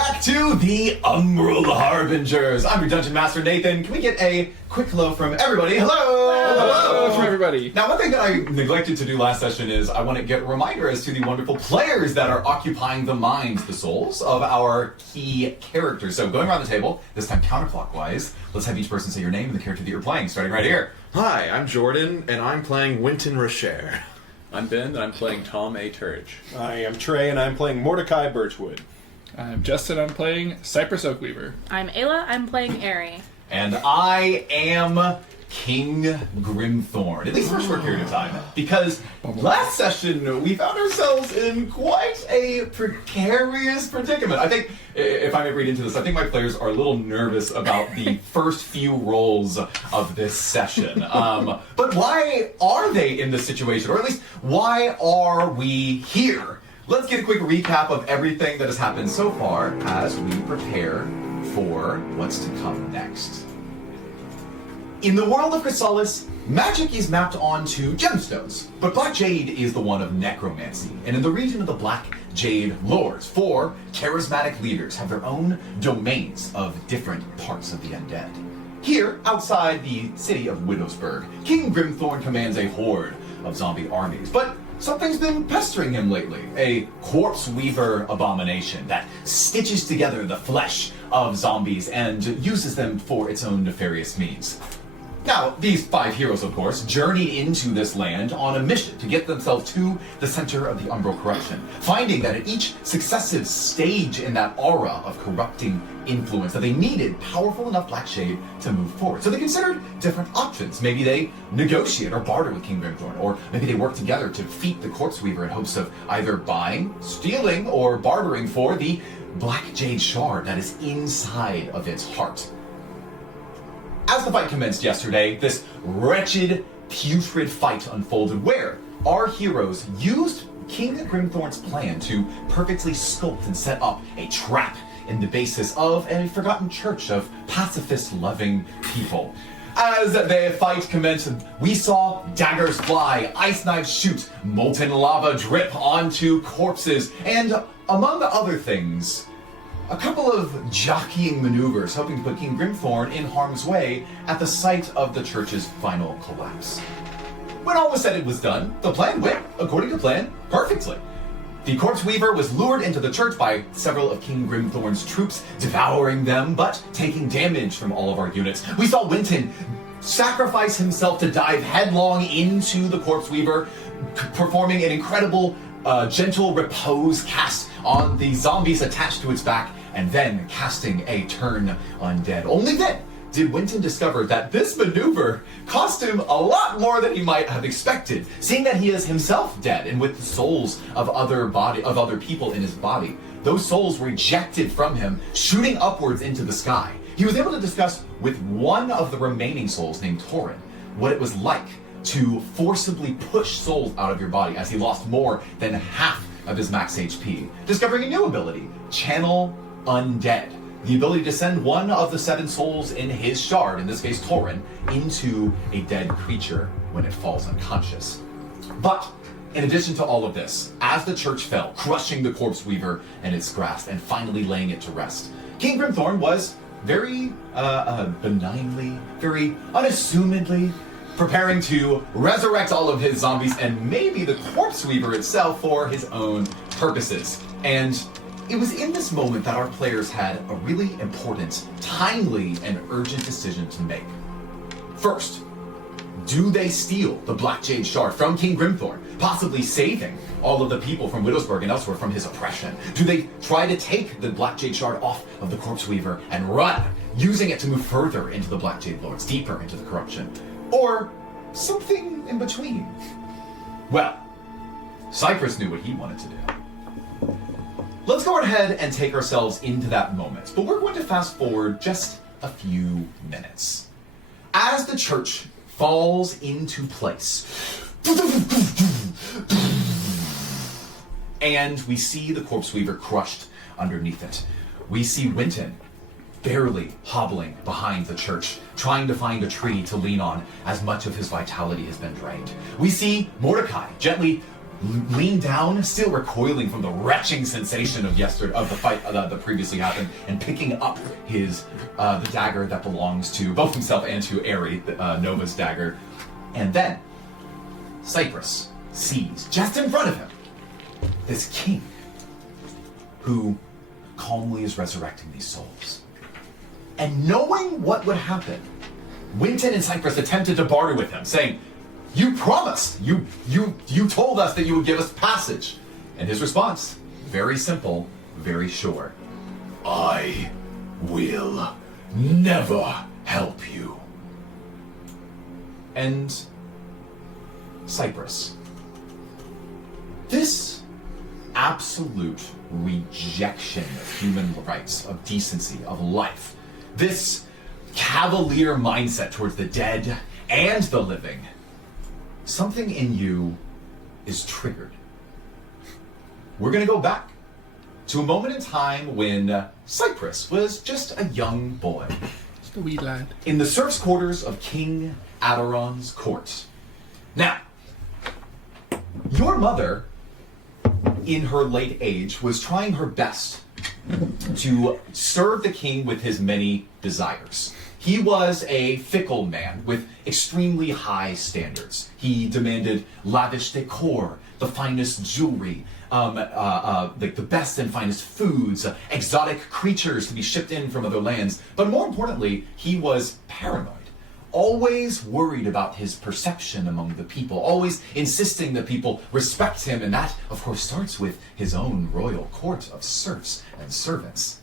back to the Umbral Harbingers. I'm your Dungeon Master, Nathan. Can we get a quick hello from everybody? Hello! Hello from everybody. Now, one thing that I neglected to do last session is I want to get a reminder as to the wonderful players that are occupying the minds, the souls, of our key characters. So, going around the table, this time counterclockwise, let's have each person say your name and the character that you're playing, starting right here. Hi, I'm Jordan, and I'm playing Winton Rocher. I'm Ben, and I'm playing Tom A. Turridge. I am Trey, and I'm playing Mordecai Birchwood. I'm Justin, I'm playing Cypress Oakweaver. I'm Ayla, I'm playing Eri. And I am King Grimthorn, at least for a short period of time, because last session we found ourselves in quite a precarious predicament. I think, if I may read into this, I think my players are a little nervous about the first few rolls of this session. But why are they in this situation, or at least why are we here? Let's get a quick recap of everything that has happened so far as we prepare for what's to come next. In the world of Chrysalis, magic is mapped onto gemstones, but Black Jade is the one of necromancy, and in the region of the Black Jade Lords, 4 charismatic leaders have their own domains of different parts of the undead. Here, outside the city of Widowsburg, King Grimthorn commands a horde of zombie armies, but something's been pestering him lately. A Corpseweaver abomination that stitches together the flesh of zombies and uses them for its own nefarious means. Now, these 5 heroes, of course, journeyed into this land on a mission to get themselves to the center of the Umbral corruption, finding that at each successive stage in that aura of corrupting influence that they needed powerful enough Black Shade to move forward. So they considered different options. Maybe they negotiate or barter with King Grimthorn, or maybe they work together to defeat the Corpseweaver in hopes of either buying, stealing, or bartering for the Black Jade Shard that is inside of its heart. As the fight commenced yesterday, this wretched, putrid fight unfolded where our heroes used King Grimthorn's plan to perfectly sculpt and set up a trap in the basis of a forgotten church of pacifist-loving people. As the fight commenced, we saw daggers fly, ice knives shoot, molten lava drip onto corpses, and among other things, a couple of jockeying maneuvers hoping to put King Grimthorn in harm's way at the site of the church's final collapse. When all was said and was done, the plan went, according to plan, perfectly. The Corpseweaver was lured into the church by several of King Grimthorn's troops, devouring them, but taking damage from all of our units. We saw Winton sacrifice himself to dive headlong into the Corpseweaver, performing an incredible gentle repose cast on the zombies attached to its back, and then casting a turn undead. Only then did Winton discover that this maneuver cost him a lot more than he might have expected, seeing that he is himself dead and with the souls of other people in his body. Those souls were ejected from him, shooting upwards into the sky. He was able to discuss with one of the remaining souls named Torin what it was like to forcibly push souls out of your body as he lost more than half of his max HP, discovering a new ability, Channel Undead. The ability to send one of the 7 souls in his shard, in this case Torin, into a dead creature when it falls unconscious. But in addition to all of this, as the church fell, crushing the Corpseweaver in its grasp and finally laying it to rest, King Grimthorn was very benignly, very unassumedly preparing to resurrect all of his zombies and maybe the Corpseweaver itself for his own purposes. And it was in this moment that our players had a really important, timely, and urgent decision to make. First, do they steal the Black Jade Shard from King Grimthorn, possibly saving all of the people from Widowsburg and elsewhere from his oppression? Do they try to take the Black Jade Shard off of the Corpseweaver and run, using it to move further into the Black Jade Lords, deeper into the corruption? Or something in between? Well, Cypress knew what he wanted to do. Let's go ahead and take ourselves into that moment, but we're going to fast forward just a few minutes. As the church falls into place, and we see the Corpseweaver crushed underneath it, we see Winton barely hobbling behind the church, trying to find a tree to lean on as much of his vitality has been drained. We see Mordecai gently lean down, still recoiling from the retching sensation of the fight that previously happened, and picking up his the dagger that belongs to both himself and to Eri, Nova's dagger. And then Cypress sees just in front of him this king who calmly is resurrecting these souls. And knowing what would happen, Winton and Cypress attempted to barter with him, saying, "You promised! You told us that you would give us passage." And his response, very simple, very sure. "I will never help you." And Cypress, this absolute rejection of human rights, of decency, of life, this cavalier mindset towards the dead and the living, something in you is triggered. We're going to go back to a moment in time when Cypress was just a young boy. Just a wee lad. In the serfs' quarters of King Aderon's court. Now, your mother, in her late age, was trying her best to serve the king with his many desires. He was a fickle man with extremely high standards. He demanded lavish decor, the finest jewelry, the best and finest foods, exotic creatures to be shipped in from other lands. But more importantly, he was paranoid. Always worried about his perception among the people, always insisting that people respect him, and that, of course, starts with his own royal court of serfs and servants.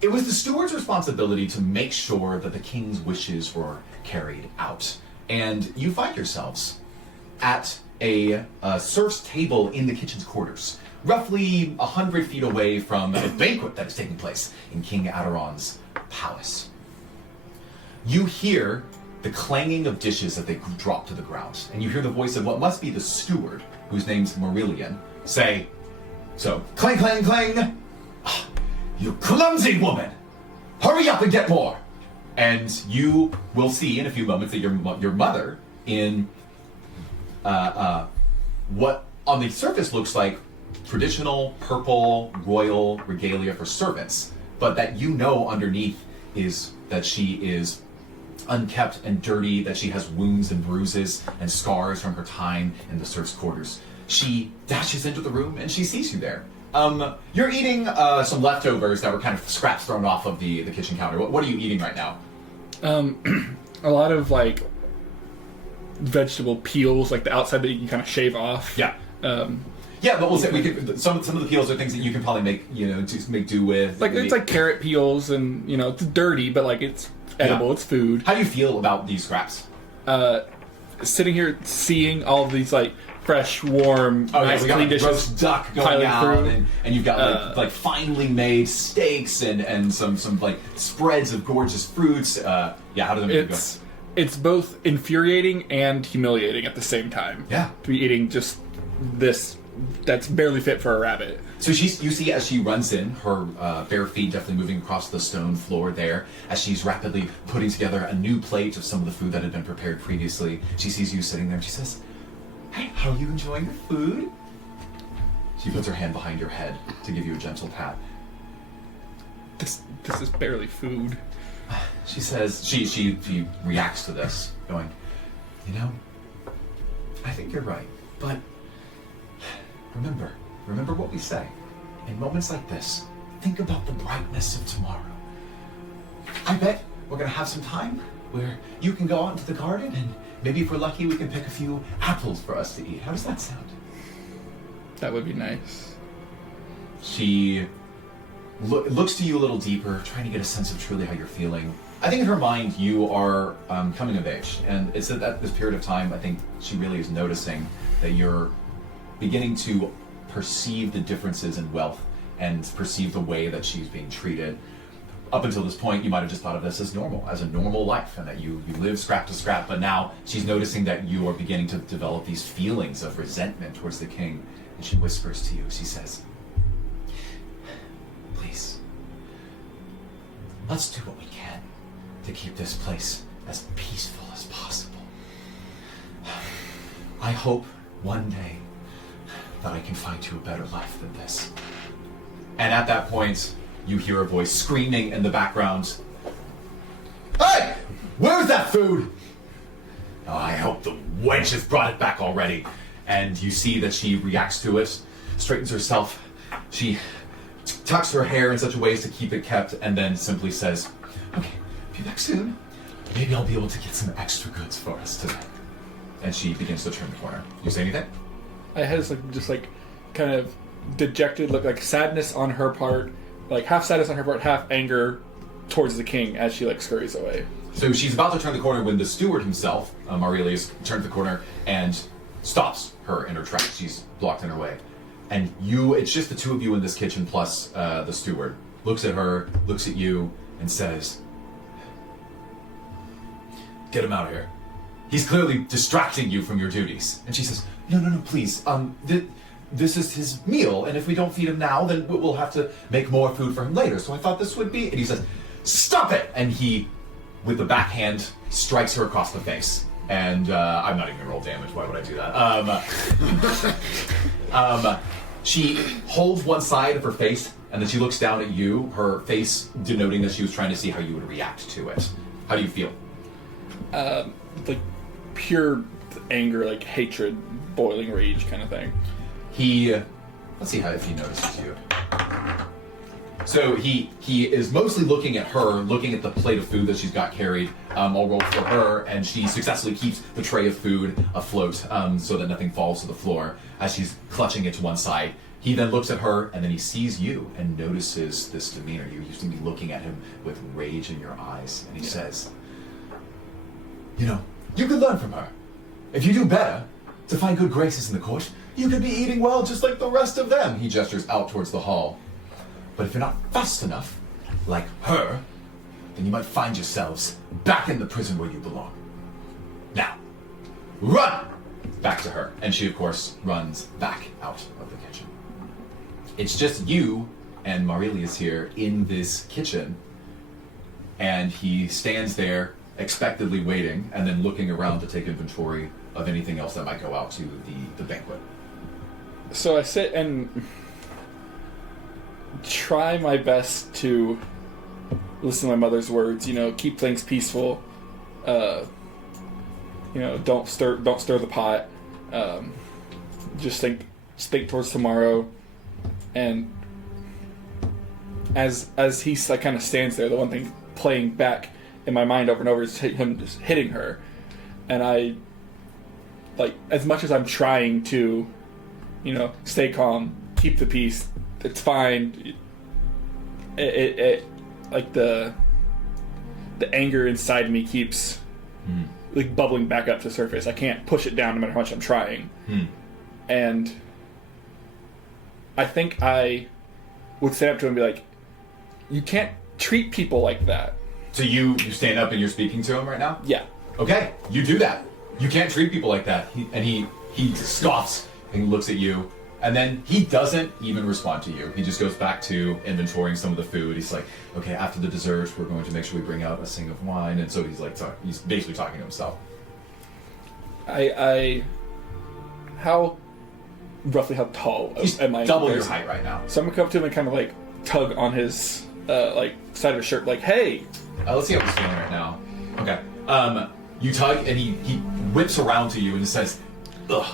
It was the steward's responsibility to make sure that the king's wishes were carried out. And you find yourselves at a serf's table in the kitchen's quarters, roughly 100 feet away from a banquet that is taking place in King Aderon's palace. You hear the clanging of dishes that they drop to the ground, and you hear the voice of what must be the steward, whose name's Marillion, say, so, clang, clang, clang! "Ah, you clumsy woman! Hurry up and get more!" And you will see in a few moments that your mother, in what on the surface looks like traditional purple royal regalia for servants, but that you know underneath is that she is unkept and dirty, that she has wounds and bruises and scars from her time in the serfs' quarters. She dashes into the room and she sees you there. You're eating some leftovers that were kind of scraps thrown off of the kitchen counter. What are you eating right now? A lot of like vegetable peels, like the outside that you can kind of shave off. Yeah. Yeah, but we'll say we could. Some of the peels are things that you can probably make, to make do with. Like it's like carrot peels, and it's dirty, but like it's edible. Yeah. It's food. How do you feel about these scraps? Sitting here seeing all of these like fresh, warm, nice, we got clean like dishes, roast duck going piling out, through. and you've got like finely made steaks and some like spreads of gorgeous fruits. How does it make you go? It's both infuriating and humiliating at the same time. Yeah. To be eating just this that's barely fit for a rabbit. So you see as she runs in, her bare feet definitely moving across the stone floor there, as she's rapidly putting together a new plate of some of the food that had been prepared previously. She sees you sitting there and she says, "Hey, how are you enjoying your food?" She puts her hand behind your head to give you a gentle pat. This is barely food. She says, she reacts to this, going, I think you're right, but remember what we say. In moments like this, think about the brightness of tomorrow. I bet we're going to have some time where you can go out into the garden and maybe if we're lucky we can pick a few apples for us to eat. How does that sound? That would be nice. She looks to you a little deeper, trying to get a sense of truly how you're feeling. I think in her mind you are coming of age, and it's at this period of time I think she really is noticing that you're beginning to perceive the differences in wealth and perceive the way that she's being treated. Up until this point, you might have just thought of this as normal, as a normal life, and that you live scrap to scrap, but now she's noticing that you are beginning to develop these feelings of resentment towards the king, and she whispers to you, she says, "Please, let's do what we can to keep this place as peaceful as possible. I hope one day that I can find you a better life than this. And at that point, you hear a voice screaming in the background. Hey! Where's that food? Oh, I hope the wench has brought it back already. And you see that she reacts to it, straightens herself. She tucks her hair in such a way as to keep it kept, and then simply says, okay, be back soon. Maybe I'll be able to get some extra goods for us today. And she begins to turn the corner. You say anything? I had this just kind of dejected look, like sadness on her part, like half sadness on her part, half anger towards the king as she scurries away. So she's about to turn the corner when the steward himself, Aurelius, turns the corner and stops her in her tracks. She's blocked in her way. And it's just the two of you in this kitchen plus the steward. Looks at her, looks at you, and says, get him out of here. He's clearly distracting you from your duties. And she says, no, please. This is his meal, and if we don't feed him now, then we'll have to make more food for him later. So I thought this would be... And he says, stop it! And he, with the backhand, strikes her across the face. And I'm not even going to roll damage. Why would I do that? She holds one side of her face, and then she looks down at you, her face denoting that she was trying to see how you would react to it. How do you feel? Pure anger, hatred, boiling rage kind of thing. Let's see if he notices you. So he is mostly looking at her, looking at the plate of food that she's got carried. I'll roll for her, and she successfully keeps the tray of food afloat so that nothing falls to the floor as she's clutching it to one side. He then looks at her, and then he sees you and notices this demeanor. You used to be looking at him with rage in your eyes, and he says, you could learn from her. If you do better to find good graces in the court, you could be eating well just like the rest of them. He gestures out towards the hall. But if you're not fast enough, like her, then you might find yourselves back in the prison where you belong. Now, run! Back to her. And she, of course, runs back out of the kitchen. It's just you and Aurelius here in this kitchen. And he stands there, expectantly waiting, and then looking around to take inventory of anything else that might go out to the banquet. So I sit and try my best to listen to my mother's words, keep things peaceful, don't stir the pot, just think towards tomorrow. And as he kind of stands there, the one thing playing back in my mind over and over is him just hitting her. And I, as much as I'm trying to, stay calm, keep the peace, it's fine. The anger inside me keeps bubbling back up to the surface. I can't push it down no matter how much I'm trying. And I think I would stand up to him and be like, you can't treat people like that. So you stand up and you're speaking to him right now? Yeah. Okay, you do that. You can't treat people like that. He scoffs and looks at you, and then he doesn't even respond to you. He just goes back to inventorying some of the food. He's like, okay, after the dessert, we're going to make sure we bring out a sing of wine. And so he's he's basically talking to himself. Roughly how tall am I? Double your height right now. So I'm gonna come up to him and kind of tug on his side of his shirt, hey. Let's see how he's feeling right now. Okay. You tug, and he whips around to you and says, ugh,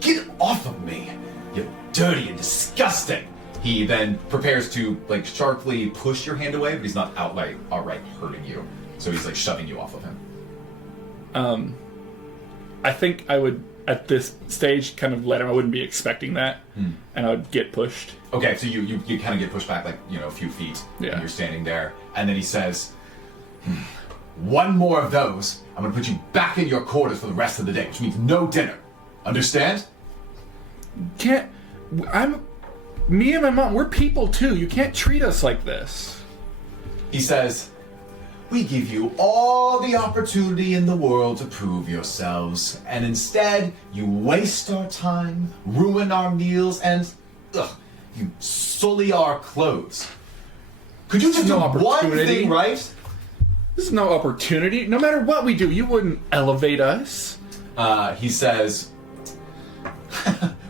get off of me, you dirty and disgusting. He then prepares to sharply push your hand away, but he's not outright hurting you. So he's shoving you off of him. I think I would, at this stage, kind of let him. I wouldn't be expecting that, and I would get pushed. Okay, so you kind of get pushed back a few feet, yeah. And you're standing there, and then he says, one more of those, I'm going to put you back in your quarters for the rest of the day, which means no dinner. Understand? Me and my mom, we're people too. You can't treat us like this. He says, we give you all the opportunity in the world to prove yourselves, and instead you waste our time, ruin our meals, and you sully our clothes. Could you just do one thing right? This is no opportunity. No matter what we do, you wouldn't elevate us. He says,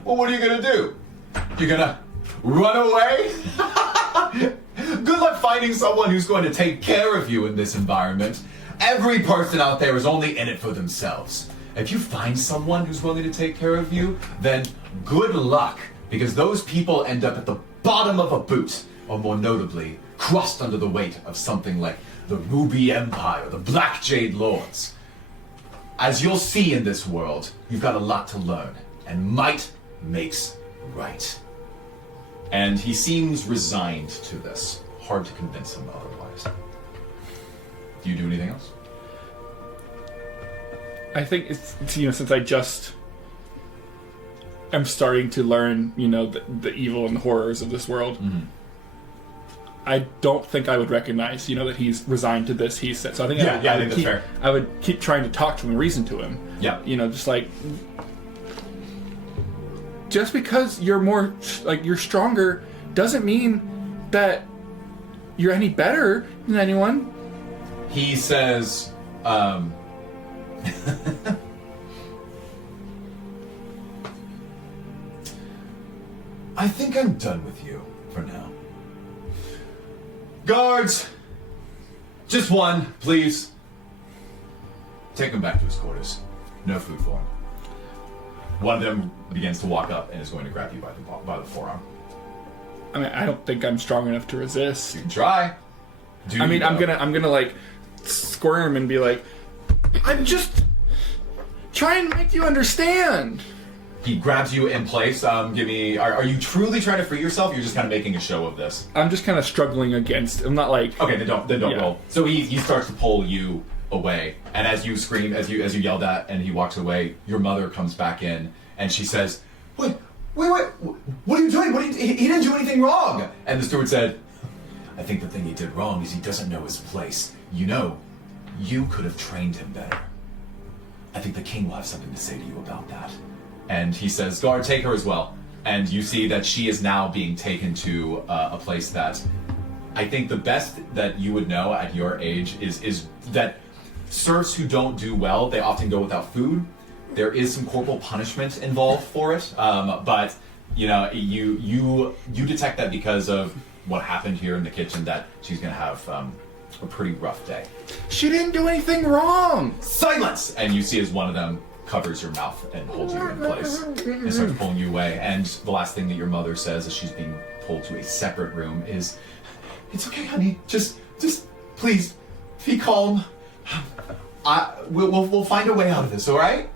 well, what are you going to do? You're gonna run away? Good luck finding someone who's going to take care of you in this environment. Every person out there is only in it for themselves. If you find someone who's willing to take care of you, then good luck, because those people end up at the bottom of a boot, or more notably, crushed under the weight of something like the Ruby Empire, the Black Jade Lords. As you'll see in this world, you've got a lot to learn, and might makes right. And he seems resigned to this. Hard to convince him otherwise. Do you do anything else? I think it's since I just am starting to learn, the evil and the horrors of this world, I don't think I would recognize, that he's resigned to this. He said so. I think I think that's fair. I would keep trying to talk to him and reason to him. Yeah. Just like, just because you're you're stronger doesn't mean that you're any better than anyone. He says, I think I'm done with you for now. Guards! Just one, please. Take him back to his quarters. No food for him. One of them begins to walk up and is going to grab you by the forearm. I mean, I don't think I'm strong enough to resist. You can try. I'm gonna like squirm and be like, I'm just trying to make you understand. He grabs you in place. Are you truly trying to free yourself? Or you're just kind of making a show of this. I'm just kind of struggling against. I'm not like. Okay, then don't Yeah. roll. So he starts to pull you away, and as you scream, as you yelled at, and he walks away, your mother comes back in, and she says, Wait! What are you doing? He didn't do anything wrong. And the steward said, I think the thing he did wrong is he doesn't know his place. You could have trained him better. I think the king will have something to say to you about that. And he says, guard, take her as well. And you see that she is now being taken to a place that I think the best that you would know at your age is that serfs who don't do well, they often go without food. There is some corporal punishment involved for it, but you detect that because of what happened here in the kitchen, that she's going to have a pretty rough day. She didn't do anything wrong. Silence! And you see as one of them covers your mouth and holds you in place and starts pulling you away. And the last thing that your mother says as she's being pulled to a separate room is, "It's okay, honey. Just please be calm. We'll find a way out of this, all right?"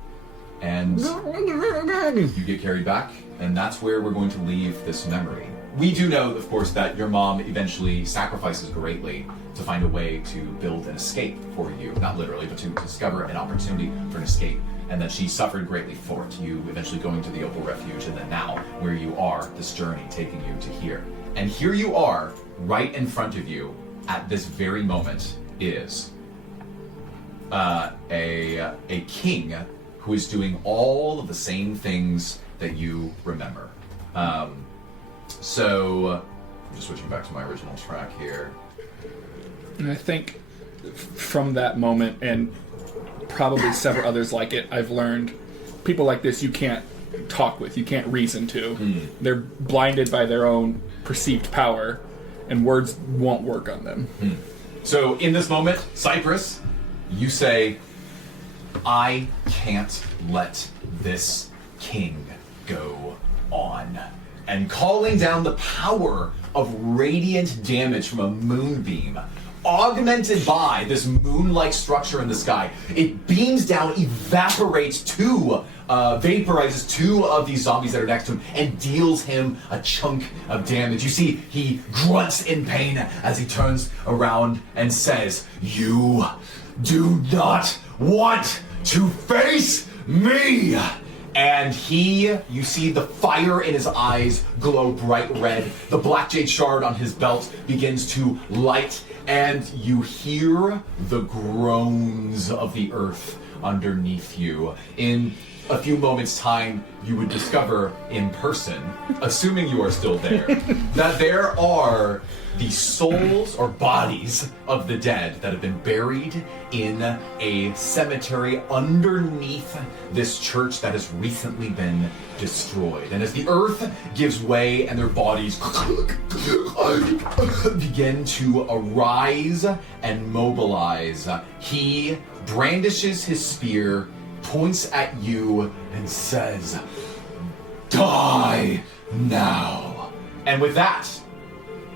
And you get carried back, and that's where we're going to leave this memory. We do know, of course, that your mom eventually sacrifices greatly to find a way to build an escape for you. Not literally, but to discover an opportunity for an escape. And that she suffered greatly for it. You eventually going to the Opal Refuge, and then now, where you are, this journey taking you to here. And here you are, right in front of you, at this very moment, is a king who is doing all of the same things that you remember. So, I'm just switching back to my original track here. And I think from that moment, and probably several others like it, I've learned people like this you can't talk with, you can't reason to. They're blinded by their own perceived power, and words won't work on them. So in this moment, Cypress, you say, I can't let this king go on. And calling down the power of radiant damage from a moonbeam, augmented by this moon-like structure in the sky, it beams down, evaporates vaporizes two of these zombies that are next to him, and deals him a chunk of damage. You see, he grunts in pain as he turns around and says, "You do not want to face me!" And you see the fire in his eyes glow bright red. The black jade shard on his belt begins to light, and you hear the groans of the earth underneath you. In a few moments' time, you would discover in person, assuming you are still there, that there are the souls or bodies of the dead that have been buried in a cemetery underneath this church that has recently been destroyed. And as the earth gives way and their bodies begin to arise and mobilize, he brandishes his spear, points at you, and says, "Die now." And with that,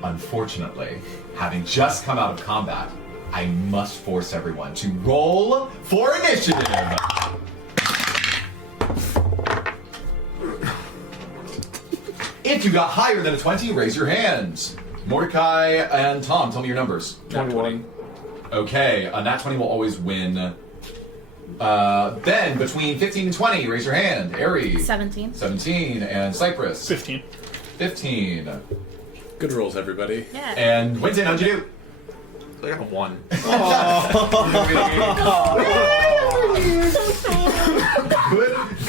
unfortunately, having just come out of combat, I must force everyone to roll for initiative. If you got higher than a 20, raise your hands. Mordecai and Tom, tell me your numbers. 21. Okay, a nat 20 will always win. Then, between 15 and 20, raise your hand. Eri. 17. 17. And Cypress. 15. 15. Good rolls, everybody. Yeah. And Winston, how'd you do? I got a 1.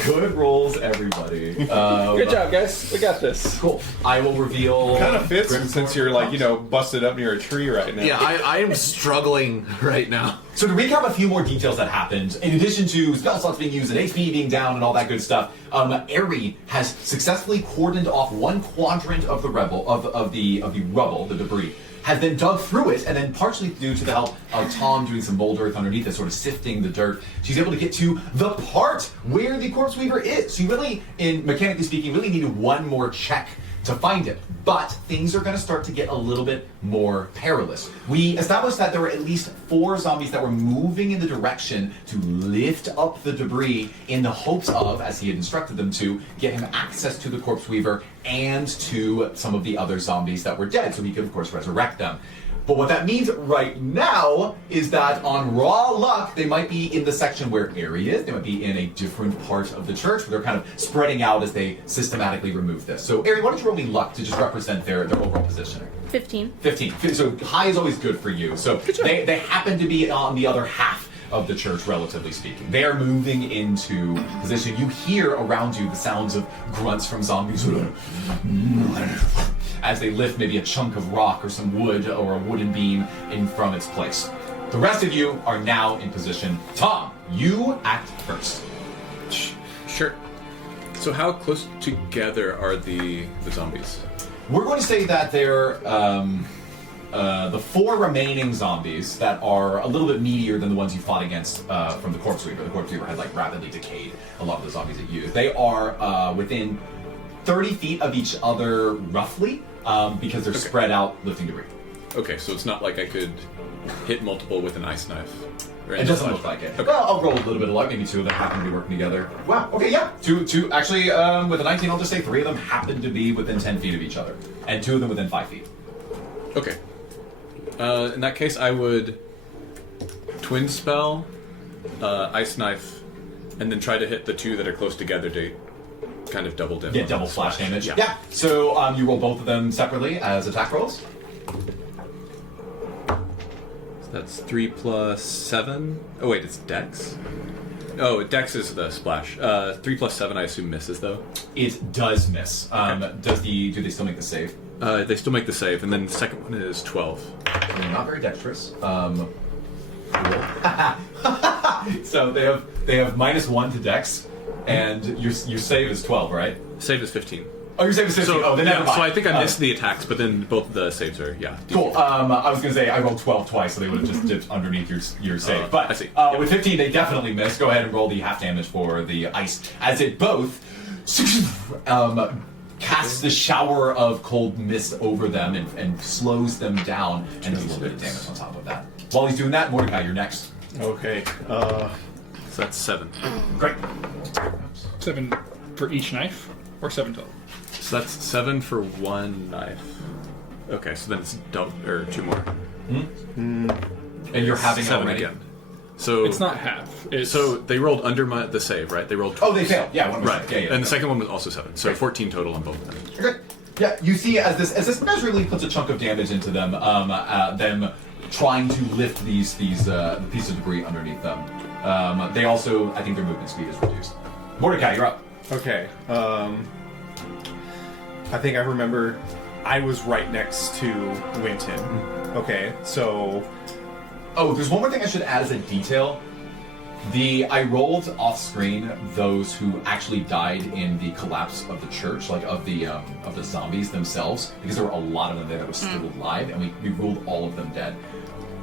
Good rolls, everybody. Good job, guys. We got this. Cool. I will reveal. Kind of fits since you're like, busted up near a tree right now. Yeah, I am struggling right now. So to recap a few more details that happened, in addition to spell slots being used and HP being down and all that good stuff, Eri has successfully cordoned off one quadrant of the rubble, the debris, has then dug through it, and then partially due to the help of Tom doing some boulder earth underneath it, sort of sifting the dirt, she's able to get to the part where the Corpseweaver is. So you really, mechanically speaking, really needed one more check to find it. But things are going to start to get a little bit more perilous. We established that there were at least 4 zombies that were moving in the direction to lift up the debris in the hopes of, as he had instructed them to, get him access to the Corpseweaver and to some of the other zombies that were dead, so he could, of course, resurrect them. But what that means right now is that on raw luck, they might be in the section where Eri is. They might be in a different part of the church where they're kind of spreading out as they systematically remove this. So, Eri, why don't you roll me luck to just represent their overall positioning? 15. 15. So high is always good for you. So they happen to be on the other half of the church, relatively speaking. They are moving into position. You hear around you the sounds of grunts from zombies as they lift maybe a chunk of rock or some wood or a wooden beam in from its place. The rest of you are now in position. Tom, you act first. Sure. So how close together are the zombies? We're going to say that they're the 4 remaining zombies that are a little bit meatier than the ones you fought against from the Corpseweaver. The Corpseweaver had rapidly decayed a lot of the zombies it used. They are within 30 feet of each other, roughly, because they're spread out lifting debris. Okay, so it's not like I could hit multiple with an ice knife. Or It doesn't look like it. Okay. Well, I'll roll a little bit of luck. Maybe 2 of them happen to be working together. Wow. Okay, yeah. Two. Actually, with a 19, I'll just say 3 of them happen to be within 10 feet of each other, and 2 of them within 5 feet. Okay. In that case, I would twin spell, ice knife, and then try to hit the 2 that are close together to kind of double damage. Yeah, double slash damage. Yeah. Yeah. So you roll both of them separately as attack rolls. That's 3 plus 7. Oh wait, it's Dex. Oh, Dex is the splash. 3 plus 7, I assume misses though. It does miss. Do they still make the save? They still make the save, and then the second one is 12. They're not very dexterous. Cool. So they have -1 to Dex, and your save is 12, right? Save is 15. Oh, your save is 15. So, then never mind. so I think I missed the attacks, but then both the saves are, yeah. Cool. I was gonna say I rolled 12 twice, so they would have just dipped underneath your save. But I see. With 15, they definitely missed. Go ahead and roll the half damage for the ice, as it both casts the shower of cold mist over them and slows them down, and does a little bit of damage on top of that. While he's doing that, Mordecai, you're next. Okay. So that's 7. Great. 7 for each knife, or 7 total? So that's 7 for 1 knife. Okay, so then it's double, or 2 more. And you're having 7 already. again. So It's not half. It's So they rolled under the save, right? They rolled. Oh, they failed. Yeah, one was Right. Yeah, And the second one was also 7. So 14 total on both of them. Great. Yeah, you see as this measurably puts a chunk of damage into them, them trying to lift these pieces of debris underneath them. They also, I think their movement speed is reduced. Mordecai, you're up. Okay. I think I remember I was right next to Winton. Okay, so... Oh, there's one more thing I should add as a detail. I rolled off screen those who actually died in the collapse of the church, like of the zombies themselves, because there were a lot of them there that were still alive, and we ruled all of them dead.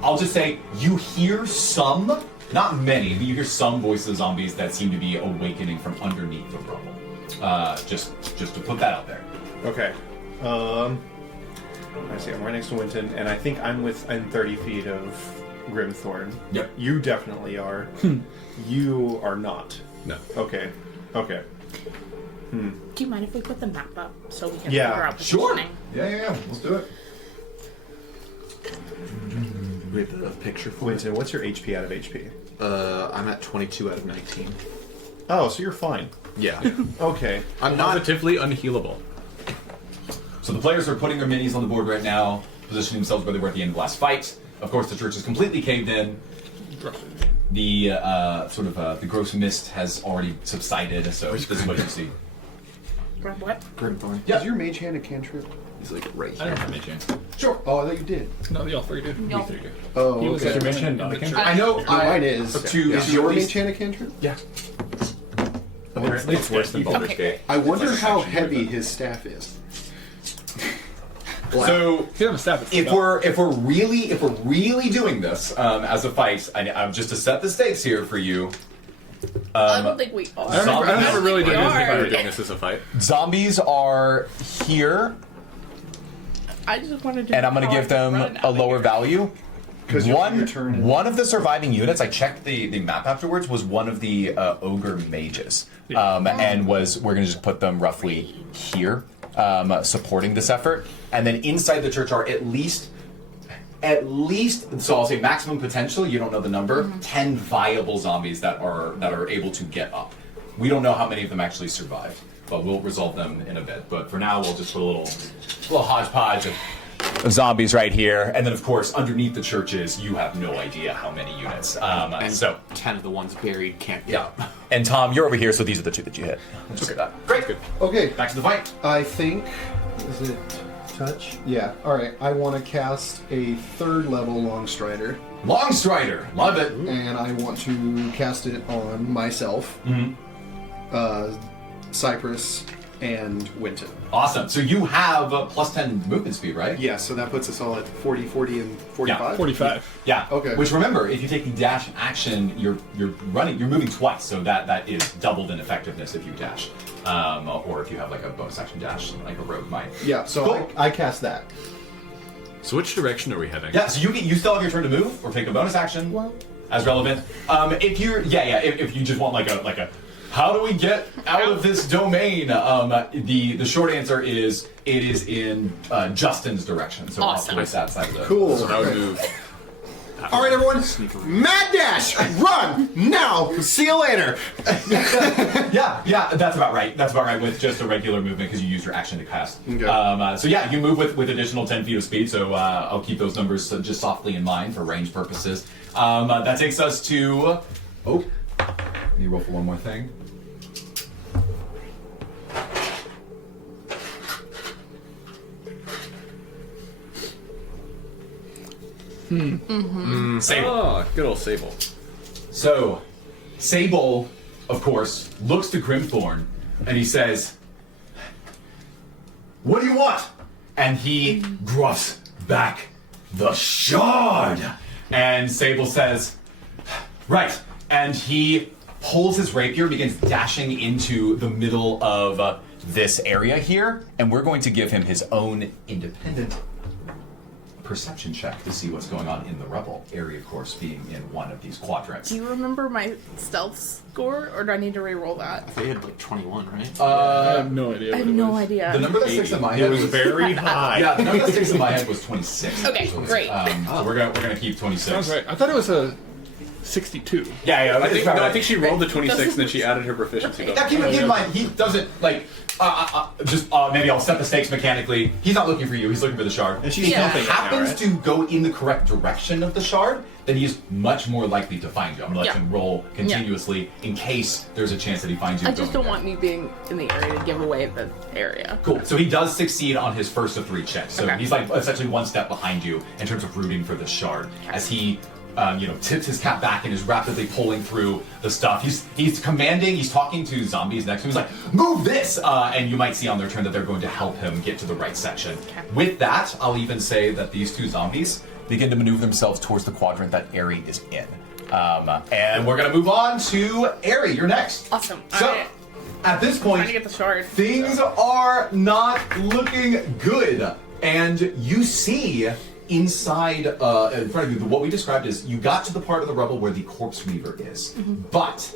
I'll just say you hear some, not many, but you hear some voices of zombies that seem to be awakening from underneath the rubble. Just to put that out there. Okay. I see, I'm right next to Winton, and I think I'm 30 feet of Grimthorn. Yep. You definitely are. You are not. No. Okay. Okay. Do you mind if we put the map up so we can Yeah, figure out Sure. positioning? Yeah. Let's do it. We have a picture for Winton, what's your HP out of HP? I'm at 22 out of 19. Oh, so you're fine. Yeah. Okay. I'm not... Positively unhealable. So the players are putting their minis on the board right now, positioning themselves where they were at the end of the last fight. Of course, the church is completely caved in. The the gross mist has already subsided, so this is what you see. Grab what? Grimthorn. Yeah. Is your mage hand a cantrip? He's like right I here. don't have any chance. Sure. Oh, I thought you did. No, y'all three do. No. We three do. Oh, He was okay. like your mage hand, not a cantrip. I know. No, mine is. Is your mage hand a cantrip? Yeah. Apparently it's worse than Baldur's Okay, Gate. I wonder how heavy his staff is. So He doesn't have a staff. It's if we're really doing this as a fight, I'm just to set the stakes here for you. I don't think we are. I never really did we anything are. about doing this as a fight. Zombies are here, I just wanted to. and I'm going to give them a lower value. Because your turn. One of the surviving units, I checked the map afterwards, was one of the ogre mages, and we're going to just put them roughly here, supporting this effort. And then inside the church are at least, so I'll say maximum potential. You don't know the number. 10 viable zombies that are able to get up. We don't know how many of them actually survived, but we'll resolve them in a bit. But for now, we'll just put a little hodgepodge of zombies right here, and then of course underneath the churches you have no idea how many units. And So 10 of the ones buried can't get yeah, up. and Tom, you're over here, so these are the two that you hit. Okay, great. Good. Okay, Back to the fight. I think. Is it touch? Yeah. Alright, I want to cast a 3rd level Longstrider, Long Strider, love it. and I want to cast it on myself, Cypress, and Winton. Awesome. So you have plus 10 movement speed, right? Yeah, so that puts us all at 40, 40, and 45? 45. Yeah. Okay. Which remember, if you take the dash action, you're moving twice, so that is doubled in effectiveness if you dash, or if you have like a bonus action dash, like a rogue might. Yeah, so Cool. I cast that. So which direction are we heading? Yeah. So you still have your turn to move or take a bonus action. Well, As relevant. If you just want like a how do we get out of this domain? The short answer is it is in Justin's direction. So off Awesome. towards that side of the Cool. So I would move. All right, everyone. Mad dash! Run now! See you later. Yeah, that's about right. That's about right with just a regular movement because you use your action to cast. Okay. So yeah, you move with additional 10 feet of speed. So I'll keep those numbers just softly in mind for range purposes. That takes us to. Oh, let me roll for one more thing. Sable. Oh, good old Sable. So, Sable, of course, looks to Grimthorn and he says, "What do you want?" And he gruffs back, "The shard!" And Sable says, "Right." And he pulls his rapier, begins dashing into the middle of this area here, and we're going to give him his own independent perception check to see what's going on in the rubble area, of course, being in one of these quadrants. do you remember my stealth score, or do I need to re-roll that? They had like 21, right? I have no idea. I have what it no was. idea. The number that sticks in my It head was very high. yeah, the number that sticks in my head was 26. Okay, great. So we're gonna keep 26. Sounds right. I thought it was a 62. Yeah, I think she rolled the 26 and then she added her proficiency. Now, keep in mind, he doesn't, like, maybe I'll set the stakes mechanically. He's not looking for you, he's looking for the shard. And she's if helping he right now, happens right? to go in the correct direction of the shard, then he's much more likely to find you. I'm going to let him roll continuously in case there's a chance that he finds you. I just going don't there. want me being in the area to give away the area. Cool. So he does succeed on his first of 3 checks. So he's like essentially one step behind you in terms of rooting for the shard as he tips his cap back and is rapidly pulling through the stuff. He's commanding, he's talking to zombies next to him. He's like, move this! And you might see on their turn that they're going to help him get to the right section. Okay. With that, I'll even say that these 2 zombies begin to maneuver themselves towards the quadrant that Eri is in. And we're going to move on to Eri. You're next. Awesome. So, at this point, Trying to get the shard. things are not looking good. And you see inside, in front of you, what we described as you got to the part of the rubble where the Corpseweaver is. But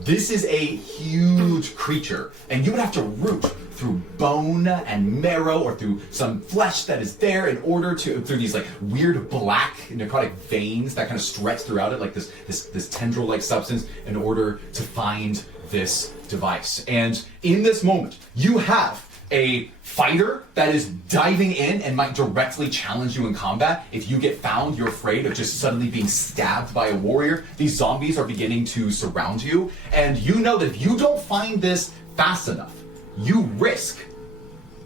this is a huge creature, and you would have to root through bone and marrow or through some flesh that is there in order to, through these like weird black necrotic veins that kind of stretch throughout it like this tendril-like substance in order to find this device. And in this moment, you have a fighter that is diving in and might directly challenge you in combat. If you get found, you're afraid of just suddenly being stabbed by a warrior. These zombies are beginning to surround you, and you know that if you don't find this fast enough, you risk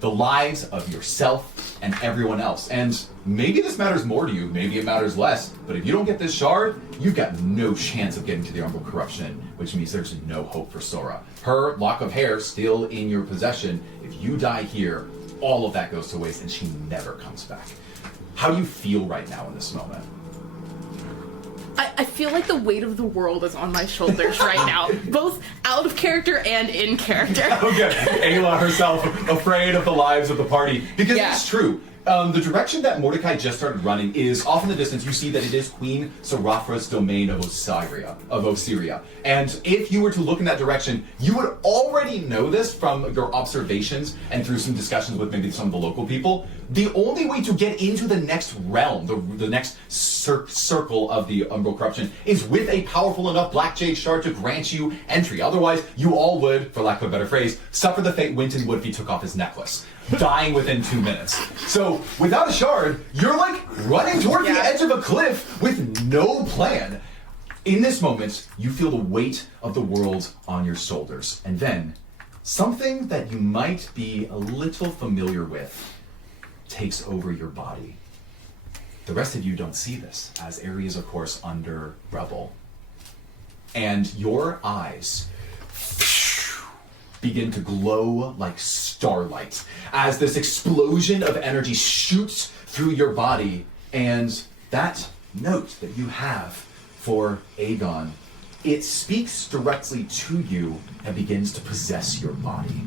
the lives of yourself and everyone else. And maybe this matters more to you, maybe it matters less, but if you don't get this shard, you've got no chance of getting to the Umbral corruption, which means there's no hope for Sora. Her lock of hair still in your possession. If you die here, all of that goes to waste and she never comes back. How do you feel right now in this moment? I feel like the weight of the world is on my shoulders right now, both out of character and in character. Okay, Ayla herself afraid of the lives of the party. Because it's true. The direction that Mordecai just started running is off in the distance. You see that it is Queen Seraphra's domain of Osiria. And if you were to look in that direction, you would already know this from your observations and through some discussions with maybe some of the local people. The only way to get into the next realm, the next circle of the Umbral corruption, is with a powerful enough Black Jade shard to grant you entry. Otherwise, you all would, for lack of a better phrase, suffer the fate Winton would if he took off his necklace, dying within 2 minutes. So, without a shard, you're like running toward the edge of a cliff with no plan. In this moment, you feel the weight of the world on your shoulders. And then, something that you might be a little familiar with takes over your body. The rest of you don't see this, as Eri is, of course, under rubble. And your eyes begin to glow like starlight as this explosion of energy shoots through your body. And that note that you have for Aegon, it speaks directly to you and begins to possess your body.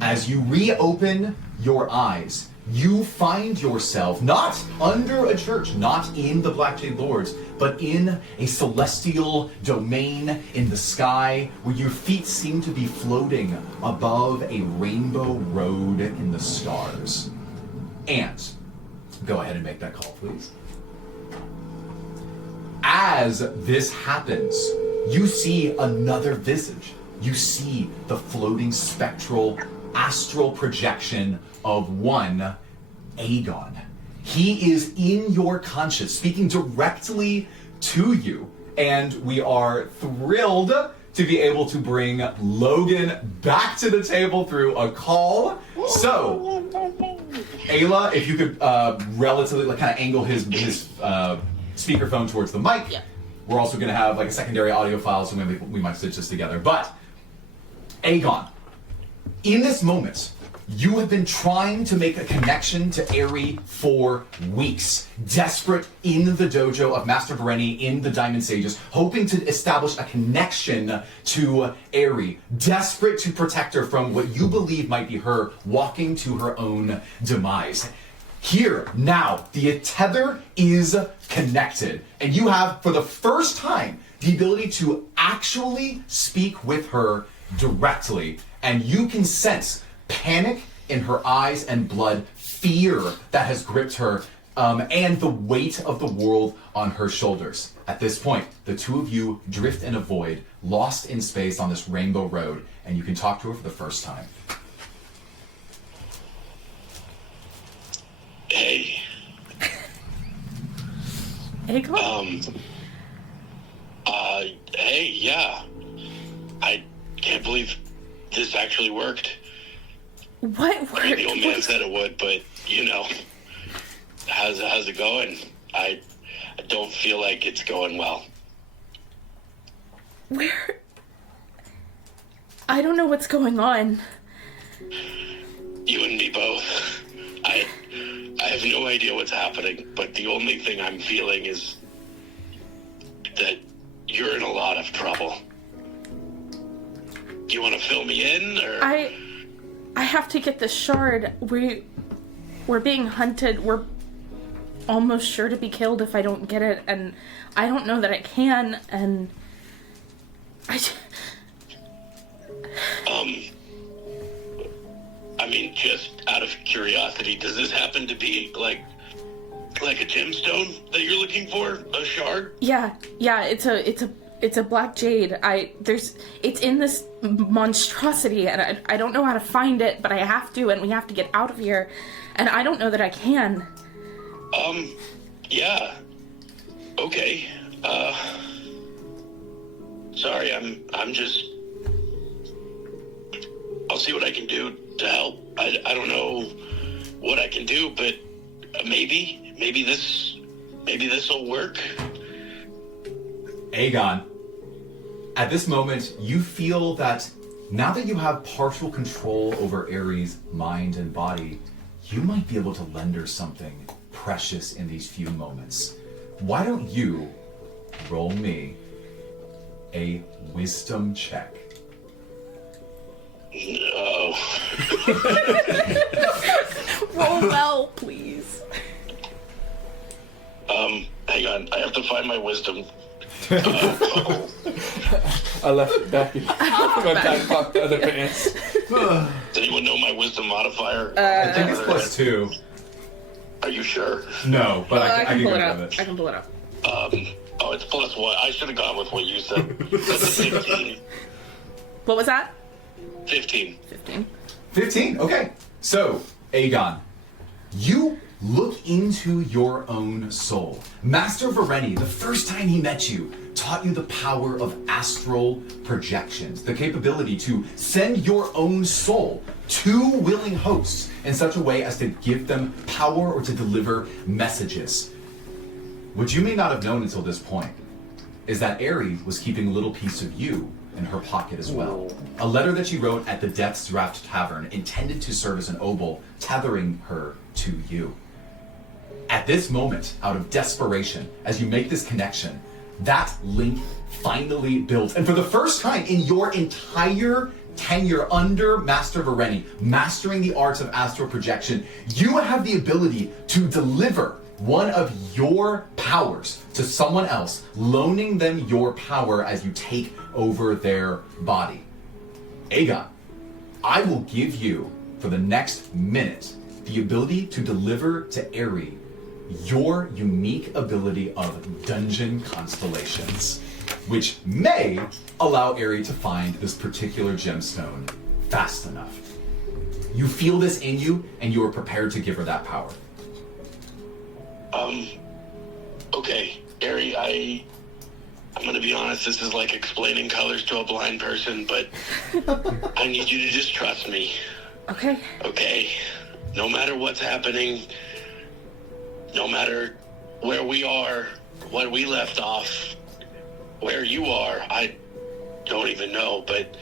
As you reopen your eyes, you find yourself not under a church, not in the Black Jade Lords, but in a celestial domain in the sky where your feet seem to be floating above a rainbow road in the stars. And go ahead and make that call, please. As this happens, you see another visage. You see the floating spectral astral projection of one Aegon. He is in your conscience, speaking directly to you, and we are thrilled to be able to bring Logan back to the table through a call. So, Ayla, if you could relatively kind of angle his speakerphone towards the mic. Yeah. We're also going to have like a secondary audio file, so maybe we might stitch this together. But Aegon, in this moment, you have been trying to make a connection to Eri for weeks. Desperate in the dojo of Master Bereni in the Diamond Sages, hoping to establish a connection to Eri. Desperate to protect her from what you believe might be her walking to her own demise. Here, now, the tether is connected. And you have, for the first time, the ability to actually speak with her directly. And you can sense panic in her eyes and blood, fear that has gripped her and the weight of the world on her shoulders. At this point, the two of you drift in a void, lost in space on this rainbow road, and you can talk to her for the first time. Hey. Aegon? Hey, yeah. I can't believe this actually worked. What I mean, the old man worked? said it would, but, you know, how's it going? I don't feel like it's going well. Where? I don't know what's going on. You and me both. I have no idea what's happening, but the only thing I'm feeling is that you're in a lot of trouble. You want to fill me in, or? I have to get this shard. We're being hunted. We're almost sure to be killed if I don't get it, and I don't know that I can, and I mean, just out of curiosity, does this happen to be like a gemstone that you're looking for? A shard? Yeah, it's a black jade. It's in this monstrosity, and I don't know how to find it, but I have to, and we have to get out of here, and I don't know that I can. Yeah. Okay. Sorry, I'm just... I'll see what I can do to help. I don't know what I can do, but maybe this'll work. Aegon, at this moment, you feel that now that you have partial control over Eri's mind and body, you might be able to lend her something precious in these few moments. Why don't you roll me a wisdom check? No. Roll well, please. Hang on. I have to find my wisdom. I left it back in my back pocket, the other pants. Does anyone know my wisdom modifier? I think it's +2. Are you sure? No, but I can pull go it up. with I it. can pull it up. Oh, it's +1. I should have gone with what you said. That's a 15. What was that? 15. 15. 15, okay. So, Aegon, you look into your own soul. Master Vareni, the first time he met you, taught you the power of astral projections, the capability to send your own soul to willing hosts in such a way as to give them power or to deliver messages. What you may not have known until this point is that Eri was keeping a little piece of you in her pocket as well. A letter that she wrote at the Death's Draft Tavern intended to serve as an obol, tethering her to you. At this moment, out of desperation, as you make this connection, that link finally builds. And for the first time in your entire tenure under Master Vareni, mastering the arts of astral projection, you have the ability to deliver one of your powers to someone else, loaning them your power as you take over their body. Aegon, I will give you, for the next minute, the ability to deliver to Eri your unique ability of dungeon constellations, which may allow Eri to find this particular gemstone fast enough. You feel this in you, and you are prepared to give her that power. Okay, Eri, I'm gonna be honest, this is like explaining colors to a blind person, but I need you to just trust me. Okay. Okay? No matter what's happening, no matter where we are, what we left off, where you are, I don't even know, but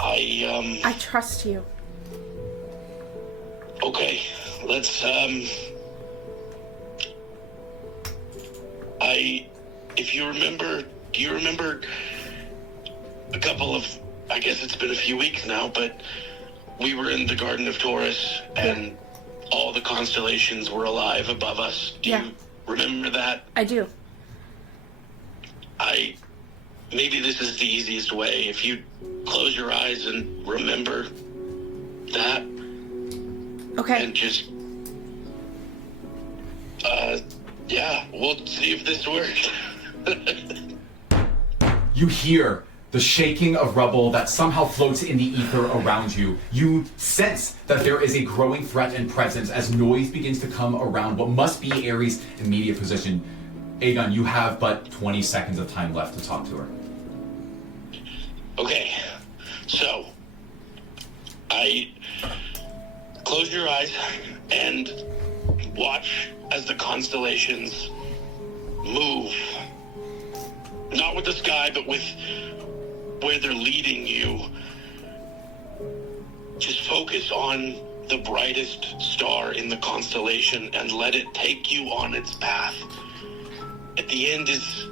I trust you. Okay, let's, if you remember, do you remember a couple of, I guess it's been a few weeks now, but we were in the Garden of Taurus, and all the constellations were alive above us. Do you remember that? I do. Maybe this is the easiest way. If you close your eyes and remember that, Okay. and just Yeah, we'll see if this works. You hear the shaking of rubble that somehow floats in the ether around you. You sense that there is a growing threat and presence as noise begins to come around what must be Eri's immediate position. Aegon, you have but 20 seconds of time left to talk to her. Okay, so I close your eyes and watch as the constellations move. Not with the sky, but with where they're leading you. Just focus on the brightest star in the constellation and let it take you on its path. At the end is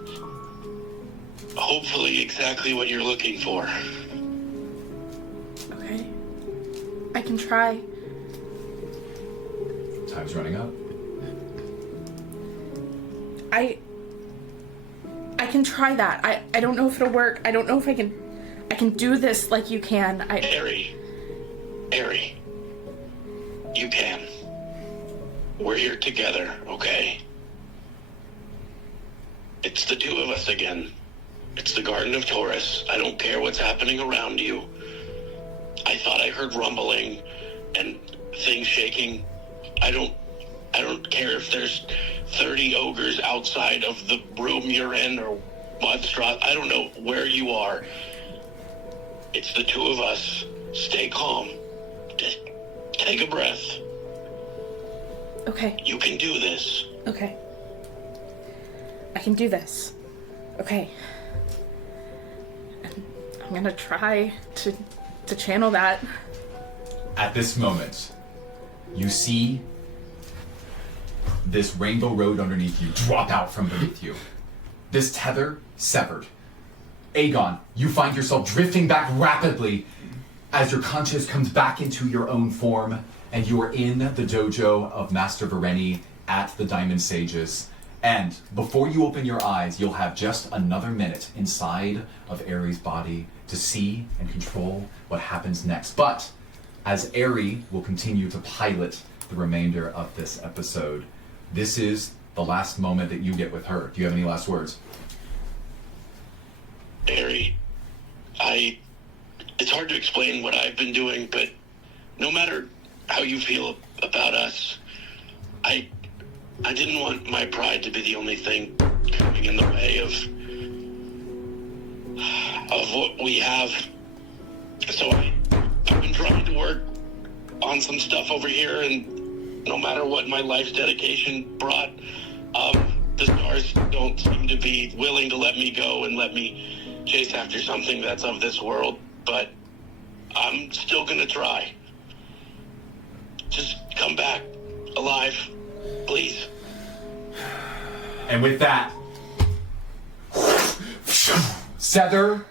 hopefully exactly what you're looking for. Okay. I can try. Time's running out. I can try that. I don't know if it'll work. I don't know if I can do this like you can. Eri, you can. We're here together, okay? It's the two of us again. It's the Garden of Taurus. I don't care what's happening around you. I thought I heard rumbling and things shaking. I don't care if there's 30 ogres outside of the room you're in or monstrous. I don't know where you are. It's the two of us. Stay calm. Just take a breath. Okay. You can do this. Okay. I can do this. Okay. And I'm gonna try to channel that. At this moment, you see this rainbow road underneath you drop out from beneath you. This tether severed. Aegon, you find yourself drifting back rapidly as your conscience comes back into your own form, and you are in the dojo of Master Vareni at the Diamond Sages. And before you open your eyes, you'll have just another minute inside of Eri's body to see and control what happens next. But as Eri will continue to pilot the remainder of this episode, this is the last moment that you get with her. Do you have any last words? Eri, it's hard to explain what I've been doing, but no matter how you feel about us, I didn't want my pride to be the only thing coming in the way of what we have. So I've been trying to work on some stuff over here, and no matter what my life's dedication brought, the stars don't seem to be willing to let me go and let me chase after something that's of this world, but I'm still gonna try. Just come back alive, please. And with that,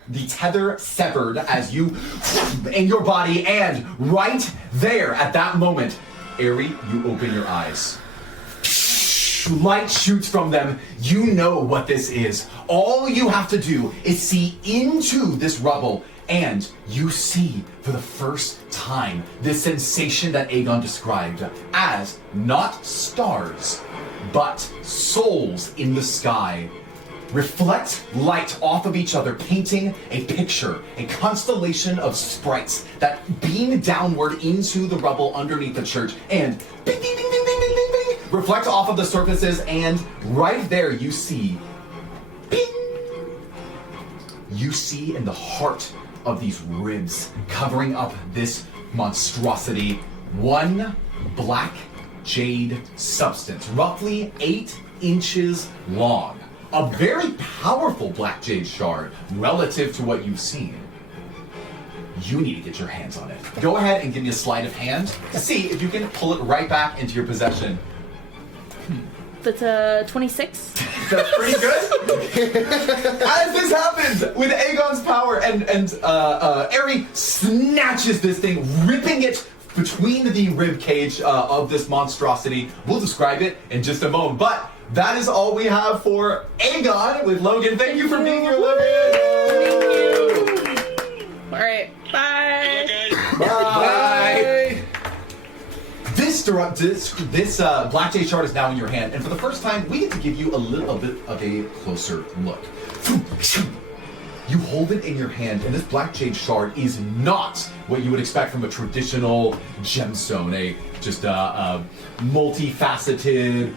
the tether severed as you in your body, and right there at that moment, Eri, you open your eyes. Light shoots from them. You know what this is. All you have to do is see into this rubble, and you see for the first time this sensation that Aegon described as not stars, but souls in the sky. Reflect light off of each other, painting a picture, a constellation of sprites that beam downward into the rubble underneath the church, and bing, bing, bing, bing, bing, bing, bing, bing, reflect off of the surfaces, and right there you see, bing, you see in the heart of these ribs covering up this monstrosity, one black jade substance, roughly 8 inches long. A very powerful black jade shard relative to what you've seen. You need to get your hands on it. Go ahead and give me a sleight of hand to see if you can pull it right back into your possession. That's a 26. That's pretty good. As this happens with Aegon's power, and Eri snatches this thing, ripping it between the rib cage of this monstrosity. We'll describe it in just a moment, but that is all we have for Aegon with Logan. Thank you for being here, Logan. Thank you. All right. Bye. Good luck, guys. Bye. This this Black Jade shard is now in your hand, and for the first time, we get to give you a little bit of a closer look. You hold it in your hand, and this Black Jade shard is not what you would expect from a traditional gemstone, just a multifaceted,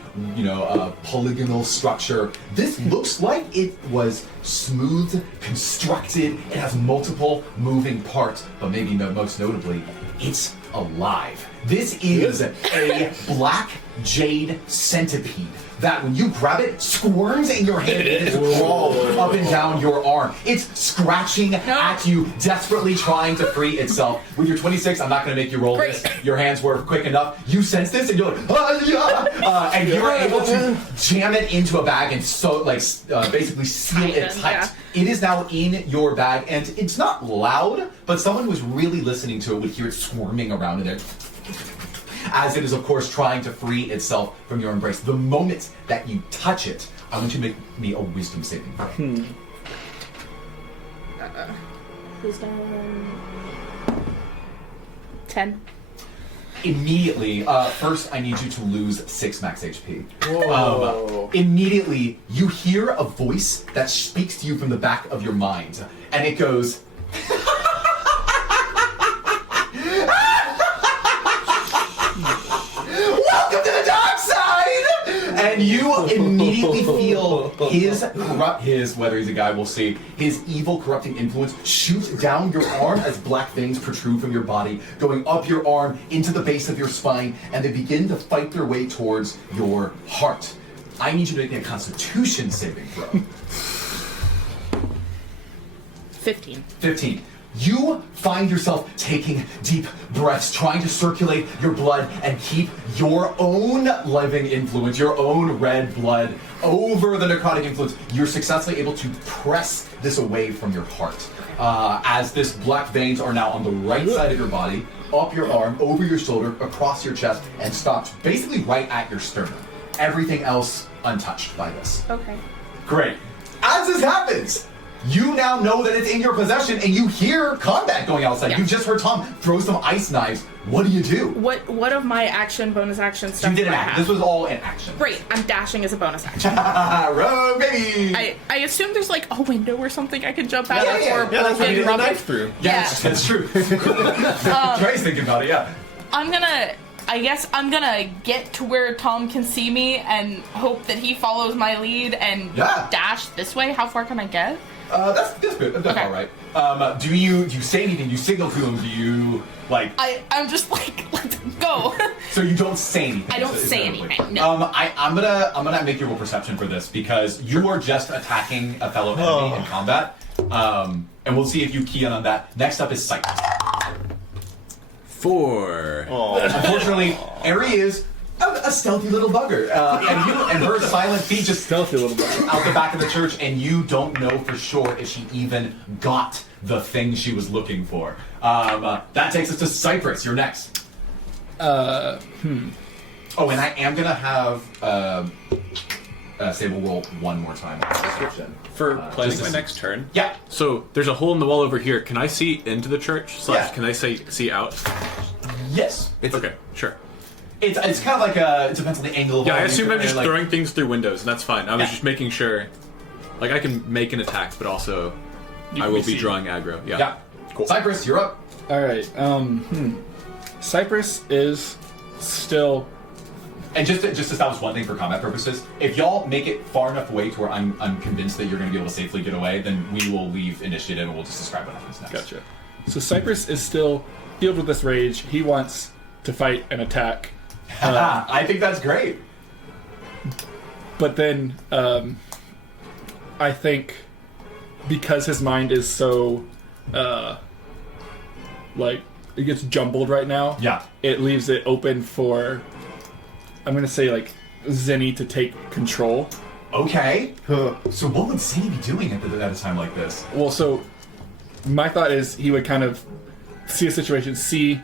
polygonal structure. This looks like it was smooth, constructed. It has multiple moving parts, but maybe most notably, it's alive. This is a Black Jade centipede that when you grab it, squirms in your hand and is crawling up and down your arm. It's scratching at you, desperately trying to free itself. With your 26, I'm not going to make you roll this. Your hands were quick enough. You sense this and you're like, and you're able to jam it into a bag and basically seal it tight. Yeah. It is now in your bag, and it's not loud, but someone who was really listening to it would hear it squirming around in there, as it is, of course, trying to free itself from your embrace. The moment that you touch it, I want you to make me a wisdom saving throw. Wisdom 10. Immediately, first I need you to lose 6 max HP. Whoa. Immediately, you hear a voice that speaks to you from the back of your mind, and it goes, "Welcome to the dark side!" And you immediately feel his, whether he's a guy, we'll see, his evil, corrupting influence shoot down your arm as black veins protrude from your body, going up your arm into the base of your spine, and they begin to fight their way towards your heart. I need you to make me a Constitution saving throw. 15. You find yourself taking deep breaths, trying to circulate your blood and keep your own living influence, your own red blood over the necrotic influence. You're successfully able to press this away from your heart. As this black veins are now on the right side of your body, up your arm, over your shoulder, across your chest, and stopped basically right at your sternum. Everything else untouched by this. Okay. Great. As this happens, you now know that it's in your possession, and you hear combat going outside. Yeah. You just heard Tom throw some ice knives. What do you do? What of my bonus action stuff You did do an I act. have? This was all in action. Great, I'm dashing as a bonus action. Rogue, baby! I assume there's like a window or something I can jump out Yeah, of, yeah, or yeah, that's what you broken get the rubber. knife through. Yes, Yeah. that's true. Trey's thinking about it, yeah. I guess I'm gonna get to where Tom can see me and hope that he follows my lead and dash this way. How far can I get? That's good. That's Okay. all right. Do you say anything? You signal to him? Do you I'm just like, let's go. So you don't say anything. I don't is say that anything, no. I'm gonna make you roll perception for this because you are just attacking a fellow enemy in combat. And we'll see if you key in on that. Next up is sight. 4. Unfortunately, Eri is a stealthy little bugger, and her silent feet just Stealthy little bugger. out the back of the church, and you don't know for sure if she even got the thing she was looking for. That takes us to Cypress. You're next. Oh, and I am gonna have Sable roll one more time on the description. For planning just my to- next turn. Yeah. So there's a hole in the wall over here. Can I see into the church? Yeah. Can I see out? Yes. Okay, sure. It's kind of like it depends on the angle. Yeah, I all assume I'm different, just like- throwing things through windows, and that's fine. I was Yeah. just making sure. Like, I can make an attack, but also I will be drawing aggro. Yeah. Yeah. Cool. Cypress, you're up. All right. Cypress is still. And just to establish one thing for combat purposes, if y'all make it far enough away to where I'm convinced that you're going to be able to safely get away, then we will leave initiative and we'll just describe what happens next. Gotcha. So Cypress is still filled with this rage. He wants to fight and attack. I think that's great. But then, I think because his mind is so, it gets jumbled right now. Yeah. It leaves it open for, I'm gonna say Zenny to take control. Okay. So what would Sadie be doing at a time like this? Well, so my thought is he would kind of see a situation, see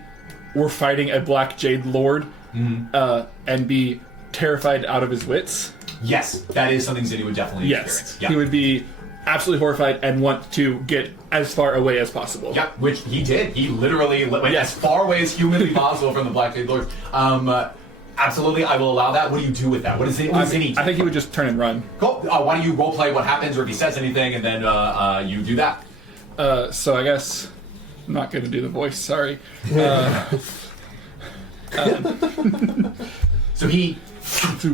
we're fighting a Black Jade Lord, and be terrified out of his wits. Yes, that is something Zinni would definitely Yes, experience. Yeah. he would be absolutely horrified and want to get as far away as possible. Yeah, which he did. He literally went as far away as humanly possible from the Black Jade Lords. Absolutely, I will allow that. What do you do with that? What is it? What does it need? I think he would just turn and run. Cool. Why don't you roleplay what happens, or if he says anything, and then you do that. So I guess I'm not going to do the voice. Sorry. So he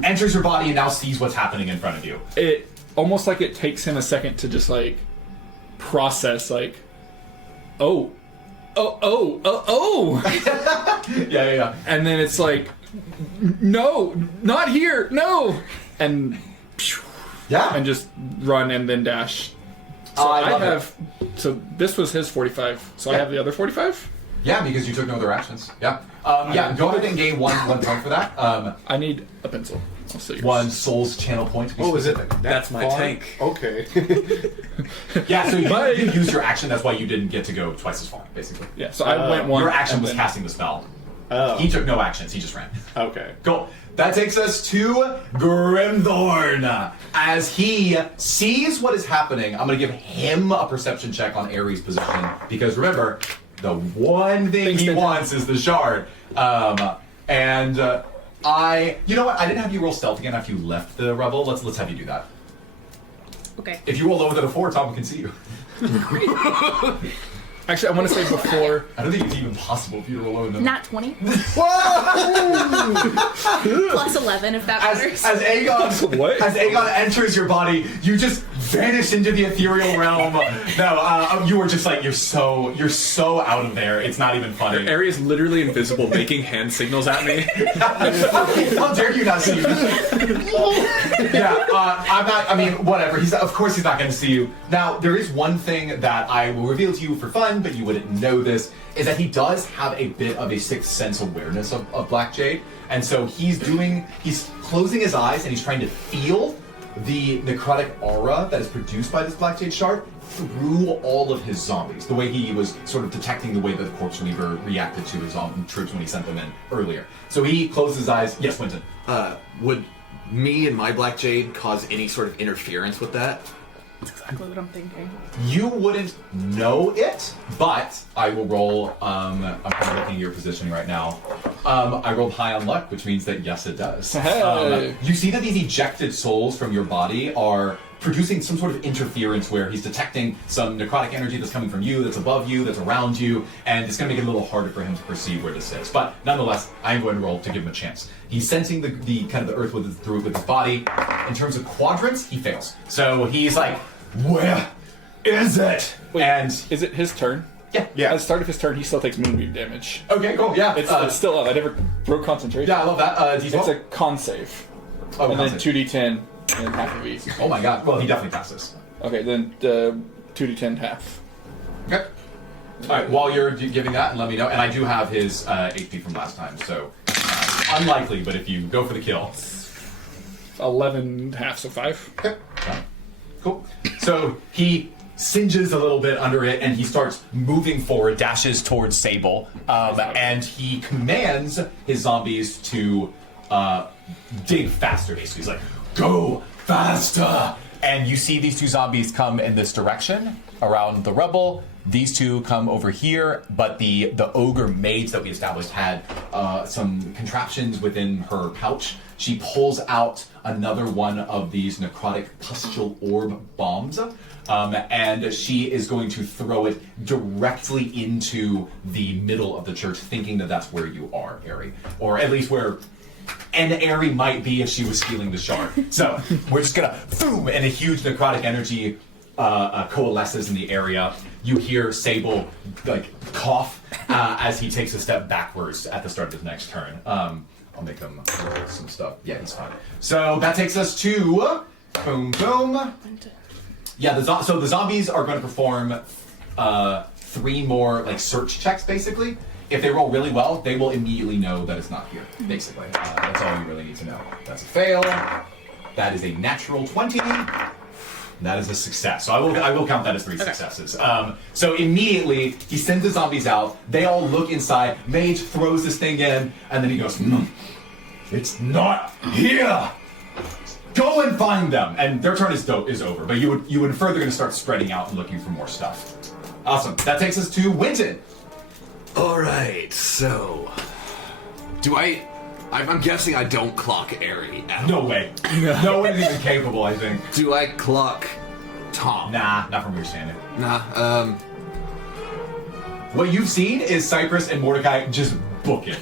enters your body and now sees what's happening in front of you. It almost like it takes him a second to just like process, like, oh. Yeah. And then it's like, no, not here, no, and just run and then dash. So I have. So this was his 45. So I have the other 45. Yeah, because you took no other actions. Yeah. Go ahead and gain one point for that. I need a pencil. I'll see yours. One soul's channel point. To be specific. That's my tank. Okay. Yeah, so you didn't use your action. That's why you didn't get to go twice as far, basically. Yeah. So I went one. Your action and was then- casting the spell. Oh. He took no actions. He just ran. Okay. Cool. That takes us to Grimthorn. As he sees what is happening, I'm going to give him a perception check on Eri's position. Because remember, the one thing he wants is the shard. You know what? I didn't have you roll stealth again after you left the revel. Let's have you do that. Okay. If you roll lower than a 4, Tom can see you. Actually, I want to say before. I don't think it's even possible for you to roll lower than Not 20. Plus 11, if that matters. As Aegon, What? as Aegon enters your body, you just vanish into the ethereal realm. No, you were just like you're so out of there. It's not even funny. Eri is literally invisible, making hand signals at me. How dare you not see me? Yeah, I'm not. I mean, whatever. Of course he's not going to see you. Now, there is one thing that I will reveal to you for fun, but you wouldn't know this, is that he does have a bit of a sixth sense awareness of Black Jade, and so he's closing his eyes and he's trying to feel the necrotic aura that is produced by this Black Jade shard through all of his zombies, the way he was sort of detecting the way that the Corpseweaver reacted to his troops when he sent them in earlier. So he closed his eyes. Yes, Winton. Would me and my Black Jade cause any sort of interference with that? That's exactly what I'm thinking. You wouldn't know it, but I will roll. I'm kind of looking at your positioning right now. I rolled high on luck, which means that yes, it does. Hey. You see that these ejected souls from your body are producing some sort of interference where he's detecting some necrotic energy that's coming from you, that's above you, that's around you, and it's going to make it a little harder for him to perceive where this is. But nonetheless, I'm going to roll to give him a chance. He's sensing the kind of the earth through with his body. In terms of quadrants, he fails. So he's like, where is it? Wait, and is it his turn? yeah. At the start of his turn, he still takes moonbeam damage. Okay, cool. Yeah. It's still up. I never broke concentration. Yeah, I love that. D12? It's a con save. Oh, And con then save. 2d10 and half of each. Oh my god. Well, he definitely passes. Okay, then 2d10 half. Okay. All right. While you're giving that, and let me know. And I do have his HP from last time, so unlikely. But if you go for the kill, 11 half, so 5. okay. Cool. So he singes a little bit under it, and he starts moving forward, dashes towards Sable, and he commands his zombies to dig faster. Basically, he's like, "Go faster!" And you see these two zombies come in this direction around the rebel. These two come over here, but the ogre mage that we established had some contraptions within her pouch. She pulls out another one of these necrotic pustule orb bombs, and she is going to throw it directly into the middle of the church, thinking that that's where you are, Eri. Or at least where Eri might be if she was stealing the shard. So we're just gonna boom, and a huge necrotic energy coalesces in the area. You hear Sable cough as he takes a step backwards at the start of his next turn. I'll make him roll some stuff. Yeah, he's fine. So that takes us to boom, boom. Yeah, so the zombies are going to perform 3 more search checks. Basically, if they roll really well, they will immediately know that it's not here. Basically, that's all you really need to know. That's a fail. That is a natural 20. That is a success. So I will count that as 3 successes. So immediately he sends the zombies out. They all look inside. Mage throws this thing in, and then he goes, "It's not here." Go and find them. And their turn is over. But you would further going to start spreading out and looking for more stuff. Awesome. That takes us to Winton. Alright, so... I'm guessing I don't clock Eri at No all. way. No one's even capable, I think. Do I clock Tom? Nah, not from where you're standing. Nah, What you've seen is Cypress and Mordecai just book it.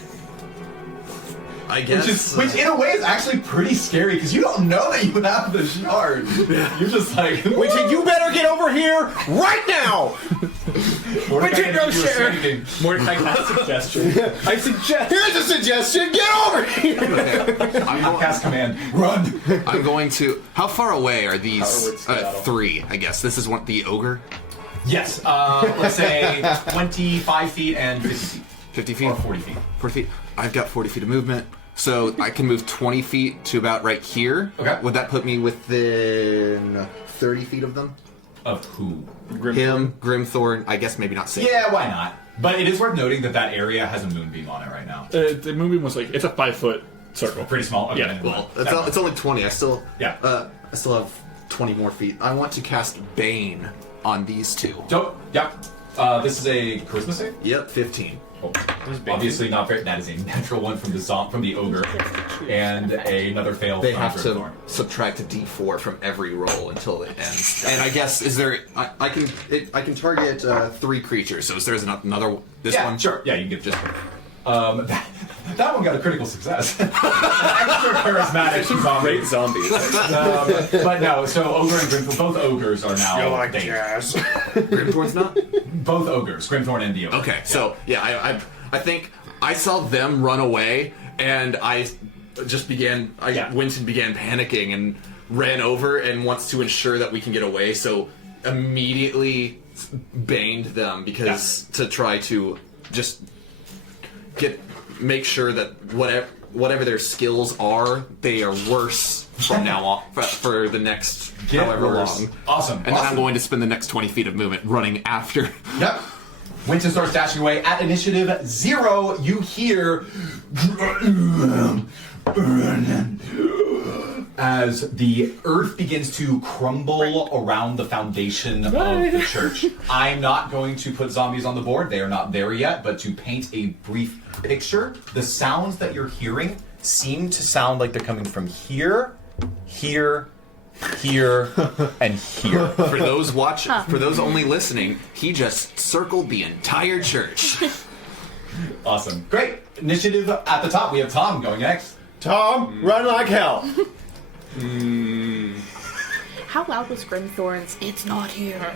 I guess... Which in a way is actually pretty scary because you don't know that you have the shard. You're just like, Winton, you better get over here right now! Mordecai, no you were share. sleeping. Mordecai has a suggestion. I suggest. Here's a suggestion, get over here! Okay. Cast command, run. I'm going to... How far away are these? Power word skedaddle. 3, I guess. This is the ogre? Yes, let's say 25 feet and 50 feet. 50 feet? Or 40 feet. 40 feet. I've got 40 feet of movement. So I can move 20 feet to about right here. Okay. Would that put me within 30 feet of them? Of who? Him, Grimthorn, I guess maybe not safe. Yeah, why not? But it is worth noting that area has a moonbeam on it right now. The movie was like, it's a 5-foot circle. Pretty small. Okay, Yeah, then Well, that- it's only 20. I still Yeah. I still have 20 more feet. I want to cast Bane on these two. Dope. Yep. This is a charisma save. Yep, 15. Oh, obviously not very. That is a natural one from the ogre, and another fail. They from have to Grimthorn. subtract a D4 from every roll until it ends. And I guess I can target 3 creatures. So is there another this Yeah, one? sure. Yeah, you can get just. That one got a critical success. An extra charismatic zombie. Great zombies. But no, so ogre and Grimthorn, both ogres are now. jazz. Grimthorn's not. Both ogres, Grimthorn and the ogre. Okay, so yeah, I think I saw them run away, and I just began. Winston began panicking and ran over and wants to ensure that we can get away. So immediately baned them because to try to just make sure that whatever their skills are, they are worse from now on for the next however worse. long. Awesome. And then I'm going to spend the next 20 feet of movement running after. Yep. Winston starts dashing away. At initiative 0, you hear as the earth begins to crumble around the foundation of the church. I'm not going to put zombies on the board. They are not there yet, but to paint a brief picture, the sounds that you're hearing seem to sound like they're coming from here, here, here, and here. For those for those only listening, he just circled the entire church. Awesome. Great. Initiative at the top. We have Tom going next. Tom, run like hell. How loud was Grimthorn's? It's not here.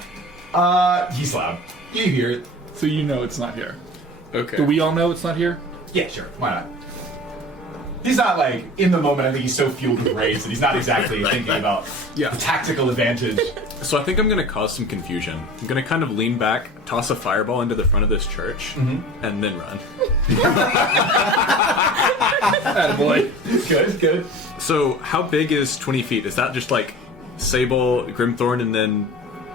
He's loud. You hear it. So you know it's not here. Okay. Do we all know it's not here? Yeah, sure. Why not? He's not like in the moment. I think he's so fueled with rage that he's not exactly thinking about the tactical advantage. So I think I'm going to cause some confusion. I'm going to kind of lean back, toss a fireball into the front of this church, and then run. Attaboy. Good, good. So how big is 20 feet? Is that just like Sable, Grimthorn, and then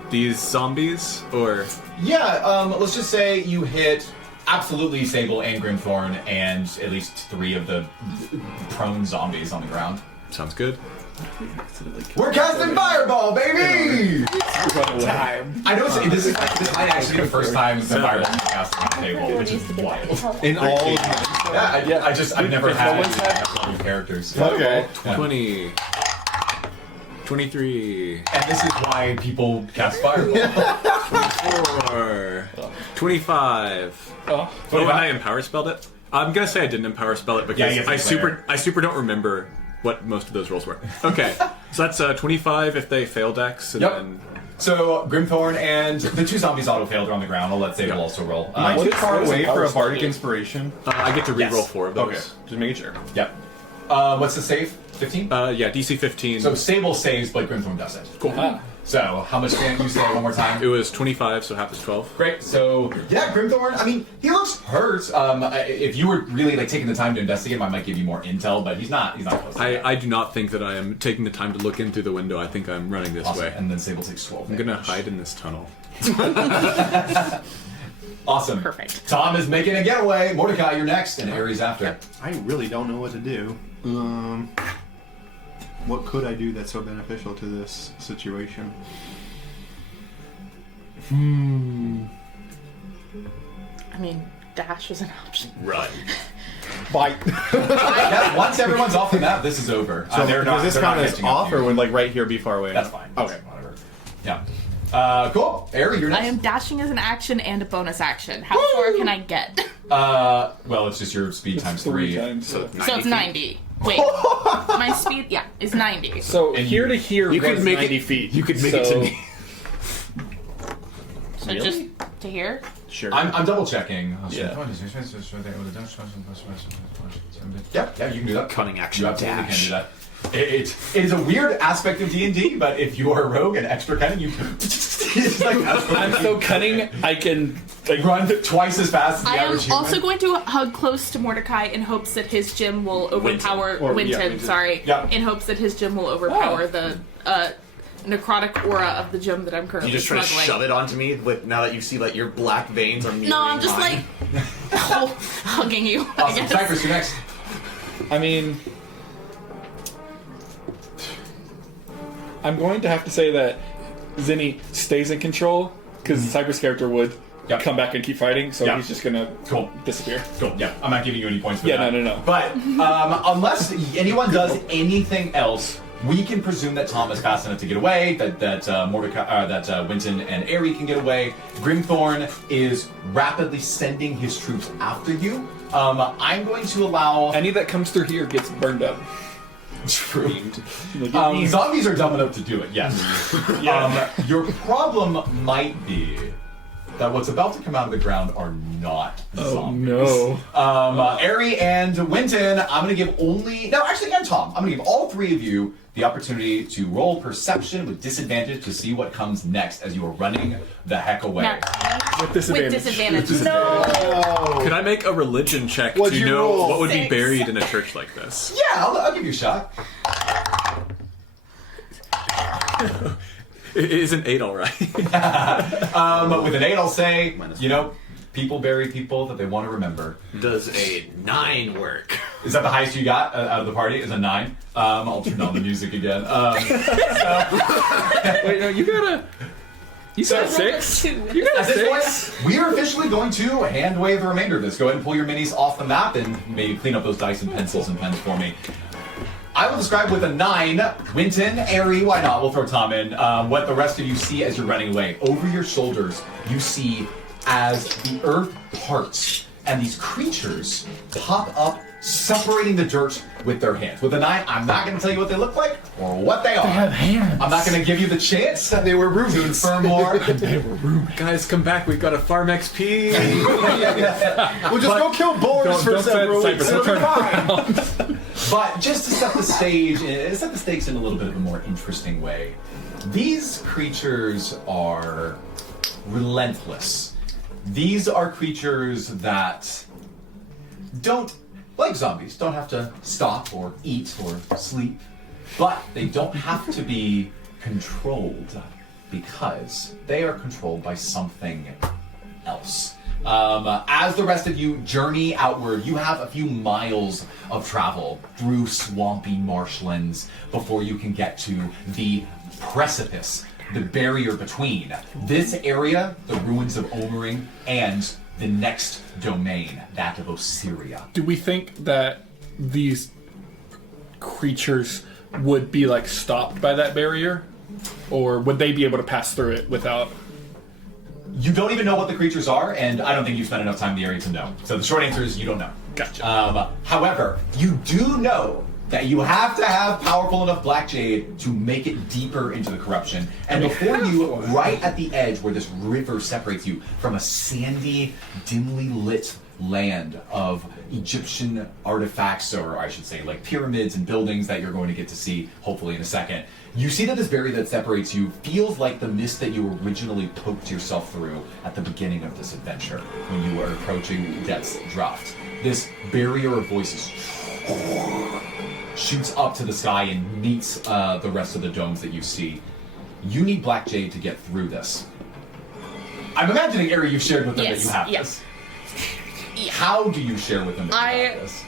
these zombies? Or... Yeah, let's just say you hit absolutely Sable and Grimthorn and at least 3 of the prone zombies on the ground. Sounds good. We're casting Fireball, baby! Time. I know this might actually be the first time the Fireball is cast on the table, which is wild. In all of Yeah, I've never had it characters. Okay. 20. 23. And this is why people cast Fireball. 24. 25. Oh. Oh, and I empower spelled it? I'm gonna say I didn't empower spell it because you have I to declare. I super don't remember what most of those rolls were. Okay, so that's 25 if they fail dex, and Yep. then So Grimthorn and the 2 zombies auto-failed are on the ground. I'll let Sable also roll. Am I too far what is away a power for a spell bardic do? inspiration? I get to reroll Yes. 4 of those. Okay, just making sure. Yep. What's the save? 15? Yeah, DC 15. So Sable saves, but Grimthorn doesn't. cool. So how much can you say one more time? It was 25, so half is 12. Great. So yeah, Grimthorn. I mean, he looks hurt. If you were really like taking the time to investigate him, I might give you more intel, but he's not. He's not close. I do not think that I am taking the time to look in through the window. I think I'm running this Awesome. way. And then Sable takes 12. I'm gonna hide in this tunnel. Awesome. Perfect. Tom is making a getaway. Mordecai, you're next, and Ares after. I really don't know what to do. What could I do that's so beneficial to this situation? I mean, dash is an option. Run. Bite. Yeah, once everyone's off the map, this is over. So They're does this they're not count as catching up off, to or you. would like right here be far away? That's fine. Okay. Whatever. Yeah. Cool. Eri, you're next. I am dashing as an action and a bonus action. How far can I get? Well, it's just your speed times 3. times. So So it's 90. Wait, my speed, is 90. So And here you- to here You was could make 90 it. feet. You could make it to So- me. So just to here. Sure. I'm double checking. Yeah. Yeah, you can do that. Cunning action You absolutely dash. can do that. It is a weird aspect of D&D, but if you are a rogue and extra cunning, you it's like I'm so cunning, I can like run twice as fast as the I am average human. also going to hug close to Mordecai in hopes that his gym will overpower Winton. Sorry, Yeah. in hopes that his gym will overpower the necrotic aura of the gem that I'm currently You just try to smuggling. shove it onto me with, now that you see like your black veins are mirroring No, I'm just mine. like hugging you. I Awesome. guess. Cypress, you're next. I mean, I'm going to have to say that Zinni stays in control because Cypress' character would Yep. come back and keep fighting, so Yep. he's just gonna Cool. disappear. Cool. Yeah, I'm not giving you any points for Yeah, that. no. But unless anyone does anything else, we can presume that Tom is fast enough to get away. That Mordecai, that Winton and Eri can get away. Grimthorn is rapidly sending his troops after you. I'm going to allow. Any that comes through here gets burned up. True. Like, Zombies are dumb enough to do it. Yes. Your problem might be that what's about to come out of the ground are not zombies. no. Eri and Winton, I'm going to give and Tom, I'm going to give all three of you the opportunity to roll perception with disadvantage to see what comes next as you are running the heck away. Not With disadvantage. with disadvantage. No. Could I make a religion check What'd to you know roll? what would be 6. buried in a church like this? Yeah, I'll give you a shot. Is an 8 alright? With an 8, I'll say, people bury people that they want to remember. Does a 9 work? Is that the highest you got out of the party? Is a 9? I'll turn on the music again. Wait, no, you got a 6? You got At a this 6? point, we are officially going to hand wave the remainder of this. Go ahead and pull your minis off the map and maybe clean up those dice and pencils and pens for me. I will describe with a 9, Winton, Eri, why not? We'll throw Tom in. What the rest of you see as you're running away. Over your shoulders, you see as the earth parts and these creatures pop up, separating the dirt with their hands. With a 9, I'm not going to tell you what they look like or what they are. They have hands. I'm not going to give you the chance They were to roomies. infer more. Guys, come back. We've got a farm XP. We'll just go kill boars for don't say several it, weeks. Cypress. It'll be fine. But just to set the stakes in a little bit of a more interesting way, these creatures are relentless. These are creatures that don't, like zombies, don't have to stop or eat or sleep, but they don't have to be controlled because they are controlled by something else. As the rest of you journey outward, you have a few miles of travel through swampy marshlands before you can get to the precipice, the barrier between this area, the ruins of Omering, and the next domain, that of Osiria. Do we think that these creatures would be like stopped by that barrier? Or would they be able to pass through it without... You don't even know what the creatures are, and I don't think you've spent enough time in the area to know. So the short answer is you don't know. Gotcha. However, you do know that you have to have powerful enough black jade to make it deeper into the corruption. And before you, right at the edge where this river separates you from a sandy, dimly lit land of Egyptian artifacts, or I should say like pyramids and buildings that you're going to get to see hopefully in a second. You see that this barrier that separates you feels like the mist that you originally poked yourself through at the beginning of this adventure when you were approaching Death's Draft. This barrier of voices shoots up to the sky and meets the rest of the domes that you see. You need Black Jade to get through this. I'm imagining, Eri, you've shared with them that you have this. Yeah. How do you share with them that you have this?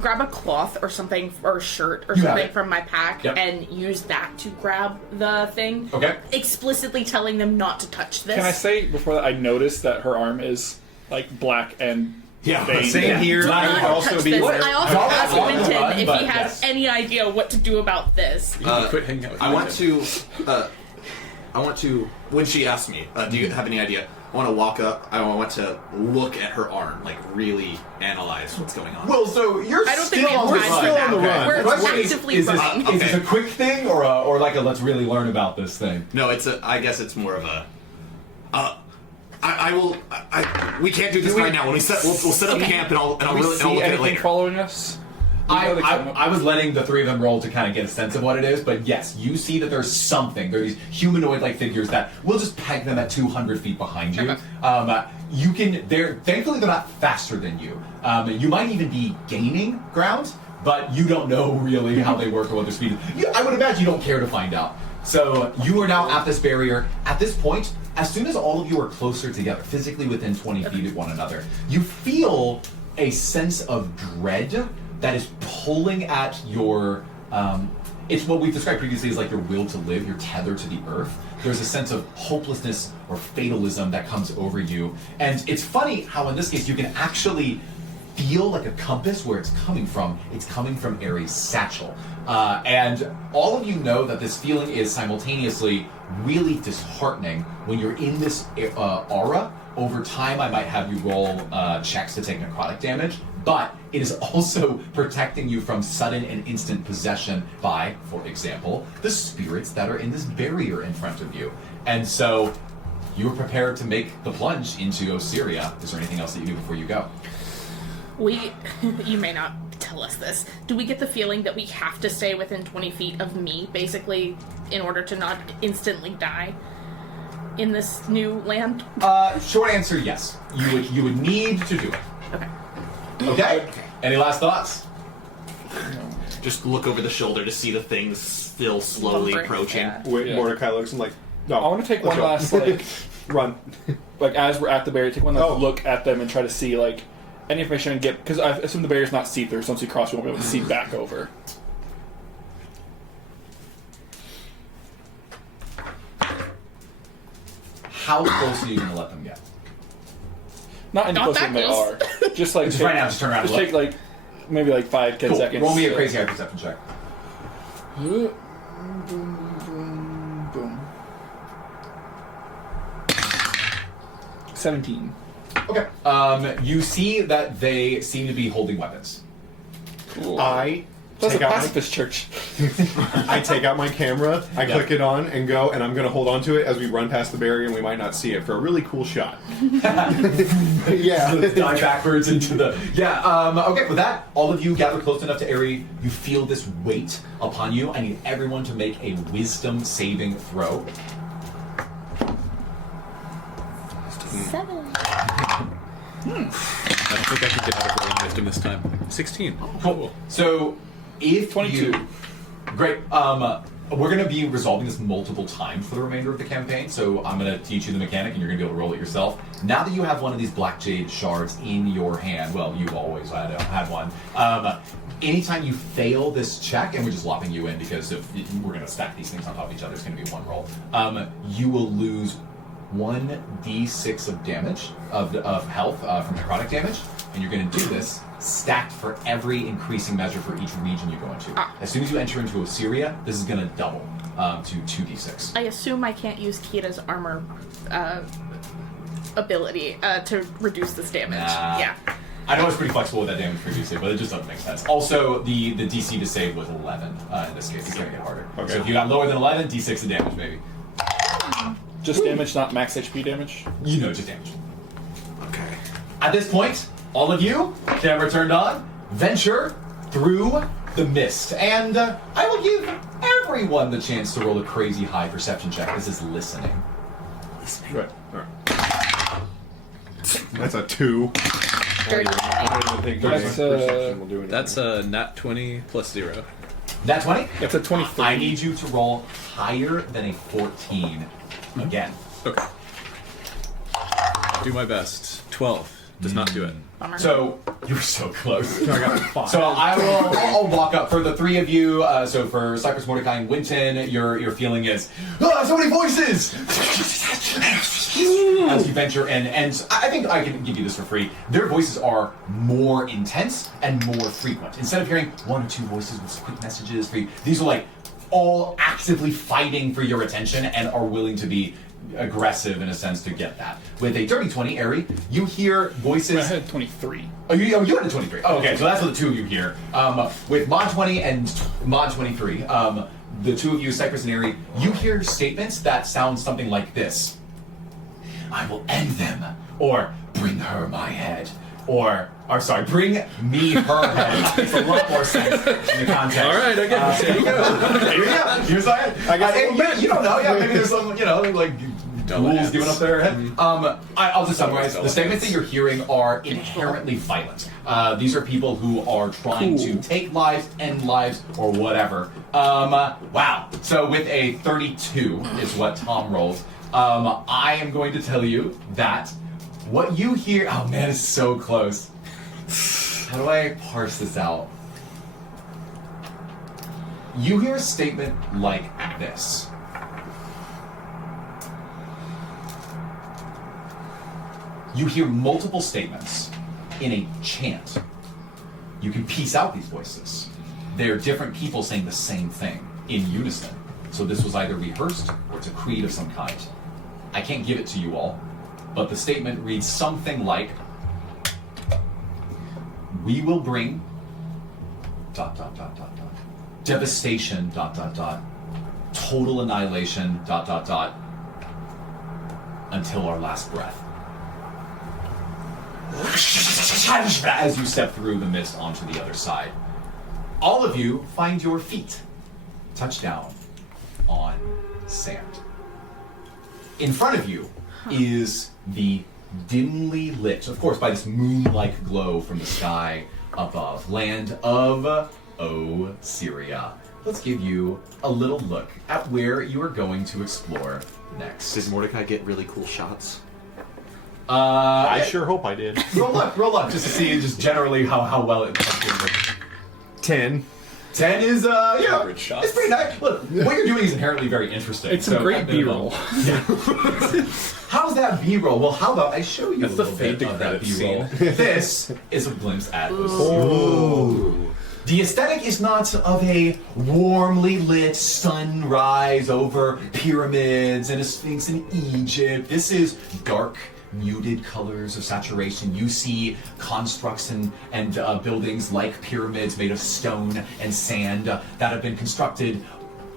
grab a cloth or something, or a shirt or You have something it. from my pack Yep. and use that to grab the thing. Okay. Explicitly telling them not to touch this. Can I say before that I noticed that her arm is like black and Yeah, veined? Same here. Do I not would also touch be. this. I also Y'all asked have on the Winton run, if but he has yes. any idea what to do about this. You can quit hanging out with I want Winton. to. When she asked me, do you have any idea? I want to walk up. I want to look at her arm, like really analyze what's going on. Well, so you're I don't think still we have on the time run. for that. on the run. We're The question actively is running. Is this a quick thing or like a let's really learn about this thing? No, it's a. I guess it's more of a. We can't do this right now. When we set, we'll set up camp and I'll Do we really. see I'll look at it anything later. following us? We know they come up- I was letting the three of them roll to kind of get a sense of what it is, but yes, you see that there's something. There are these humanoid-like figures that we'll just peg them at 200 feet behind you. Okay. You can. Thankfully they're not faster than you. You might even be gaining ground, but you don't know really how they work or what their speed is. I would imagine you don't care to find out. So you are now at this barrier. At this point, as soon as all of you are closer together, physically within 20 feet of one another, you feel a sense of dread that is pulling at your. It's what we've described previously as like your will to live, your tether to the earth. There's a sense of hopelessness or fatalism that comes over you. And it's funny how in this case you can actually feel like a compass where it's coming from. It's coming from Eri's satchel. And all of you know that this feeling is simultaneously really disheartening when you're in this aura. Over time, I might have you roll checks to take necrotic damage, but it is also protecting you from sudden and instant possession by, for example, the spirits that are in this barrier in front of you. And so you are prepared to make the plunge into Osiria. Is there anything else that you do before you go? You may not tell us this. Do we get the feeling that we have to stay within 20 feet of me, basically, in order to not instantly die in this new land? Short answer, yes. You would need to do it. Okay. Okay? Any last thoughts? Just look over the shoulder to see the things still slowly Lumbering, approaching. yeah. Yeah. Mordecai looks and like, no. I want to take let's one go. last like Run. like as we're at the barrier, take one last Oh. look at them and try to see like any information I can get, because I assume the barrier's not see through, so once you cross, you won't be able to see back over. How close are you going to let them get? Not any Not closer that than they close. are. Just like Just take, right now, just turn around and Just look. take like maybe like 5-10 Cool. seconds. Roll me a crazy high perception check. Boom, boom, boom. 17. Okay. You see that they seem to be holding weapons. Cool. I That's a take out my pacifist church. I take out my camera, I click it on, and go, and I'm going to hold on to it as we run past the barrier, and we might not see it for a really cool shot. Yeah. Dive backwards into the... Yeah, okay, with that, all of you gather close enough to Eri. You feel this weight upon you. I need everyone to make a wisdom saving throw. 7. I don't think I can get out of rolling wisdom this time. 16. Cool. So, if 22. Great. We're going to be resolving this multiple times for the remainder of the campaign, so I'm going to teach you the mechanic, and you're going to be able to roll it yourself. Now that you have one of these black jade shards in your hand, well, you've always had one. Anytime you fail this check, and we're just lopping you in because if we're going to stack these things on top of each other, it's going to be one roll. You will lose 1d6 of damage of health from necrotic damage, and you're going to do this stacked for every increasing measure for each region you go into. As soon as you enter into Osiria, this is going to double to 2d6. I assume I can't use Kira's armor ability to reduce this damage. Nah. Yeah. I know it's pretty flexible with that damage previously, but it just doesn't make sense. Also, the DC to save was 11 in this case. It's going to get harder. Okay. So if you got lower than 11, d6 of damage, baby. Just damage, not max HP damage. You know, just damage. Okay. At this point, all of you, camera turned on, venture through the mist. And I will give everyone the chance to roll a crazy high perception check. This is listening. Right. All right. That's a 2. Dirty. I don't even think That's, perception will do anything. That's a nat 20 plus 0. That 20? That's a 23. I need you to roll higher than a 14 again. Okay. Do my best. 12. does not do it. Bummer. So you were so close. I got 5. So I'll walk up for the three of you. So for Cypress, Mordecai, and Winton, your feeling is so many voices as you venture in, and I think I can give you this for free. Their voices are more intense and more frequent. Instead of hearing 1 or 2 voices with quick messages for you, these are like all actively fighting for your attention and are willing to be aggressive in a sense to get that. With a dirty 20, Eri, you hear voices. I had 23. Oh, you had a 23. Oh, okay, so that's what the two of you hear. With Mod 20 and Mod 23, the two of you, Cypress and Eri, you hear statements that sound something like this. I will end them, or bring her my head, or sorry, bring me her head. Makes a lot more sense in the context. All right, I guess. There you go. Here's that. I guess you don't know. Yeah, maybe there's some, like ghouls giving up their head. I'll just summarize. The statements that you're hearing are inherently violent. These are people who are trying to take lives, end lives, or whatever. Wow. So with a 32 is what Tom rolled. I am going to tell you that what you hear. Oh man, it's so close. How do I parse this out? You hear a statement like this. You hear multiple statements in a chant. You can piece out these voices. They're different people saying the same thing in unison. So this was either rehearsed or it's a creed of some kind. I can't give it to you all, but the statement reads something like, we will bring ... devastation ... total annihilation ... until our last breath. As you step through the mist onto the other side, all of you find your feet touch down on sand. In front of you is the dimly lit, of course, by this moon-like glow from the sky above, land of Osiria. Let's give you a little look at where you are going to explore next. Did Mordecai get really cool shots? I sure hope I did. Roll up, just to see just generally how well it comes. 10. 10 is, Average shots. it's pretty nice. Look, what you're doing is inherently very interesting. It's some great B-roll. How's that B-roll? Well, how about I show you That's a the little bit fade of that credit B-roll. scene. This is a glimpse at Osiria. The aesthetic is not of a warmly lit sunrise over pyramids and a sphinx in Egypt. This is dark, muted colors of saturation. You see constructs and buildings like pyramids made of stone and sand that have been constructed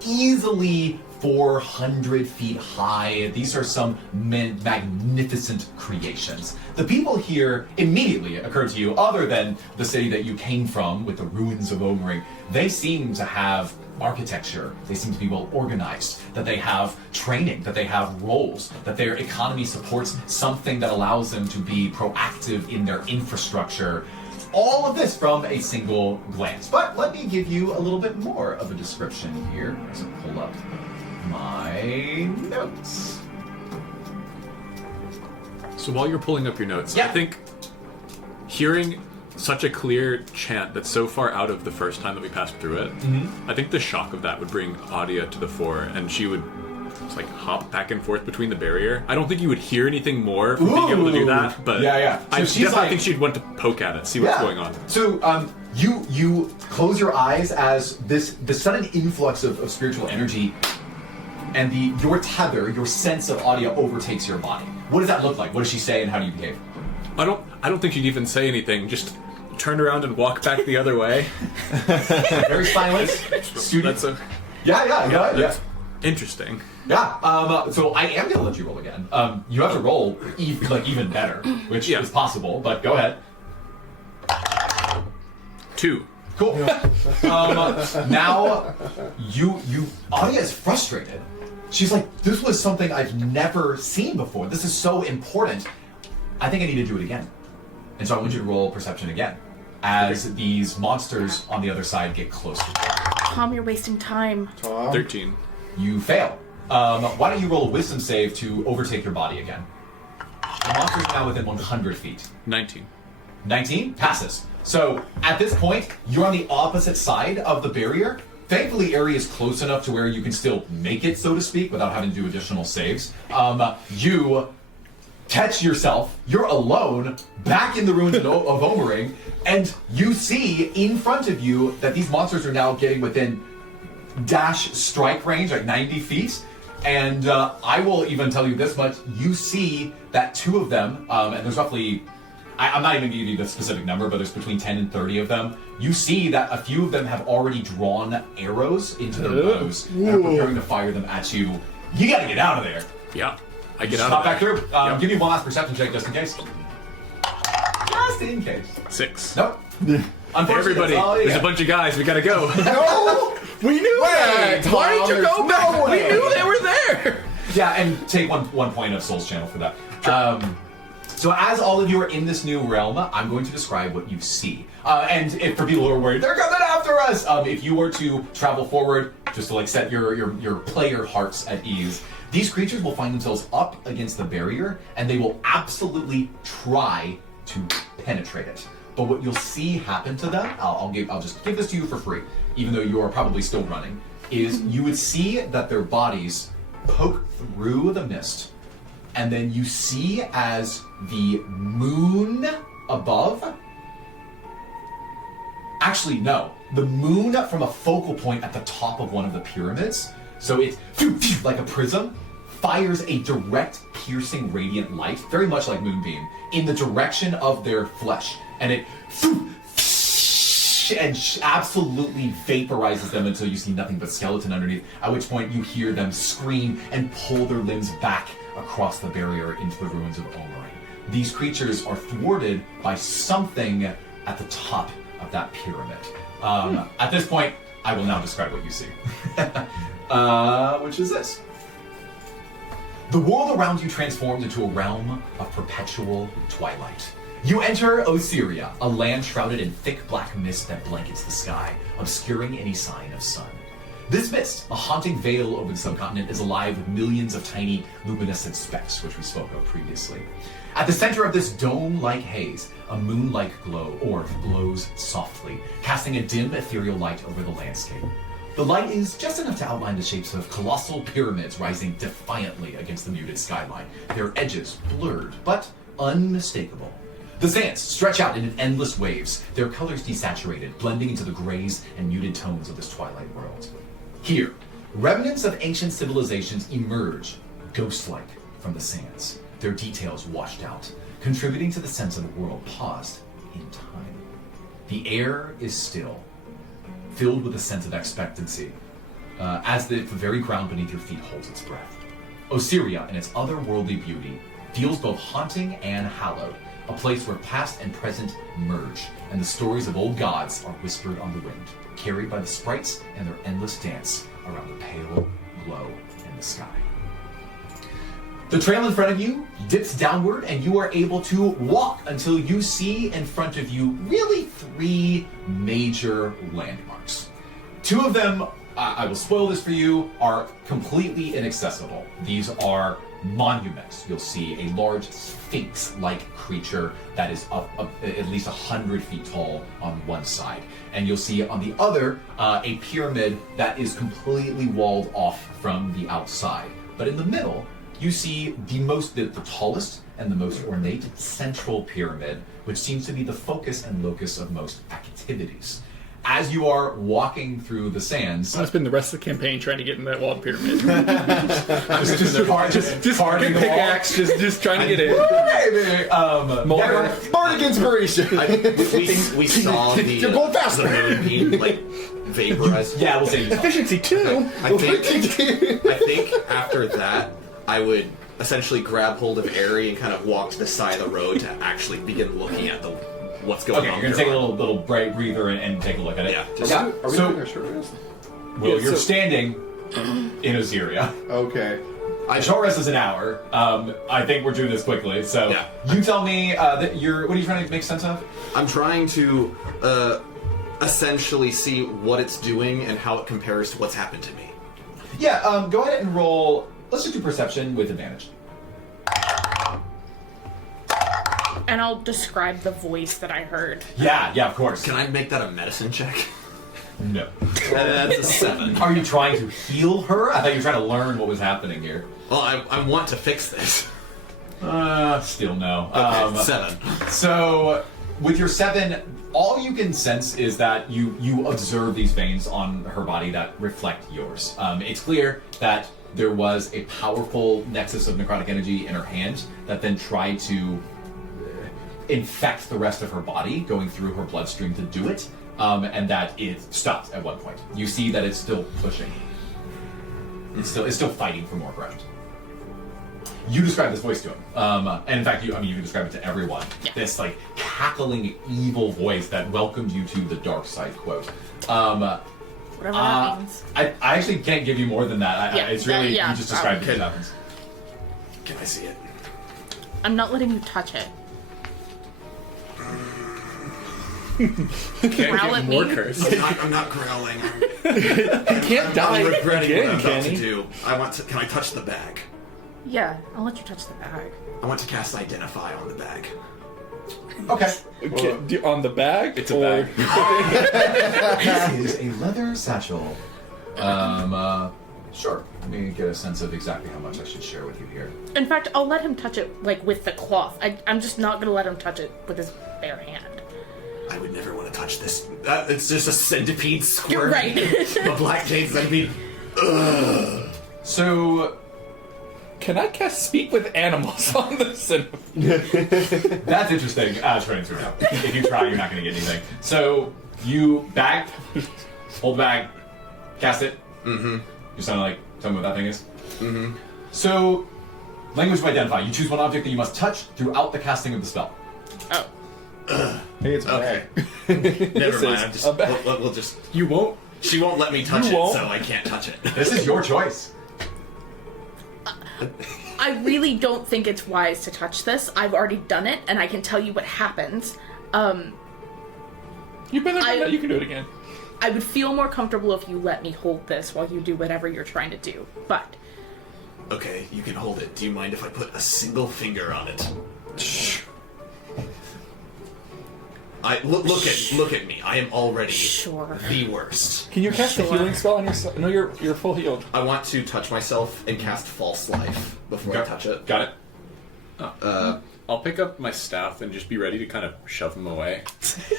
easily 400 feet high. These are some magnificent creations. The people here immediately occur to you, other than the city that you came from with the ruins of Omering. They seem to have architecture, they seem to be well organized, that they have training, that they have roles, that their economy supports something that allows them to be proactive in their infrastructure. All of this from a single glance. But let me give you a little bit more of a description here as I pull up my notes. So while you're pulling up your notes, Yeah. I think hearing such a clear chant that's so far out of the first time that we passed through it, I think the shock of that would bring Adia to the fore, and she would just like hop back and forth between the barrier. I don't think you would hear anything more from being able to do that, but Yeah. So I she's definitely like- think she'd want to poke at it, see what's going on. So you close your eyes as the sudden influx of spiritual energy and your tether, your sense of audio overtakes your body. What does that look like? What does she say and how do you behave? I don't think she'd even say anything. Just turn around and walk back the other way. Very silent. That's a Yeah. interesting. Yeah. So I am gonna let you roll again. You have to roll even better, which is possible. But go ahead. 2. Cool. Now Adia is frustrated. She's like, this was something I've never seen before. This is so important. I think I need to do it again. And so I want you to roll perception again as these monsters on the other side get closer. Tom, you're wasting time. 13. You fail. Why don't you roll a wisdom save to overtake your body again? The monster's now within 100 feet. 19. 19 passes. So at this point, you're on the opposite side of the barrier. Thankfully, Eri is close enough to where you can still make it, so to speak, without having to do additional saves. You catch yourself, you're alone, back in the ruins of Omering, and you see in front of you that these monsters are now getting within dash strike range, like 90 feet. And I will even tell you this much, you see that 2 of them, and there's roughly, I'm not even going to give you the specific number, but there's between 10 and 30 of them. You see that a few of them have already drawn arrows into their bows and are preparing to fire them at you. You got to get out of there. Yeah, I get Just out pop of back there. through. Yep. Give me one last perception check just in case. Just in case. 6. Nope. Hey, everybody, there's a bunch of guys. We gotta go. No! We knew that! Why did you go back? no We way. knew they were there! Yeah, and take one point of Soul's Channel for that. So as all of you are in this new realm, I'm going to describe what you see. And if for people who are worried, they're coming after us! If you were to travel forward, just to like set your player hearts at ease, these creatures will find themselves up against the barrier, and they will absolutely try to penetrate it. But what you'll see happen to them, I'll just give this to you for free, even though you are probably still running, is you would see that their bodies poke through the mist, and then you see as the moon above. Actually, no. The moon from a focal point at the top of one of the pyramids, so it's like a prism, fires a direct, piercing, radiant light, very much like Moonbeam, in the direction of their flesh. And it absolutely vaporizes them until you see nothing but skeleton underneath, at which point you hear them scream and pull their limbs back across the barrier into the ruins of Omori. These creatures are thwarted by something at the top of that pyramid. At this point, I will now describe what you see. Which is this. The world around you transforms into a realm of perpetual twilight. You enter Osiria, a land shrouded in thick black mist that blankets the sky, obscuring any sign of sun. This mist, a haunting veil over the subcontinent, is alive with millions of tiny luminescent specks, which we spoke of previously. At the center of this dome-like haze, a moon-like orb glows softly, casting a dim, ethereal light over the landscape. The light is just enough to outline the shapes of colossal pyramids rising defiantly against the muted skyline, their edges blurred but unmistakable. The sands stretch out in endless waves, their colors desaturated, blending into the grays and muted tones of this twilight world. Here, remnants of ancient civilizations emerge, ghost-like, from the sands, their details washed out, contributing to the sense of a world paused in time. The air is still, filled with a sense of expectancy, as the very ground beneath your feet holds its breath. Osiria, in its otherworldly beauty, feels both haunting and hallowed, a place where past and present merge, and the stories of old gods are whispered on the wind, carried by the sprites and their endless dance around the pale glow in the sky. The trail in front of you dips downward, and you are able to walk until you see in front of you really 3 major landmarks. 2 of them, I will spoil this for you, are completely inaccessible. These are monuments. You'll see a large sphinx-like creature that is up at least 100 feet tall on one side. And you'll see on the other a pyramid that is completely walled off from the outside. But in the middle, you see the tallest and the most ornate central pyramid, which seems to be the focus and locus of most activities. As you are walking through the sands, I spend the rest of the campaign trying to get in that walled pyramid. just Fucking pickaxe, just trying to get in. Baby! Bardic inspiration. We saw You're going faster. the moon being like vaporized. Yeah, we'll say you Efficiency 2. I think after that, I would essentially grab hold of Eri and kind of walk to the side of the road to actually begin looking at what's going Okay, on. you're gonna take a little breather and take a look at it. Yeah. Are we So- doing our short rest? Well, you're standing in Osiria. Okay. Short rest is an hour. I think we're doing this quickly. So Yeah. you tell me that what are you trying to make sense of? I'm trying to essentially see what it's doing and how it compares to what's happened to me. Yeah. Go ahead and roll. Let's just do perception with advantage. And I'll describe the voice that I heard. Yeah, of course. Can I make that a medicine check? No. That's a 7. Are you trying to heal her? I thought you were trying to learn what was happening here. Well, I want to fix this. Still no. Okay, 7. So, with your 7, all you can sense is that you observe these veins on her body that reflect yours. It's clear that there was a powerful nexus of necrotic energy in her hand that then tried to infect the rest of her body, going through her bloodstream to do it, and that it stopped at one point. You see that it's still pushing. It's still fighting for more ground. You describe this voice to him, and in fact, you can describe it to everyone. Yeah. This like cackling, evil voice that welcomed you to the dark side. Quote. Whatever that means. I actually can't give you more than that. Yeah, It's really yeah, you just described it. okay. What happens. Can I see it? I'm not letting you touch it. Can't Growl get at more me? curse. I'm not growling. He can't die I'm regretting again, what I'm about can to he? do. Can I touch the bag? Yeah, I'll let you touch the bag. I want to cast Identify on the bag. Okay. On the bag? It's a bag. This is a leather satchel. Sure. Let me get a sense of exactly how much I should share with you here. In fact, I'll let him touch it like with the cloth. I'm just not gonna let him touch it with his bare hand. I would never want to touch this. It's just a centipede squirt. You're right. A black jade centipede. Ugh. So Can I cast Speak with Animals on this? that's interesting. Try to now. If you try, you're not going to get anything. So you hold the bag, cast it. Mm-hmm. You sound like tell me what that thing is. Mm-hmm. So language of Identify. You choose one object that you must touch throughout the casting of the spell. Oh. Hey, it's Okay. okay. Never This mind. is I'm just. a bag. We'll just. You won't. She won't let me touch You it, won't. so I can't touch it. This is your choice. I really don't think it's wise to touch this. I've already done it, and I can tell you what happens. You've been there. You can do it again. I would feel more comfortable if you let me hold this while you do whatever you're trying to do. But Okay, you can hold it. Do you mind if I put a single finger on it? Look at me. I am already Sure. the worst. Can you cast a Sure. healing spell on yourself? No, you're full healed. I want to touch myself and cast False Life before I Okay. touch it. Got it. I'll pick up my staff and just be ready to kind of shove him away.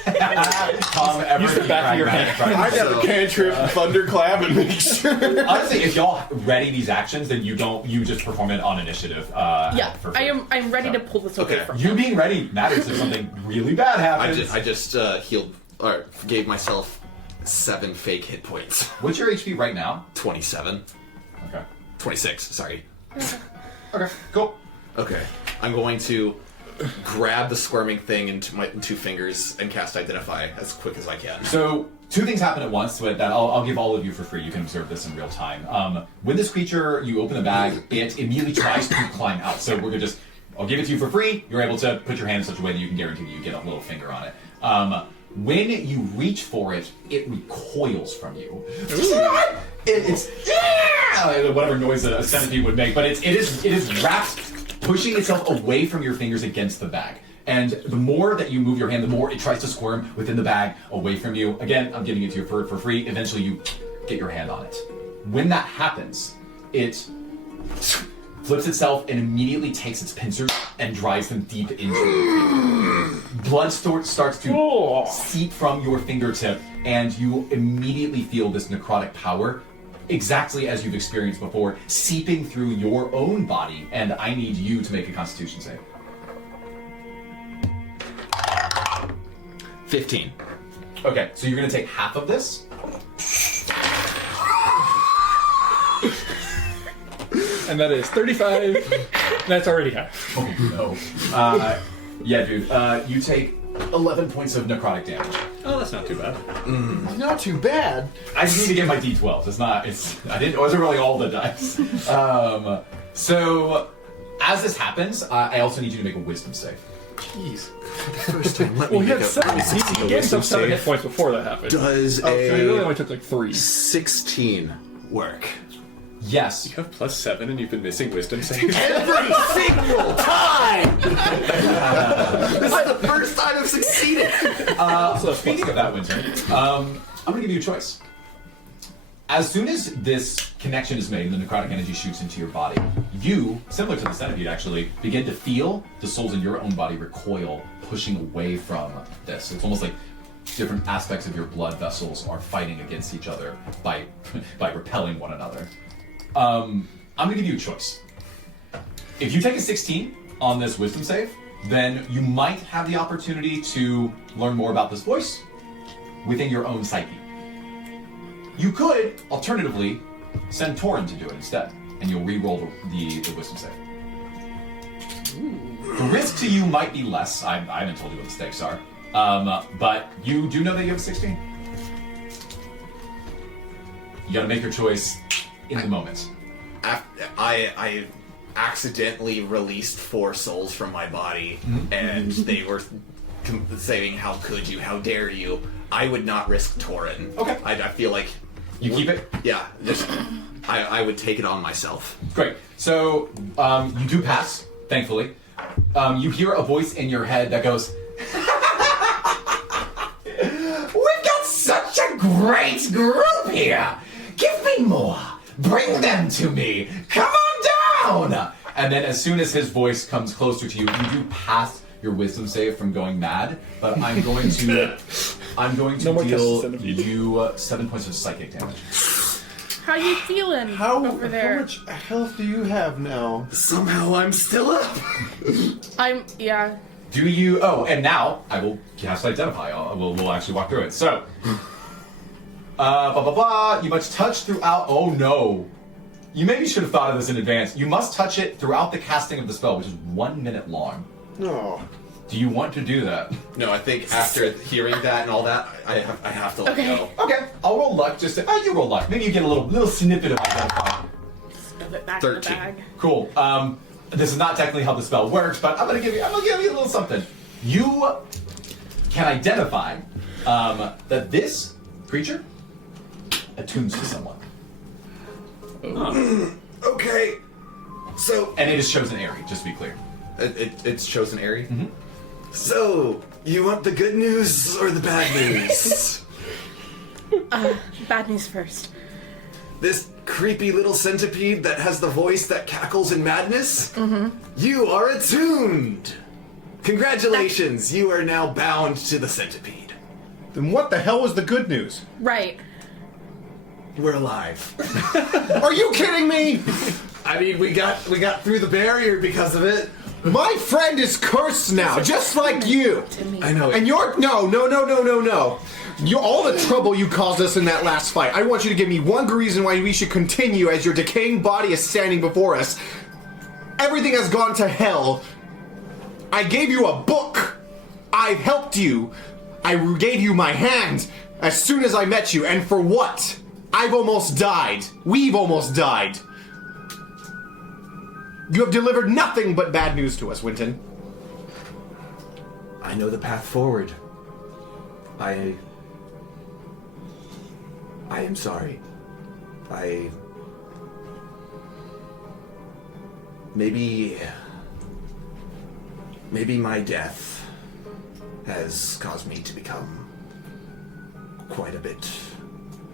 Tom, Use the back of your hand. I got a cantrip, thunderclap, and make sure. Honestly, if y'all ready these actions, then you just perform it on initiative. yeah, for free. I'm ready to pull this away Okay. from You being ready matters if something really bad happens. I just healed or gave myself 7 fake hit points. What's your HP right now? 27. Okay. 26, sorry. Okay, cool. Okay. I'm going to grab the squirming thing into my 2 fingers and cast Identify as quick as I can. So, 2 things happen at once, but that I'll give all of you for free. You can observe this in real time. When this creature, you open the bag, it immediately tries to climb out. So we're gonna I'll give it to you for free. You're able to put your hand in such a way that you can guarantee that you get a little finger on it. When you reach for it, it recoils from you. It's whatever noise a centipede would make, but it is wrapped, pushing itself away from your fingers against the bag. And the more that you move your hand, the more it tries to squirm within the bag away from you. Again, I'm giving it to you for free. Eventually, you get your hand on it. When that happens, it flips itself and immediately takes its pincers and drives them deep into your finger. Blood starts to seep from your fingertip, and you immediately feel this necrotic power, exactly as you've experienced before, seeping through your own body, and I need you to make a Constitution save. 15. Okay, so you're going to take half of this. And that is 35. That's already half. Oh no. Yeah, dude. You take 11 points of necrotic damage. Oh, that's not too bad. Not too bad. I just need to get my d12s. I wasn't really all the dice. So, as this happens, I also need you to make a wisdom save. Jeez. First time, let Well, me he make had a 7. wisdom He gave himself 7 hit save. points before that happened. Does So he really a only took like 3. 16 work? Yes. You have +7 and you've been missing wisdom saves. Every single time! This is the first time I've succeeded! Speaking of that, Winter, I'm going to give you a choice. As soon as this connection is made and the necrotic energy shoots into your body, you, similar to the centipede actually, begin to feel the souls in your own body recoil, pushing away from this. It's almost like different aspects of your blood vessels are fighting against each other by repelling one another. I'm going to give you a choice. If you take a 16 on this wisdom save, then you might have the opportunity to learn more about this voice within your own psyche. You could, alternatively, send Torin to do it instead, and you'll re-roll the wisdom save. The risk to you might be less. I haven't told you what the stakes are, but you do know that you have a 16. You got to make your choice in the moment. I accidentally released 4 souls from my body, and they were saying, "How could you? How dare you?" I would not risk Torin. Okay. I feel like You keep it? Yeah, I would take it on myself. Great. So you do pass, thankfully. You hear a voice in your head that goes, "We've got such a great group here! Give me more! Bring them to me! Come on down!" And then as soon as his voice comes closer to you, you do pass your wisdom save from going mad, but I'm going to deal you 7 points of psychic damage. How you feeling over there? How much health do you have now? Somehow I'm still up. Yeah. Do you... Oh, and now I will cast Identify. We'll actually walk through it. So... You must touch throughout... Oh, no. You maybe should have thought of this in advance. You must touch it throughout the casting of the spell, which is 1 minute long. No. Do you want to do that? No, I think after hearing that and all that, I have to let go. Okay, I'll roll luck just to... you roll luck. Maybe you get a little snippet of Identify. Stuff it back 13. in the bag. Cool. This is not technically how the spell works, but I'm gonna give you a little something. You can identify that this creature attunes to someone. Okay. So... And it is chosen Eri, just to be clear. It's chosen Eri? Mm-hmm. So, you want the good news or the bad news? Bad news first. This creepy little centipede that has the voice that cackles in madness? Mm-hmm. You are attuned! Congratulations, you are now bound to the centipede. Then what the hell was the good news? Right. We're alive. Are you kidding me? I mean, we got through the barrier because of it. My friend is cursed now, just like you. I know. And you're... No. All the trouble you caused us in that last fight. I want you to give me one reason why we should continue as your decaying body is standing before us. Everything has gone to hell. I gave you a book. I've helped you. I gave you my hand as soon as I met you. And for what? I've almost died. We've almost died. You have delivered nothing but bad news to us, Winton. I know the path forward. I am sorry. Maybe my death has caused me to become quite a bit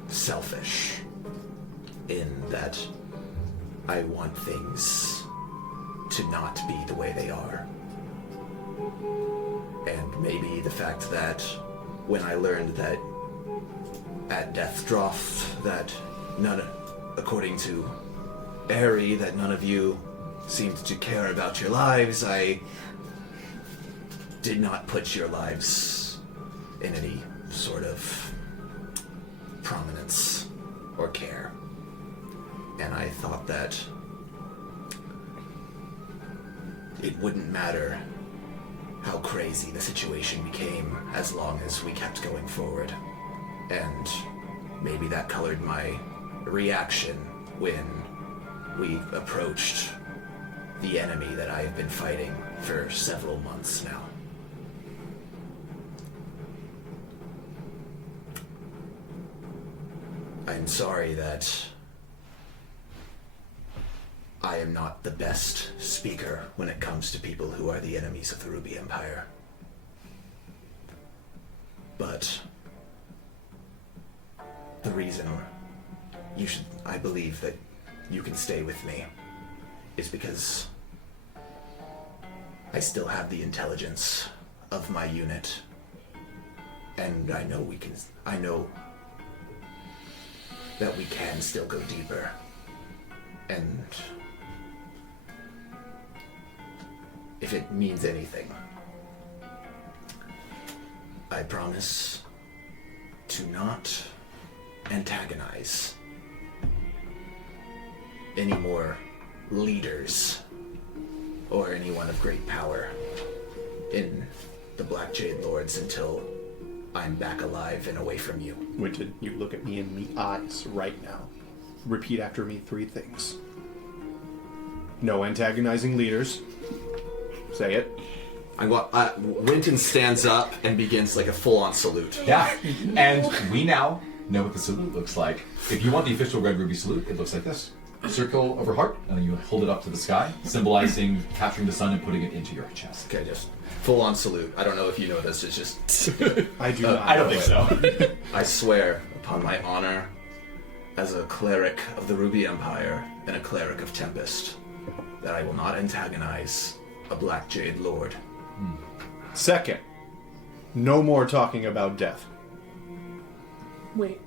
selfish in that I want things to not be the way they are. And maybe the fact that when I learned that at Deathdroth that according to Eri, that none of you seemed to care about your lives, I did not put your lives in any sort of prominence or care. And I thought that it wouldn't matter how crazy the situation became as long as we kept going forward. And maybe that colored my reaction when we approached the enemy that I have been fighting for several months now. I'm sorry that I am not the best speaker when it comes to people who are the enemies of the Ruby Empire. But the reason I believe that you can stay with me is because I still have the intelligence of my unit. And I know that we can still go deeper. And if it means anything, I promise to not antagonize any more leaders or anyone of great power in the Black Jade Lords until I'm back alive and away from you. Winton, you look at me in the eyes right now. Repeat after me 3 things. No antagonizing leaders. Say it. Winton stands up and begins like a full-on salute. Yeah, and we now know what the salute looks like. If you want the official Red Ruby salute, it looks like this. Circle over heart, and then you hold it up to the sky, symbolizing capturing the sun and putting it into your chest. Okay, just full-on salute. I don't know if you know this, it's just... I do not. I don't think so. I swear upon my honor as a cleric of the Ruby Empire and a cleric of Tempest that I will not antagonize a Black Jade Lord. Second, no more talking about death. Wait.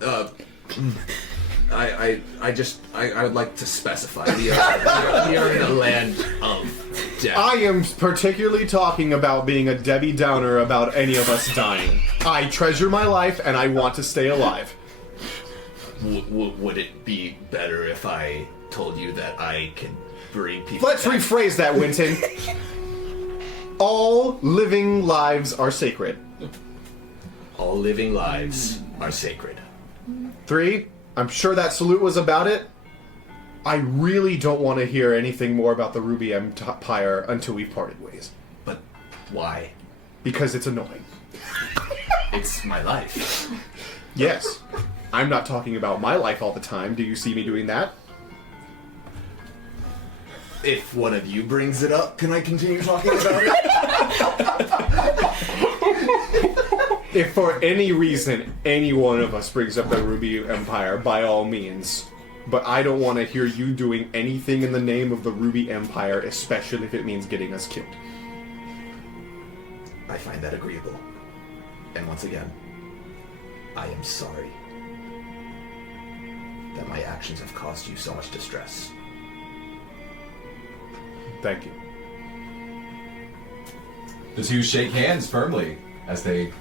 I would like to specify we are in a land of death. I am particularly talking about being a Debbie Downer about any of us dying. I treasure my life and I want to stay alive. Would it be better if I told you that I could bring people Let's back? rephrase that, Winton. All living lives are sacred. All living lives are sacred. 3, I'm sure that salute was about it. I really don't want to hear anything more about the Ruby Empire until we've parted ways. But why? Because it's annoying. It's my life. Yes. I'm not talking about my life all the time. Do you see me doing that? If one of you brings it up, can I continue talking about it? If for any reason any one of us brings up the Ruby Empire, by all means. But I don't want to hear you doing anything in the name of the Ruby Empire, especially if it means getting us killed. I find that agreeable. And once again, I am sorry that my actions have caused you so much distress. Thank you. The two shake hands firmly as they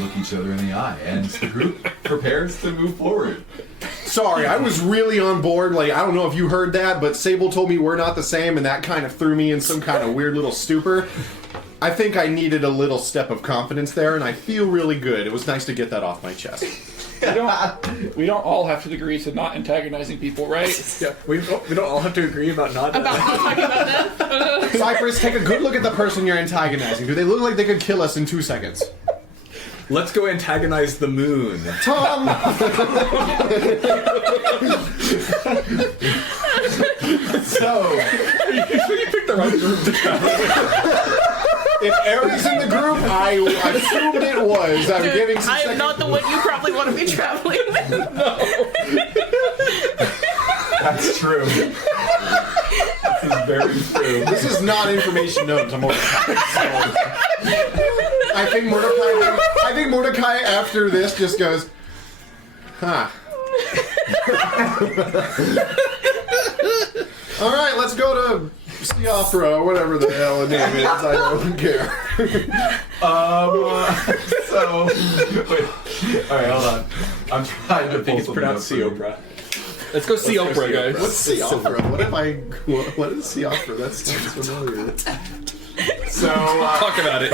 look each other in the eye, and the group prepares to move forward. Sorry, I was really on board. Like, I don't know if you heard that, but Sable told me we're not the same, and that kind of threw me in some kind of weird little stupor. I think I needed a little step of confidence there, and I feel really good. It was nice to get that off my chest. We don't all have to agree to not antagonizing people, right? Yeah, we don't all have to agree about not About not talking about death? Cypress, take a good look at the person you're antagonizing. Do they look like they could kill us in 2 seconds? Let's go antagonize the moon. Tom! So, You picked the right group to travel. If Eri's in the group, I assumed it was. I'm Dude, giving some I am second... not the one you probably want to be traveling with. that's true. This is very true. This is not information known to Mordecai. So I think Mordecai after this just goes, huh. Alright, let's go to Siafra or whatever the hell the name is. I don't care. So, wait. Alright, hold on. I'm trying to I think it's pronounced Siopra. Let's go see Oprah, guys. What's Siafra? What is Siafra? That sounds familiar. So, Talk about it.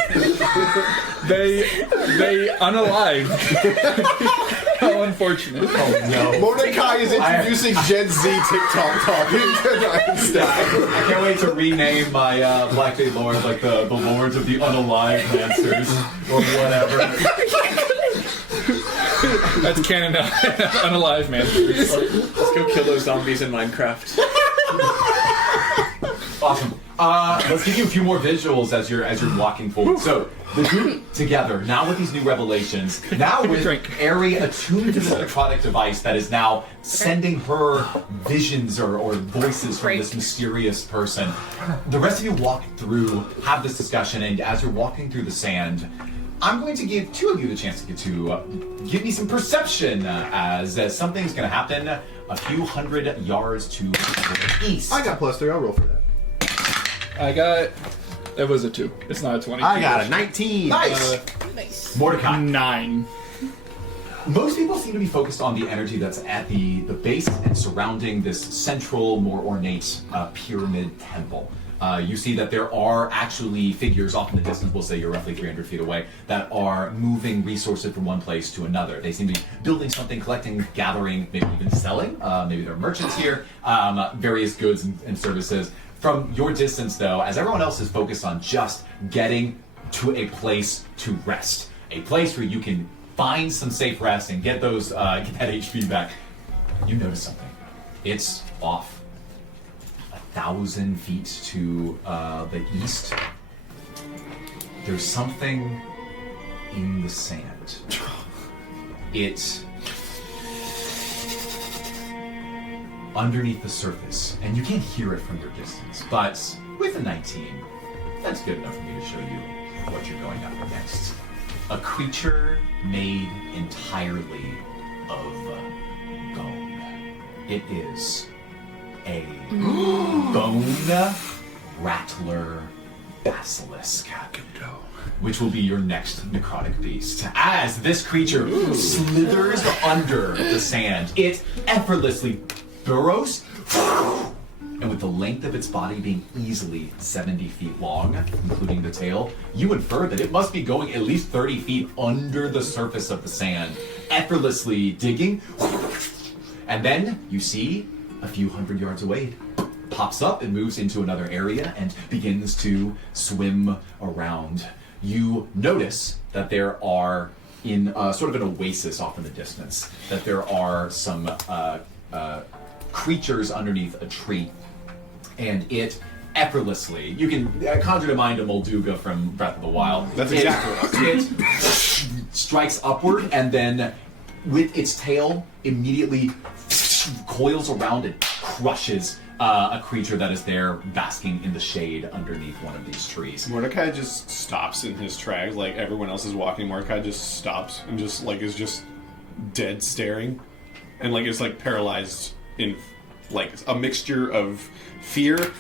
They unalived. How unfortunate. oh no. Mordecai is introducing Gen Z TikTok talking to Einstein. I can't wait to rename my Black Jade Lords like the Lords of the Unalive Monsters or whatever. That's canon now. Unalive, man. Let's go kill those zombies in Minecraft. Awesome. Let's give you a few more visuals as you're walking forward. So the group together now with these new revelations. Now with Eri attuned to this necrotic device that is now sending her visions or voices from this mysterious person. The rest of you walk through, have this discussion, and as you're walking through the sand, I'm going to give two of you the chance to get to give me some perception as something's going to happen a few hundred yards to the east. I got +3. I'll roll for that. It was a 2. It's not a 20. I got a 19. Nice. Nice. Mordecai. 9. Most people seem to be focused on the energy that's at the base and surrounding this central, more ornate pyramid temple. You see that there are actually figures off in the distance, we'll say you're roughly 300 feet away, that are moving resources from one place to another. They seem to be building something, collecting, gathering, maybe even selling. Maybe there are merchants here, various goods and services. From your distance, though, as everyone else is focused on just getting to a place to rest, a place where you can find some safe rest and get those get that HP back, you notice something. It's off 1,000 feet to the east. There's something in the sand. It's underneath the surface, and you can't hear it from your distance, but with a 19, that's good enough for me to show you what you're going up against. A creature made entirely of bone. It is a Bone Rattler Basilisk, which will be your next necrotic beast. As this creature slithers under the sand, it effortlessly burrows, and with the length of its body being easily 70 feet long, including the tail, you infer that it must be going at least 30 feet under the surface of the sand, effortlessly digging, and then you see a few hundred yards away, pops up and moves into another area and begins to swim around. You notice that there are, in sort of an oasis off in the distance, that there are some creatures underneath a tree, and it effortlessly, you can conjure to mind a Molduga from Breath of the Wild. That's exactly what I was It strikes upward, and then with its tail immediately coils around and crushes a creature that is there basking in the shade underneath one of these trees. Mordecai just stops in his tracks, like everyone else is walking. Mordecai just stops and just like is just dead staring, and like is like paralyzed in like a mixture of fear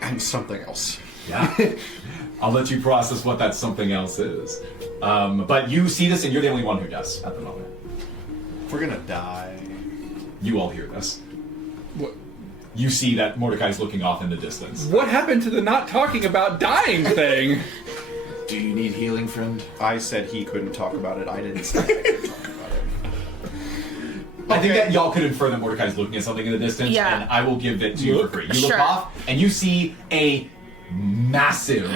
and something else. Yeah, I'll let you process what that something else is. But you see this, and you're the only one who does at the moment. We're gonna die. You all hear this. What? You see that Mordecai's looking off in the distance. What happened to the not talking about dying thing? Do you need healing, friend? I said he couldn't talk about it. I didn't say I could talk about it. I think that y'all could infer that Mordecai's looking at something in the distance, Yeah. and I will give it to you for free. You look Sure. off, and you see a massive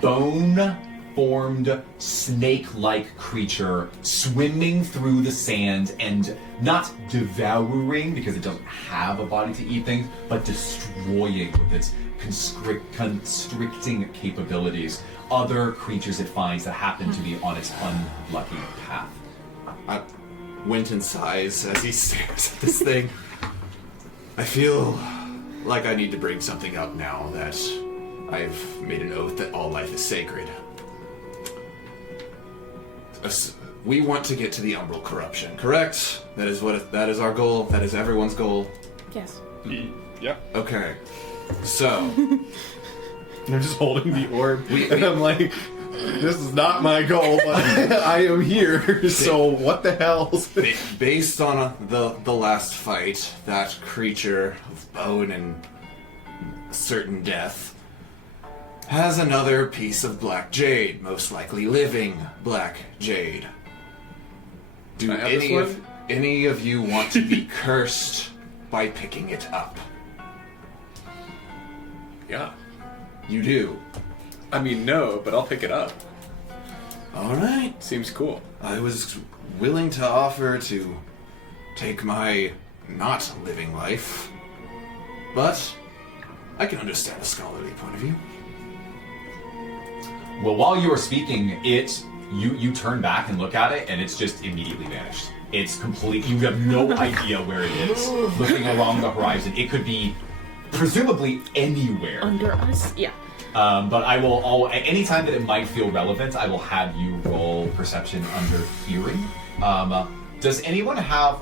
bone-formed, snake-like creature swimming through the sand and not devouring, because it doesn't have a body to eat things, but destroying with its constricting capabilities other creatures it finds that happen to be on its unlucky path. Winton sighs as he stares at this thing. I feel like I need to bring something up now that I've made an oath that all life is sacred. We want to get to the Umbral corruption, correct? That is our goal. That is everyone's goal. Yes. Yeah. Okay. So, I'm just holding the orb, and I'm like, this is not my goal, but I am here, so what the hell? based on the last fight, that creature of bone and certain death has another piece of black jade, most likely living black jade. Do Can I have this one? any of you want to be cursed by picking it up? Yeah. You do. I mean, no, but I'll pick it up. All right. Seems cool. I was willing to offer to take my not living life, but I can understand a scholarly point of view. Well, while you are speaking, you turn back and look at it, and it's just immediately vanished. It's complete. You have no idea where it is. Looking along the horizon, it could be presumably anywhere. Under us? Yeah. But I will, anytime that it might feel relevant, I will have you roll perception under hearing. Does anyone have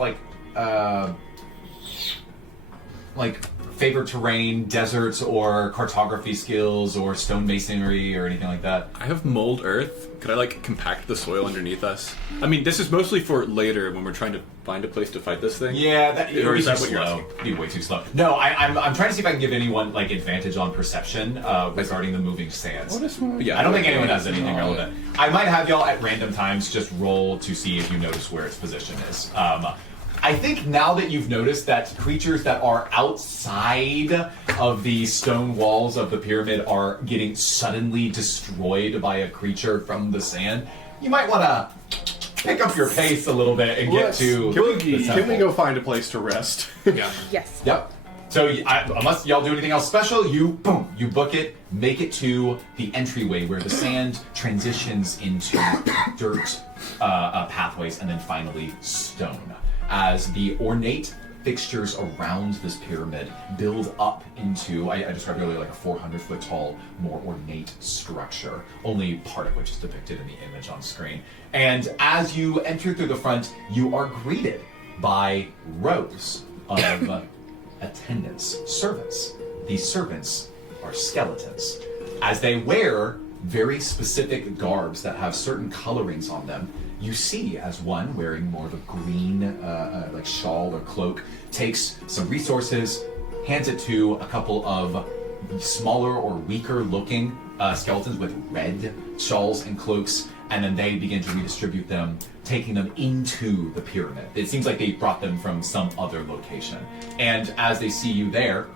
favorite terrain, deserts, or cartography skills, or stonemasonry, or anything like that? I have mold earth. Could I compact the soil underneath us? I mean, this is mostly for later when we're trying to find a place to fight this thing. Yeah, Or is that too what you're slow. asking? It'd be way too slow. No, I'm trying to see if I can give anyone advantage on perception regarding the moving sands. Yeah, I don't think anyone has anything relevant. I might have y'all at random times just roll to see if you notice where its position is. I think now that you've noticed that creatures that are outside of the stone walls of the pyramid are getting suddenly destroyed by a creature from the sand, you might want to pick up your pace a little bit and get to the Can we go find a place to rest? Yeah. Yes. Yep. So unless y'all do anything else special, you book it, make it to the entryway where the sand transitions into dirt pathways, and then finally stone. As the ornate fixtures around this pyramid build up into, I described earlier, like a 400-foot tall, more ornate structure, only part of which is depicted in the image on screen. And as you enter through the front, you are greeted by rows of attendants, servants. These servants are skeletons. As they wear very specific garbs that have certain colorings on them, you see as one wearing more of a green shawl or cloak takes some resources, hands it to a couple of smaller or weaker looking skeletons with red shawls and cloaks, and then they begin to redistribute them, taking them into the pyramid. It seems like they brought them from some other location. And as they see you there,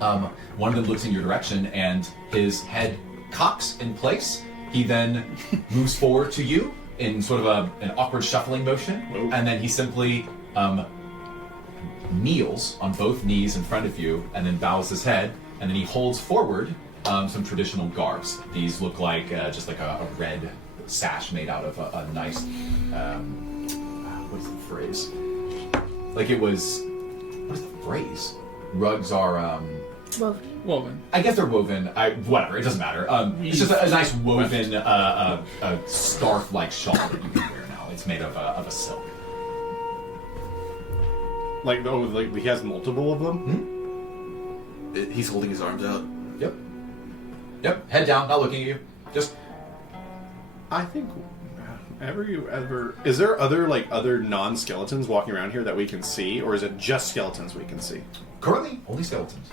one of them looks in your direction and his head cocks in place. He then moves forward to you in sort of an awkward shuffling motion, and then he simply kneels on both knees in front of you, and then bows his head, and then he holds forward some traditional garbs. These look like just like a red sash made out of a nice, what is the phrase? Like it was, what is the phrase? Rugs are, Woven. I guess they're woven. Whatever, it doesn't matter. It's just a nice woven scarf-like shawl that you can wear now. It's made of a silk. He has multiple of them? He's holding his arms out. Yep. Head down, not looking at you. Just. I think. Is there other non-skeletons walking around here that we can see, or is it just skeletons we can see? Currently, only skeletons.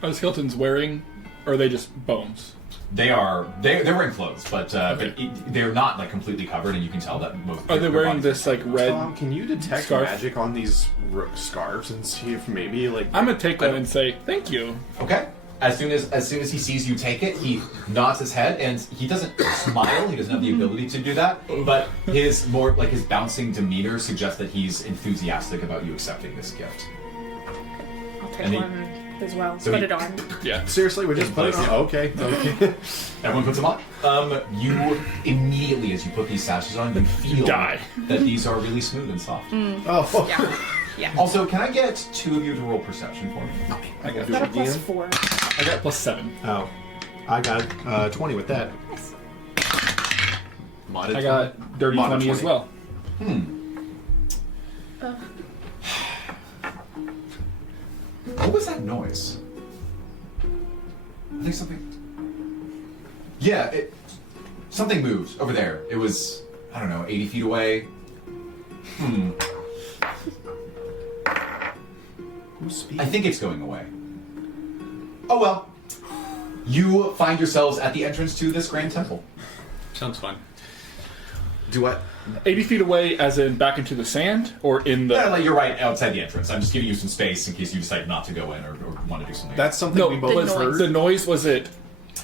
Are the skeletons wearing, or are they just bones? They're wearing clothes, but they're not completely covered, and you can tell that most. Are they wearing this red? Tom, can you detect scarf? magic on these scarves and see if maybe I'm gonna take one and say thank you. Okay. As soon as he sees you take it, he nods his head, and he doesn't smile. He doesn't have the ability to do that, but his his bouncing demeanor suggests that he's enthusiastic about you accepting this gift. I'll take one as well. So Put he- it on. Yeah. seriously, we just put it on. Yeah. Okay. Everyone puts them on. You immediately, as you put these sashes on, you feel Die. that these are really smooth and soft. Oh, Yeah. Yeah. Also, can I get two of you to roll perception for me? I got I've got a +4. I got +7. Oh, I got 20 with that. Modded I got dirty Modern 20 as 20. well. What was that noise? I think something. Yeah, something moved over there. It was, I don't know, 80 feet away. Who's speaking? I think it's going away. Oh well. You find yourselves at the entrance to this grand temple. Sounds fun. Do what? 80 feet away, as in back into the sand, or in the. Yeah, you're right outside the entrance. I'm just giving you some space in case you decide not to go in or want to do something. That's something No, we both was heard. the noise was it?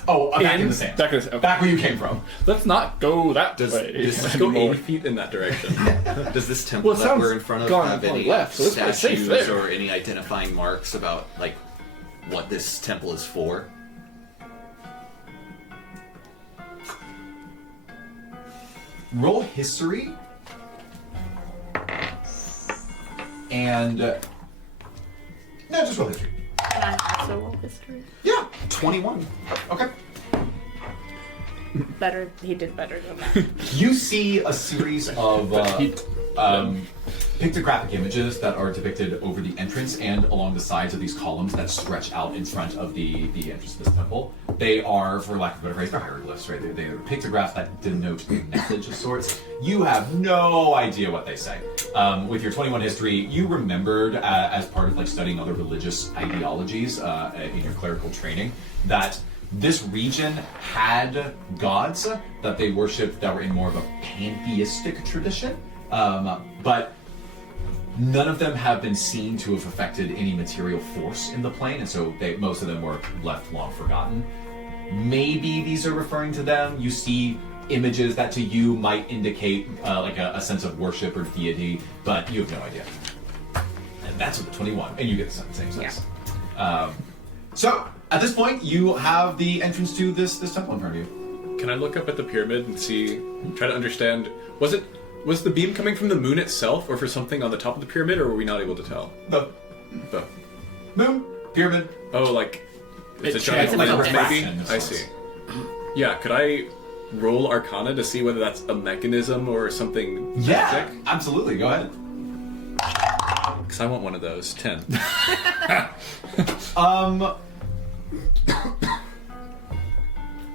back in the sand. Back in the sand. Okay. Back where you came from. Let's not go that Does way. Let's go 80 feet in that direction. Does this temple Well, it that sounds we're in front of gone have on any left, so it's pretty safe statues there. or any identifying marks about what this temple is for? Roll history. And no, just roll history. Can I also roll history? Yeah, 21. Okay. Better. He did better than that. You see a series of pictographic images that are depicted over the entrance and along the sides of these columns that stretch out in front of the entrance of this temple. They are, for lack of a better phrase, they're hieroglyphs, right? They're pictographs that denote a message of sorts. You have no idea what they say. With your 21 history, you remembered as part of like studying other religious ideologies in your clerical training that this region had gods that they worshipped that were in more of a pantheistic tradition, but none of them have been seen to have affected any material force in the plane, and so most of them were left long forgotten. Maybe these are referring to them. You see images that to you might indicate like a sense of worship or deity, but you have no idea. And that's with the 21, and you get the same sense. Yeah. So, at this point, you have the entrance to this temple in front of you. Can I look up at the pyramid and try to understand, was the beam coming from the moon itself or for something on the top of the pyramid, or were we not able to tell? Both. Moon, pyramid. Oh, like it's a changes giant lens, the maybe? I see. Yeah, could I roll Arcana to see whether that's a mechanism or something magic? Yeah, absolutely. Go ahead. Because I want one of those. 10.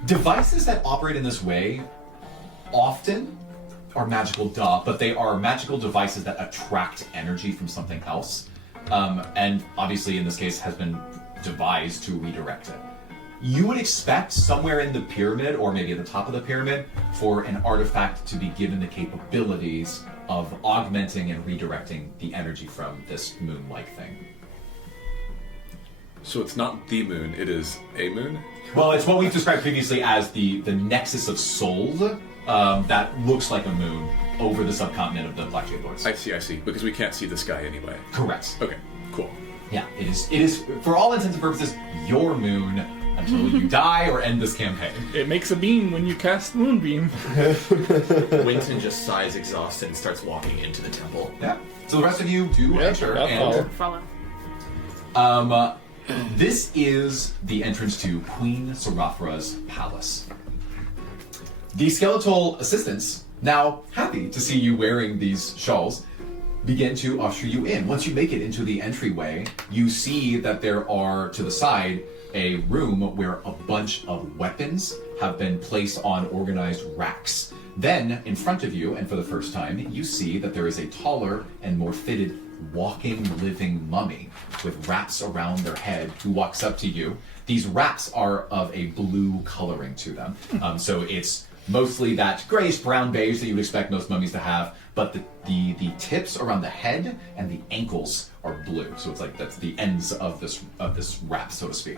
Devices that operate in this way often are magical, but they are magical devices that attract energy from something else. And obviously, in this case, has been devised to redirect it. You would expect somewhere in the pyramid, or maybe at the top of the pyramid, for an artifact to be given the capabilities of augmenting and redirecting the energy from this moon-like thing. So it's not the moon, it is a moon? Well, it's what we've described previously as the nexus of souls that looks like a moon over the subcontinent of the Black Jade Lords. I see, because we can't see the sky anyway. Correct. Okay, cool. Yeah, it is, for all intents and purposes, your moon until you die or end this campaign. It makes a beam when you cast Moonbeam. Winton just sighs exhausted and starts walking into the temple. Yeah. So the rest of you do enter. I'll Follow. This is the entrance to Queen Seraphra's palace. The skeletal assistants, now happy to see you wearing these shawls, begin to usher you in. Once you make it into the entryway, you see that there are, to the side, a room where a bunch of weapons have been placed on organized racks. Then, in front of you, and for the first time, you see that there is a taller and more fitted walking, living mummy with wraps around their head who walks up to you. These wraps are of a blue coloring to them. So it's mostly that grayish brown beige that you would expect most mummies to have, but the tips around the head and the ankles are blue. So it's like that's the ends of this wrap, so to speak.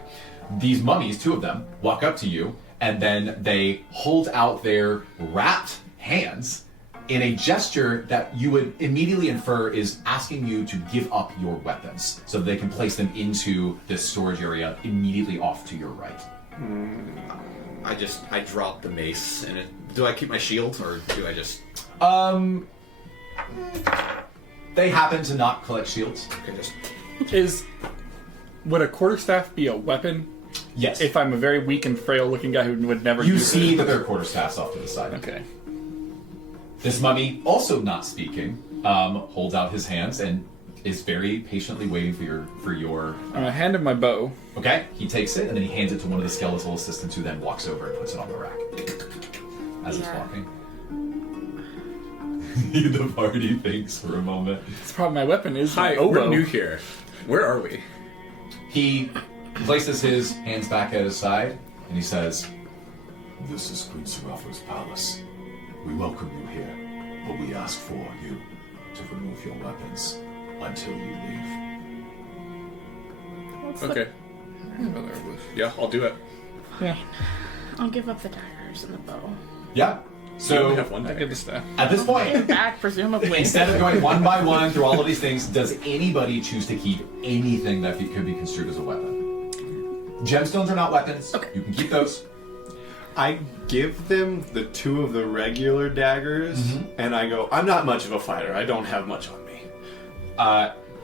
These mummies, two of them, walk up to you, and then they hold out their wrapped hands in a gesture that you would immediately infer is asking you to give up your weapons so that they can place them into this storage area immediately off to your right. I drop the mace, and do I keep my shield, or do I just... They happen to not collect shields. Okay, Would a quarterstaff be a weapon? Yes. If I'm a very weak and frail looking guy who would never You use see it. that there are quarterstaffs off to the side. Okay. This mummy, also not speaking, holds out his hands and is very patiently waiting for your. I'm gonna hand him my bow. Okay, he takes it and then he hands it to one of the skeletal assistants, who then walks over and puts it on the rack as it's walking. The party thinks for a moment. It's probably my weapon is Hi, my oboe. we're new here. Where are we? He places his hands back at his side and he says, "This is Queen Seraphra's palace. We welcome you here, but we ask for you to remove your weapons until you leave." Okay. Yeah, I'll do it. Yeah. I'll give up the daggers and the bow. Yeah. You only So have one I dagger. get the staff. at this point, Back, presumably. instead of going one by one through all of these things, does anybody choose to keep anything that could be construed as a weapon? Gemstones are not weapons. Okay. You can keep those. I give them the 2 of the regular daggers, and I go, I'm not much of a fighter. I don't have much on me.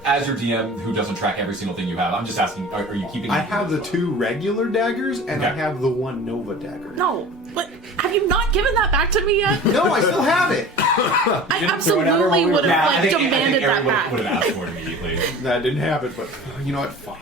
As your DM, who doesn't track every single thing you have, I'm just asking, are you keeping... I have the 2 regular daggers, and I Okay. have the 1 Nova dagger. No, but have you not given that back to me yet? No, I still have it. I throw it at her while absolutely we were- would have Yeah, I like think demanded Eri that back. would have asked for it immediately. That didn't happen, but you know what? Fine.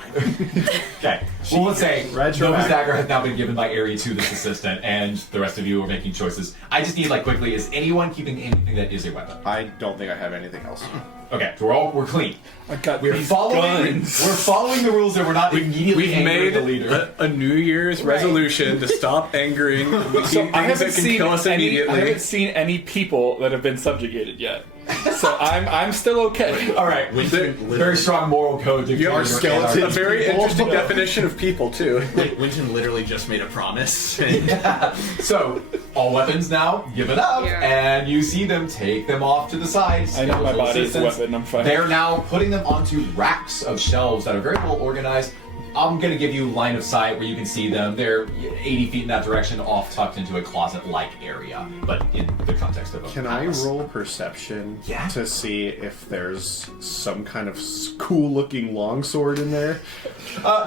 Okay. Well, let's say Nova's Retroactive. dagger has now been given by Eri to this assistant, and the rest of you are making choices. I just need, like, quickly, is anyone keeping anything that is a weapon? I don't think I have anything else. Okay, so we're clean. I got We're these following guns. We're following the rules, and we're not immediately We've angering made the leader. a New Year's resolution to stop angering So things I haven't that can seen kill us any. I immediately. haven't seen any people that have been subjugated yet. So I'm still okay. All right, very strong moral code. You are skeleton. a very interesting definition of people too. Winton literally just made a promise. So, all weapons now given up, Yeah. and you see them take them off to the side. I know my Skeletal body is a assistants. weapon. I'm fine. They're now putting them onto racks of shelves that are very well organized. I'm going to give you line of sight where you can see them. They're 80 feet in that direction, off tucked into a closet-like area, but in the context of a Can I palace. roll perception Yeah. to see if there's some kind of cool-looking longsword in there?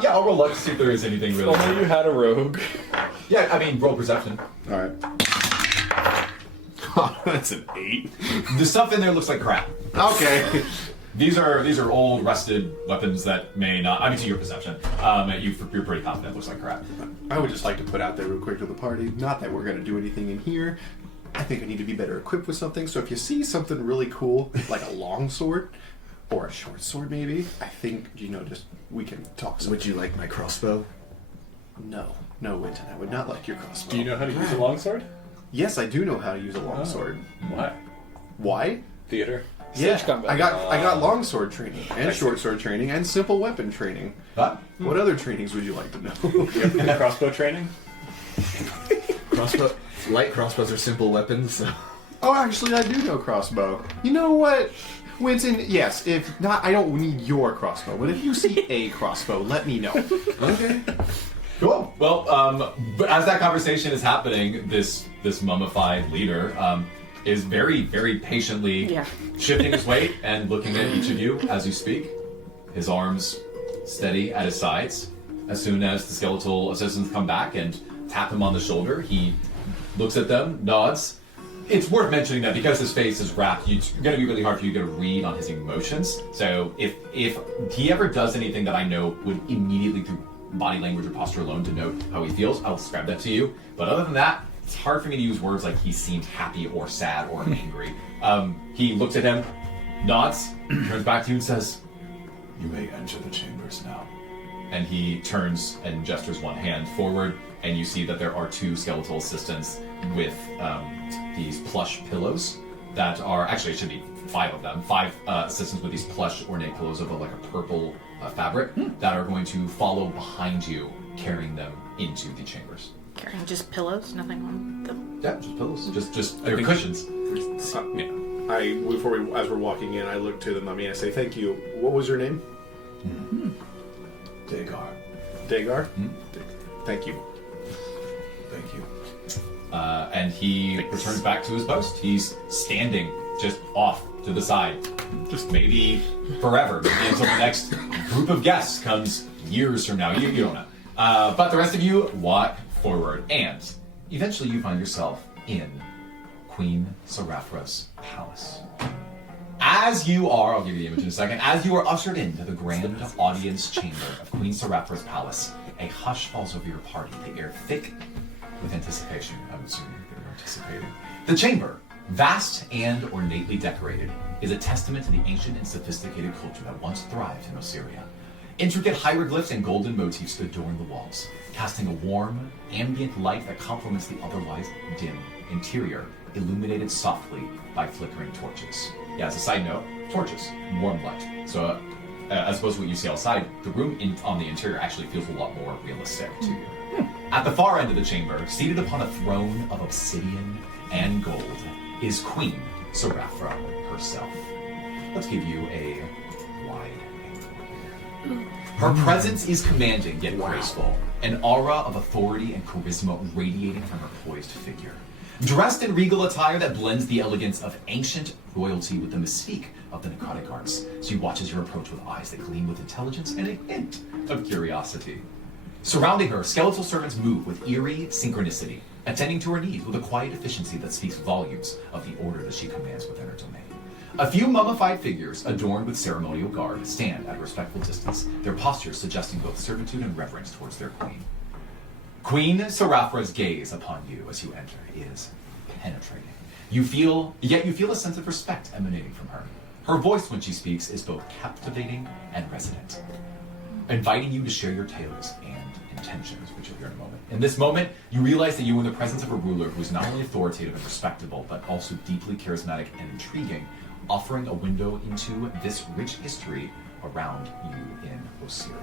Yeah, I'll roll luck to see if there is anything really. Only you had a rogue. Yeah, I mean, roll perception. All right. That's an 8. The stuff in there looks like crap. Okay. These are old, rusted weapons that may not. I mean, to your perception, you're pretty confident it looks like crap. I would just like to put out there real quick to the party, not that we're going to do anything in here. I think I need to be better equipped with something, so if you see something really cool, like a long sword, or a short sword maybe, I think, just we can talk some. Would you like my crossbow? No, Winton, I would not like your crossbow. Do you know how to use a longsword? Yes, I do know how to use a longsword. Why? Why? Theater. Yeah, Stage combat. I got longsword training, and short sword training, and simple weapon training. But What other trainings would you like to know? The crossbow training. Crossbow. Light crossbows are simple weapons. So. Oh, actually, I do know crossbow. You know what, Winston? Yes, if not, I don't need your crossbow, but if you see a crossbow, let me know. Okay. cool. Well, but as that conversation is happening, this mummified leader is very, very patiently Yeah. shifting his weight and looking at each of you as you speak. His arms steady at his sides. As soon as the skeletal assistants come back and tap him on the shoulder, he looks at them, nods. It's worth mentioning that because his face is wrapped, it's going to be really hard for you to read on his emotions. So if he ever does anything that I know would immediately, through body language or posture alone, to note how he feels, I'll describe that to you. But other than that, it's hard for me to use words like he seemed happy or sad or angry. He looks at him, nods, turns back to you and says, "You may enter the chambers now." And he turns and gestures one hand forward, and you see that there are 2 skeletal assistants with these plush pillows that are, actually it should be 5 of them, 5 assistants with these plush ornate pillows of like a purple fabric that are going to follow behind you, carrying them into the chambers. Carrying just pillows, nothing on them. Yeah, just pillows, just they're cushions. Before as we're walking in, I look to the mummy. I say, "Thank you. What was your name?" Dagar. Dagar. Thank you. Thank you. And he returns back to his post. He's standing just off to the side, just maybe forever, maybe until the next group of guests comes years from now. You don't know. But the rest of you walk forward, and eventually you find yourself in Queen Seraphra's palace. As you are, I'll give you the image in a second, as you are ushered into the grand audience chamber of Queen Seraphra's palace, a hush falls over your party, the air thick with anticipation. I'm assuming you're anticipating. The chamber, vast and ornately decorated, is a testament to the ancient and sophisticated culture that once thrived in Osiria. Intricate hieroglyphs and golden motifs adorn the walls, casting a warm, ambient light that complements the otherwise dim interior, illuminated softly by flickering torches. Yeah, as a side note, torches, warm light. So, as opposed to what you see outside, the room on the interior actually feels a lot more realistic to you. At the far end of the chamber, seated upon a throne of obsidian and gold, is Queen Seraphra herself. Let's give you a wide angle here. Her presence is commanding yet graceful, an aura of authority and charisma radiating from her poised figure. Dressed in regal attire that blends the elegance of ancient royalty with the mystique of the necrotic arts, she watches your approach with eyes that gleam with intelligence and a hint of curiosity. Surrounding her, skeletal servants move with eerie synchronicity, attending to her needs with a quiet efficiency that speaks volumes of the order that she commands within her domain. A few mummified figures, adorned with ceremonial garb, stand at a respectful distance, their postures suggesting both servitude and reverence towards their queen. Queen Seraphra's gaze upon you as you enter is penetrating. You feel a sense of respect emanating from her. Her voice when she speaks is both captivating and resonant, inviting you to share your tales and intentions, which you'll hear in a moment. In this moment, you realize that you are in the presence of a ruler who is not only authoritative and respectable, but also deeply charismatic and intriguing, offering a window into this rich history around you in Osiria.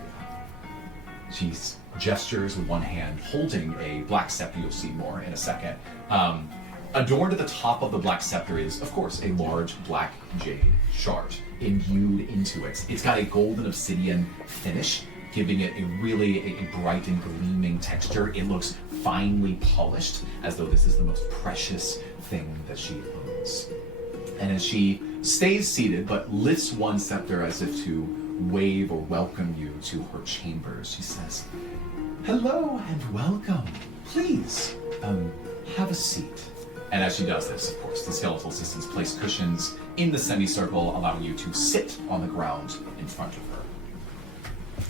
She gestures with one hand, holding a black scepter. You'll see more in a second. Adorned at the top of the black scepter is, of course, a large black jade shard imbued into it. It's got a golden obsidian finish, giving it a bright and gleaming texture. It looks finely polished, as though this is the most precious thing that she owns. And as she stays seated, but lifts one scepter as if to wave or welcome you to her chambers, she says, "Hello and welcome. Please, have a seat." And as she does this, of course, the skeletal assistants place cushions in the semicircle, allowing you to sit on the ground in front of her.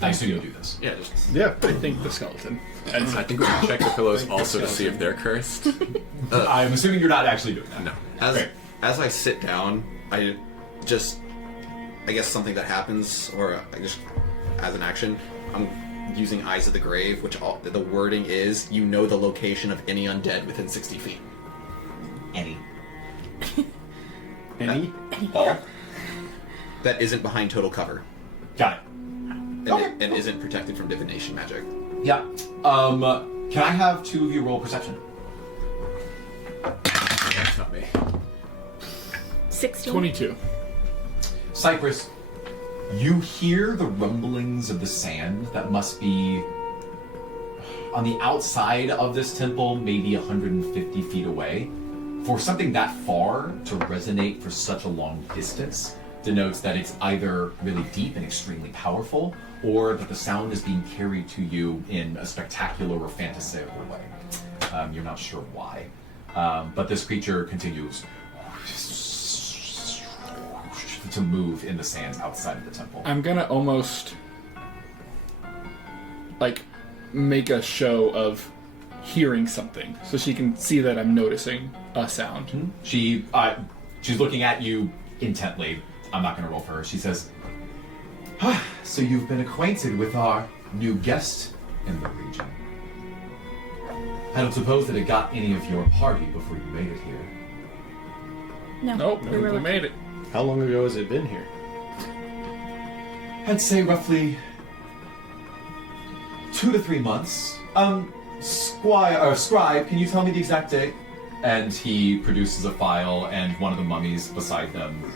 I assume you'll do this. Yeah, just Yeah, I think the skeleton. And I think we can check the pillows also to see if they're cursed. I'm assuming you're not actually doing that. no. Okay. As I sit down, I guess something that happens, or I just as an action, I'm using Eyes of the Grave, which the wording is, you know the location of any undead within 60 feet. Any. Any? All. That isn't behind total cover. Got it. And, Okay. and isn't protected from divination magic. Yeah. Can I have two of you roll perception? That's not me. 16. 22. Cypress, you hear the rumblings of the sand that must be on the outside of this temple, maybe 150 feet away. For something that far to resonate for such a long distance denotes that it's either really deep and extremely powerful, or that the sound is being carried to you in a spectacular or fantastical way. You're not sure why. But this creature continues to move in the sands outside of the temple. I'm gonna almost make a show of hearing something so she can see that I'm noticing a sound. She's looking at you intently. I'm not going to roll for her. She says, "So you've been acquainted with our new guest in the region. I don't suppose that it got any of your party before you made it here." No. Nope, we were we made it. How long ago has it been here? I'd say roughly 2 to 3 months. Scribe, can you tell me the exact date? And he produces a file, and one of the mummies beside them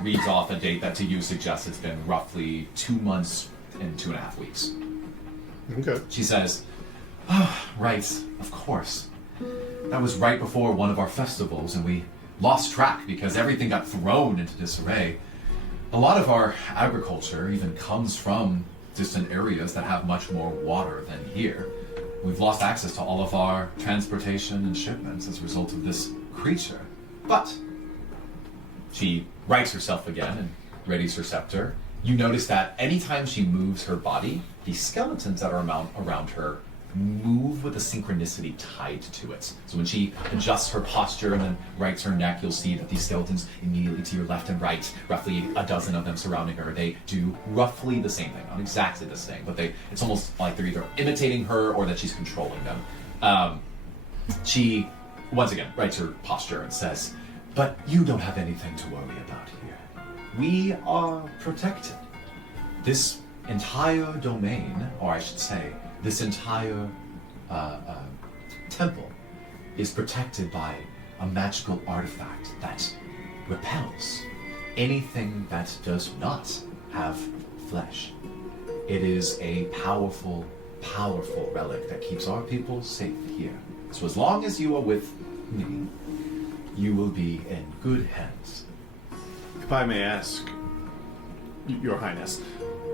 reads off a date that to you suggests it's been roughly 2 months and 2.5 weeks. Okay. She says, "Oh, right, of course. That was right before one of our festivals, and we lost track because everything got thrown into disarray. A lot of our agriculture even comes from distant areas that have much more water than here. We've lost access to all of our transportation and shipments as a result of this creature. But," she rights herself again and readies her scepter. You notice that anytime she moves her body, the skeletons that are around her move with a synchronicity tied to it. So when she adjusts her posture and then rights her neck, you'll see that these skeletons immediately to your left and right, roughly a dozen of them surrounding her, they do roughly the same thing. Not exactly the same, but it's almost like they're either imitating her or that she's controlling them. She, once again, rights her posture and says, "But you don't have anything to worry about here. We are protected. This entire domain, or I should say, this entire temple is protected by a magical artifact that repels anything that does not have flesh." It is a powerful, powerful relic that keeps our people safe here. So as long as you are with me, you will be in good hands. If I may ask, Your Highness.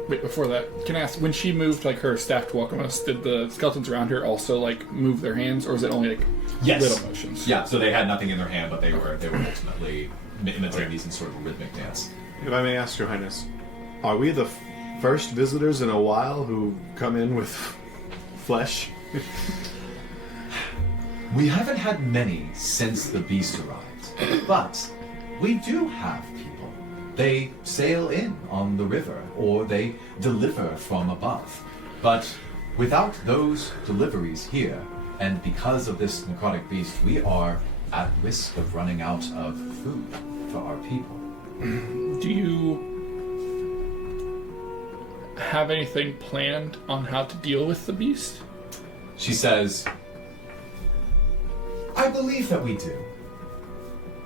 Wait, before that, can I ask, when she moved like her staff to welcome us, did the skeletons around her also like move their hands, or is it only like little motions? Yeah, so they had nothing in their hand, but they were ultimately imitating these in sort of a rhythmic dance. If I may ask, Your Highness, are we the first visitors in a while who come in with flesh? We haven't had many since the beast arrived, but we do have people. They sail in on the river, or they deliver from above. But without those deliveries here, and because of this necrotic beast, we are at risk of running out of food for our people. Do you have anything planned on how to deal with the beast? She says, I believe that we do.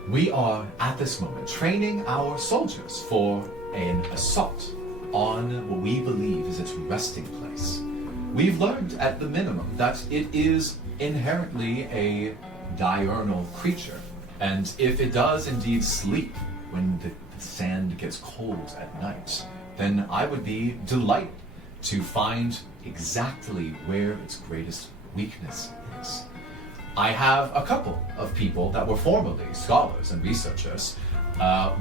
We are, at this moment, training our soldiers for an assault on what we believe is its resting place. We've learned, at the minimum, that it is inherently a diurnal creature, and if it does indeed sleep when the sand gets cold at night, then I would be delighted to find exactly where its greatest weakness is. I have a couple of people that were formerly scholars and researchers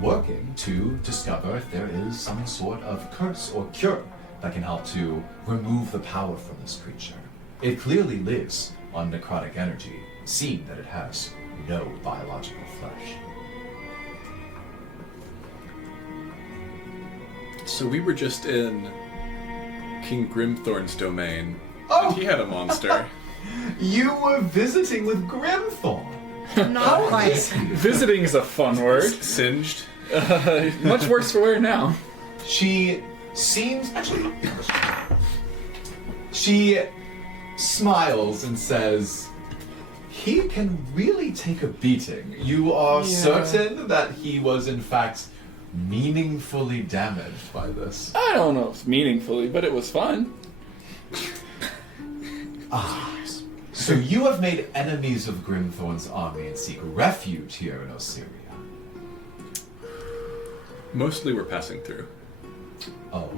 working to discover if there is some sort of curse or cure that can help to remove the power from this creature. It clearly lives on necrotic energy, seeing that it has no biological flesh. So we were just in King Grimthorn's domain, Oh! and he had a monster. You were visiting with Grimthorn. No. Visiting is a fun word. Singed. Much worse for wear now. She seems actually. She smiles and says, "He can really take a beating. You are certain that he was in fact meaningfully damaged by this?" I don't know if meaningfully, but it was fun. So you have made enemies of Grimthorn's army and seek refuge here in Osiria. Mostly we're passing through. Oh.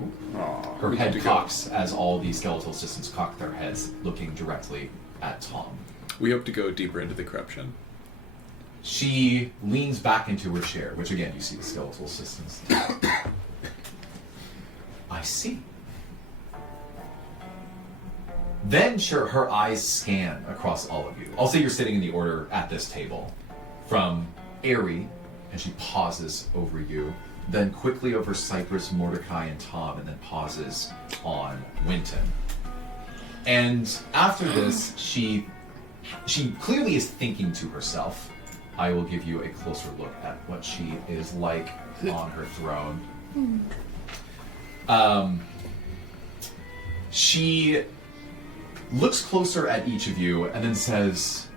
Her We head have to cocks as all the skeletal systems cock their heads, looking directly at Tom. We hope to go deeper into the corruption. She leans back into her chair, which again you see the skeletal systems. I see. Then her eyes scan across all of you. I'll say you're sitting in the order at this table. From Eri, and she pauses over you, then quickly over Cypress, Mordecai, and Tom, and then pauses on Winton. And after this, she clearly is thinking to herself. I will give you a closer look at what she is like on her throne. She looks closer at each of you and then says,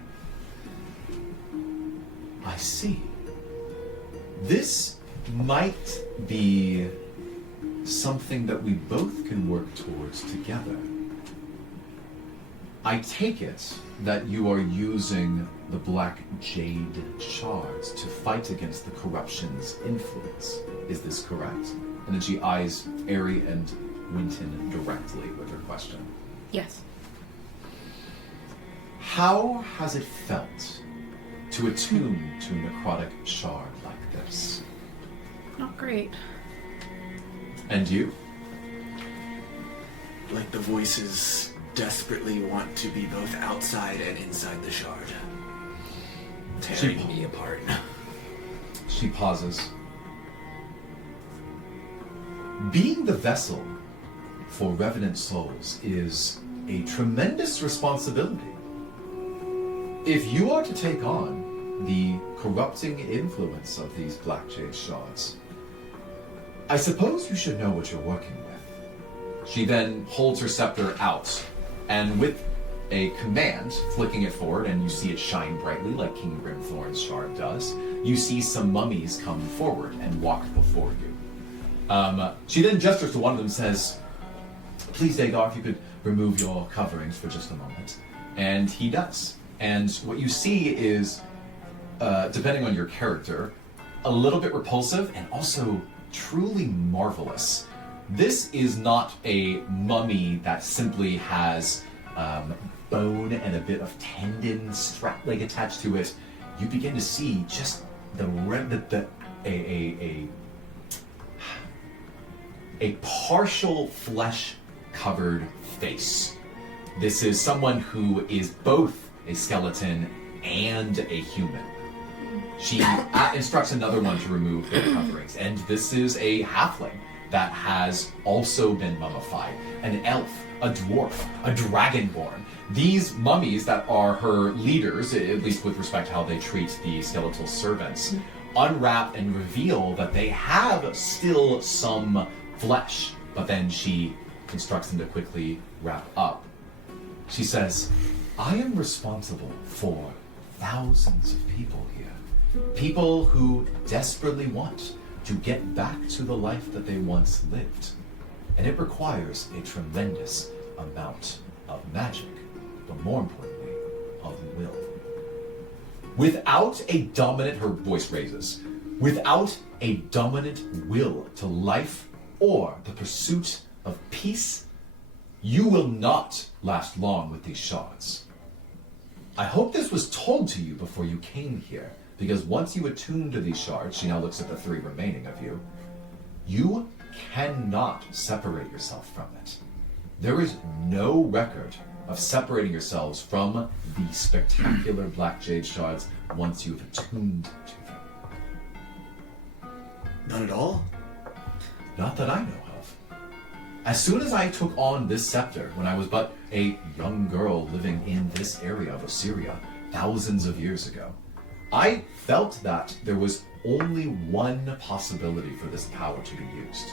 I see. This might be something that we both can work towards together. I take it that you are using the black jade shards to fight against the corruption's influence. Is this correct? And then she eyes Eri and Winton directly with her question. Yes. How has it felt to attune to a necrotic shard like this? Not great. And you? Like the voices desperately want to be both outside and inside the shard, tearing me apart. She pauses. Being the vessel for revenant souls is a tremendous responsibility. If you are to take on the corrupting influence of these black jade shards, I suppose you should know what you're working with. She then holds her scepter out, and with a command, flicking it forward, and you see it shine brightly like King Grimthorn's shard does, you see some mummies come forward and walk before you. She then gestures to one of them and says, please, Dagar, if you could remove your coverings for just a moment. And he does. And what you see is, depending on your character, a little bit repulsive and also truly marvelous. This is not a mummy that simply has bone and a bit of tendon strap leg attached to it. You begin to see just a partial flesh-covered face. This is someone who is both a skeleton and a human. She instructs another one to remove their coverings, and this is a halfling that has also been mummified. An elf, a dwarf, a dragonborn. These mummies that are her leaders, at least with respect to how they treat the skeletal servants, unwrap and reveal that they have still some flesh, but then she instructs them to quickly wrap up. She says, I am responsible for thousands of people here. People who desperately want to get back to the life that they once lived. And it requires a tremendous amount of magic, but more importantly, of will. Without a dominant, her voice raises, without a dominant will to life or the pursuit of peace, you will not last long with these shards. I hope this was told to you before you came here, because once you attune to these shards, she now looks at the 3 remaining of you, you cannot separate yourself from it. There is no record of separating yourselves from the spectacular black jade shards once you've attuned to them. None at all? Not that I know of. As soon as I took on this scepter, when I was but a young girl living in this area of Osiria, thousands of years ago, I felt that there was only one possibility for this power to be used.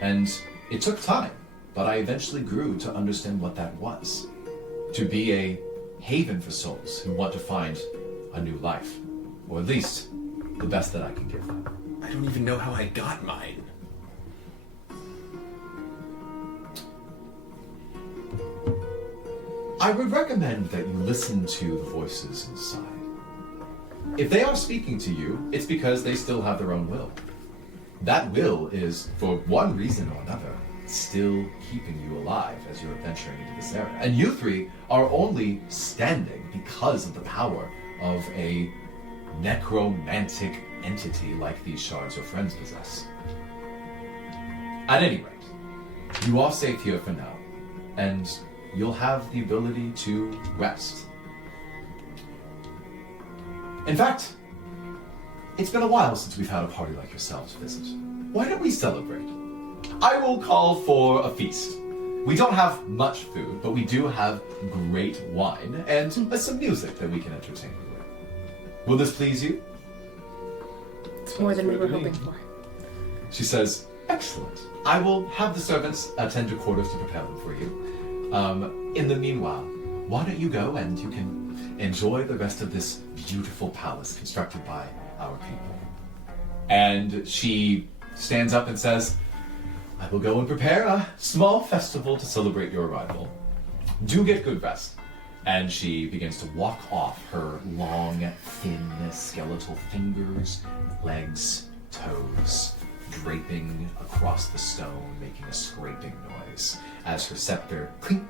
And it took time, but I eventually grew to understand what that was. To be a haven for souls who want to find a new life. Or at least, the best that I can give them. I don't even know how I got mine. I would recommend that you listen to the voices inside. If they are speaking to you, it's because they still have their own will. That will is, for one reason or another, still keeping you alive as you're venturing into this area. And you 3 are only standing because of the power of a necromantic entity like these shards your friends possess. At any rate, you are safe here for now, and you'll have the ability to rest. In fact, it's been a while since we've had a party like yourselves visit. Why don't we celebrate? I will call for a feast. We don't have much food, but we do have great wine and some music that we can entertain you with. Will this please you? It's more than we were hoping for. She says, excellent. I will have the servants attend to quarters to prepare them for you. In the meanwhile, why don't you go and you can enjoy the rest of this beautiful palace constructed by our people. And she stands up and says, I will go and prepare a small festival to celebrate your arrival. Do get good rest. And she begins to walk off, her long, thin, skeletal fingers, legs, toes, draping across the stone, making a scraping noise, as her scepter clink,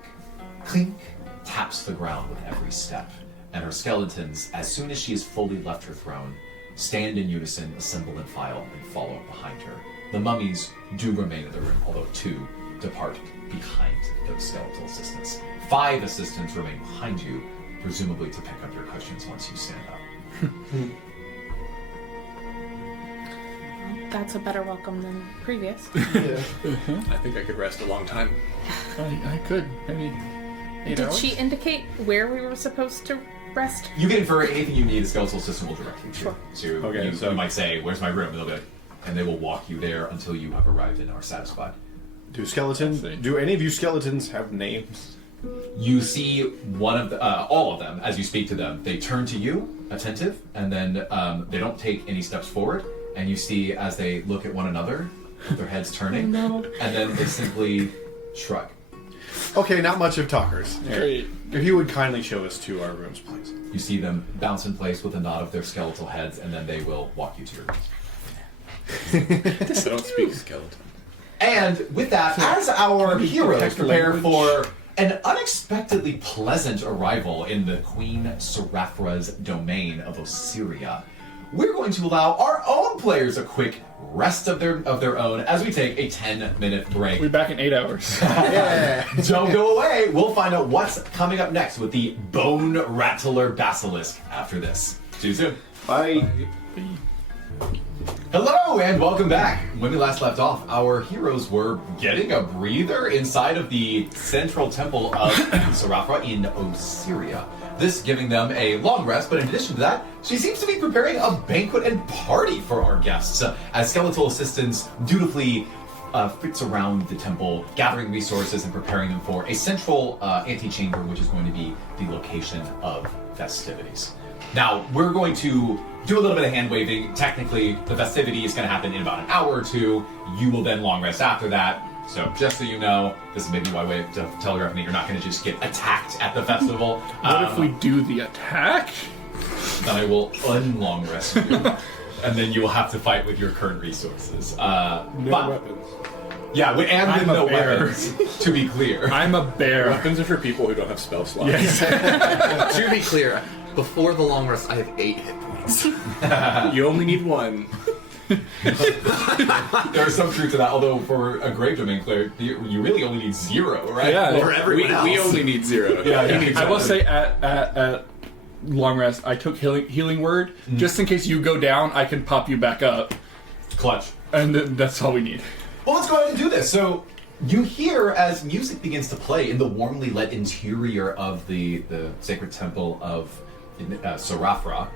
clink, taps the ground with every step. And her skeletons, as soon as she has fully left her throne, stand in unison, assemble in file, and follow behind her. The mummies do remain in the room, although 2 depart behind those skeletal assistants. 5 assistants remain behind you, presumably to pick up your cushions once you stand up. That's a better welcome than previous. I think I could rest a long time. I could, maybe 8 Did hours? she indicate where we were supposed to rest? You can infer anything you need, the skeletal assistant will direct you to. Sure. So Okay, you so- might say, where's my room? And they'll be like, and they will walk you there until you have arrived and are satisfied. Do any of you skeletons have names? You see one of the, all of them, as you speak to them, they turn to you, attentive, and then they don't take any steps forward, and you see as they look at one another, their heads turning, No. and then they simply shrug. Okay, not much of talkers. Great. If you would kindly show us to our rooms, please. You see them bounce in place with a nod of their skeletal heads, and then they will walk you to your rooms. I don't speak skeleton. And with that, as our heroes protect prepare language? for an unexpectedly pleasant arrival in the Queen Seraphra's domain of Osiria, we're going to allow our own players a quick rest of their own as we take a 10-minute break. We'll be back in 8 hours. Don't go away. We'll find out what's coming up next with the Bone Rattler Basilisk after this. See you soon. Bye. Hello and welcome back. When we last left off, our heroes were getting a breather inside of the central temple of Seraphra in Osiria. This giving them a long rest, but in addition to that, she seems to be preparing a banquet and party for our guests, as skeletal assistants dutifully fits around the temple, gathering resources and preparing them for a central antechamber, which is going to be the location of festivities. Now, we're going to do a little bit of hand waving. Technically, the festivity is going to happen in about an hour or two. You will then long rest after that. So, just so you know, this is maybe my way of telegraphing that you're not going to just get attacked at the festival. What if we do the attack? Then I will unlong rest you, and then you will have to fight with your current resources. No weapons. Yeah, and I'm with a no bear. weapons, to be clear. I'm a bear. Weapons are for people who don't have spell slots. To be clear, before the long rest, I have 8 hit points. You only need 1. There's some truth to that, although for a Grave Domain cleric, you really only need 0, right? Yeah. For everyone else. We only need 0. Yeah, I will say at long rest, I took healing word just in case you go down. I can pop you back up, Clutch. and then that's all we need. Well, let's go ahead and do this. So, you hear as music begins to play in the warmly lit interior of the sacred temple of Seraphra,